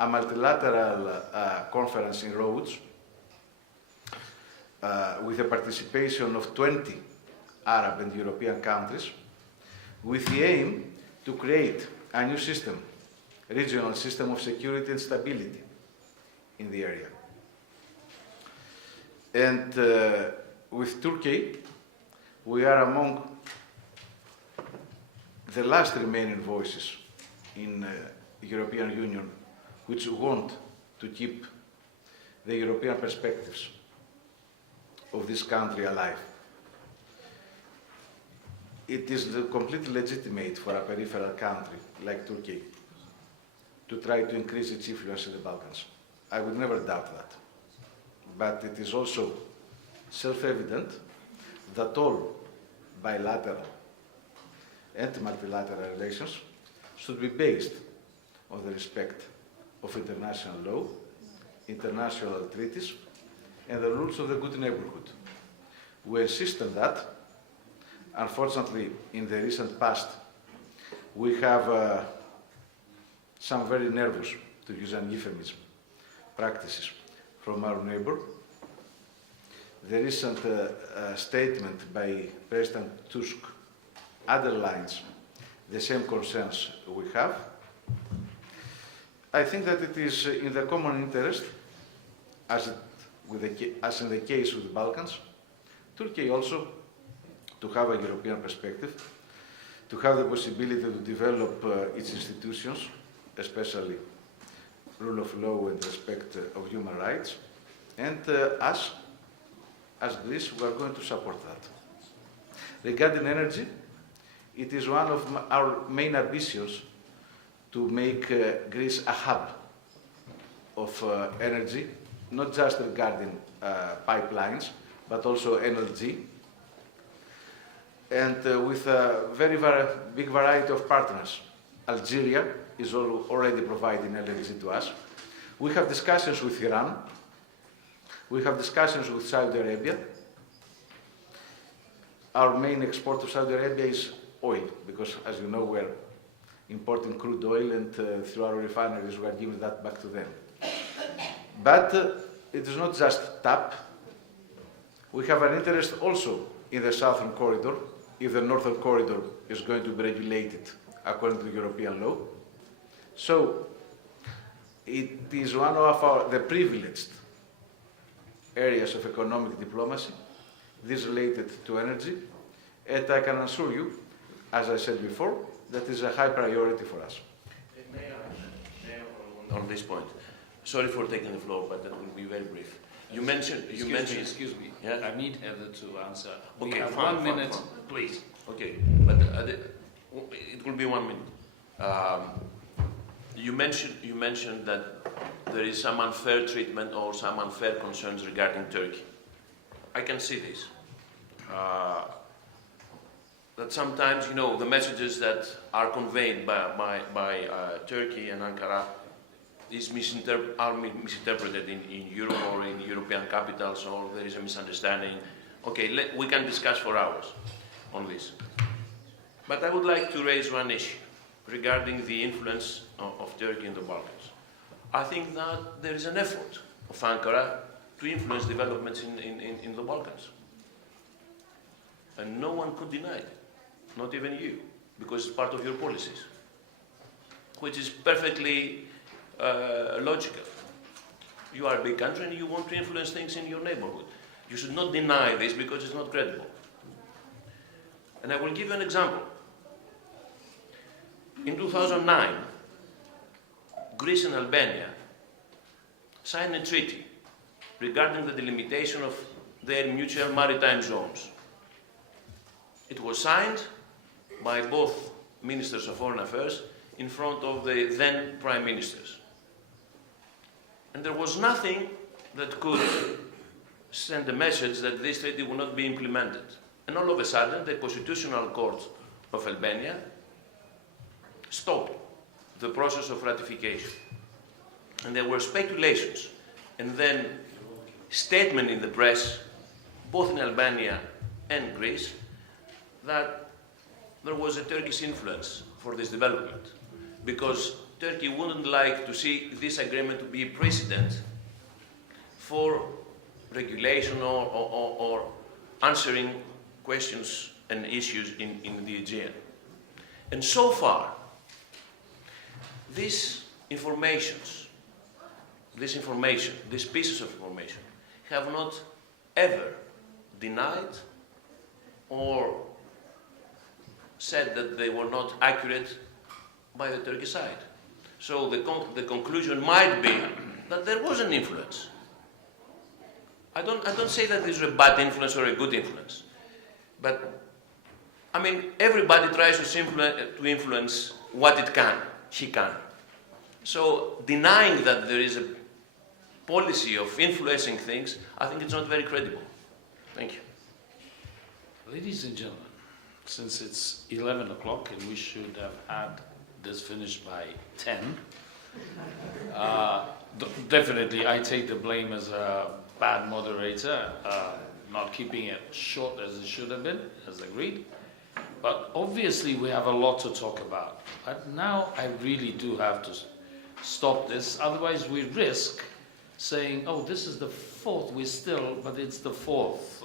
a multilateral conference in Rhodes with the participation of 20 Arab and European countries, with the aim to create a new system, regional system of security and stability in the area. And with Turkey, we are among the last remaining voices in the European Union which want to keep the European perspectives of this country alive. It is completely legitimate for a peripheral country like Turkey to try to increase its influence in the Balkans. I would never doubt that. But it is also self-evident that all bilateral and multilateral relations should be based on the respect of international law, international treaties, and the rules of the good neighborhood. We insist on that. Unfortunately, in the recent past, we have some very nervous, to use an euphemism, practices from our neighbor. The recent statement by President Tusk underlines the same concerns we have. I think that it is in the common interest, as in the case with the Balkans, Turkey also to have a European perspective, to have the possibility to develop its institutions, especially rule of law and respect of human rights, and us, as Greece, we are going to support that. Regarding energy, it is one of our main ambitions to make Greece a hub of energy, not just regarding pipelines, but also energy, and with a very big variety of partners. Algeria is already providing energy to us. We have discussions with Iran. We have discussions with Saudi Arabia. Our main export to Saudi Arabia is oil, because as you know, we're importing crude oil, and through our refineries, we are giving that back to them. But it is not just TAP. We have an interest also in the southern corridor, if the northern corridor is going to be regulated according to European law. So it is one of the privileged areas of economic diplomacy, this related to energy, and I can assure you, as I said before, that is a high priority for us. May I on this point? Sorry for taking the floor, but that will be very brief. You mentioned. Excuse me. Yeah? I need Heather to answer. Okay, We have fine, 1 fine, minute, fine. please. Okay, but it will be 1 minute. You mentioned that there is some unfair treatment or some unfair concerns regarding Turkey. I can see this. That sometimes, you know, the messages that are conveyed by Turkey and Ankara are misinterpreted in Europe or in European capitals, or there is a misunderstanding. Okay, we can discuss for hours on this. But I would like to raise one issue regarding the influence of Turkey in the Balkans. I think that there is an effort of Ankara to influence developments in the Balkans. And no one could deny it, not even you, because it's part of your policies, which is perfectly logical. You are a big country and you want to influence things in your neighborhood. You should not deny this because it's not credible. And I will give you an example. In 2009, Greece and Albania signed a treaty regarding the delimitation of their mutual maritime zones. It was signed by both ministers of foreign affairs in front of the then prime ministers. And there was nothing that could send a message that this treaty will not be implemented. And all of a sudden, the Constitutional Court of Albania stopped the process of ratification. And there were speculations and then statements in the press, both in Albania and Greece, that there was a Turkish influence for this development, because Turkey wouldn't like to see this agreement to be a precedent for regulation or answering questions and issues in the Aegean. And so far, these pieces of information have not ever denied or said that they were not accurate by the Turkish side. So the conclusion might be that there was an influence. I don't say that this is a bad influence or a good influence, but I mean, everybody tries to influence what he can. So denying that there is a policy of influencing things, I think it's not very credible. Thank you. Ladies and gentlemen, since it's 11 o'clock and we should have had this finished by 10, definitely I take the blame as a bad moderator, not keeping it short as it should have been, as agreed. But obviously we have a lot to talk about. But now I really do have to stop this, otherwise we risk saying, oh, this is the fourth, but it's the fourth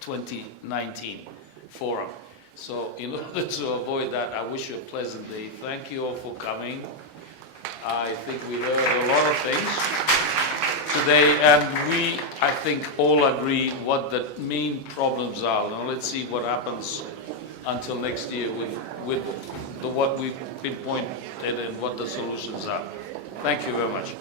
2019 forum. So in order to avoid that, I wish you a pleasant day. Thank you all for coming. I think we learned a lot of things today, and we, I think, all agree what the main problems are. Now let's see what happens until next year with what we've pinpointed and what the solutions are. Thank you very much.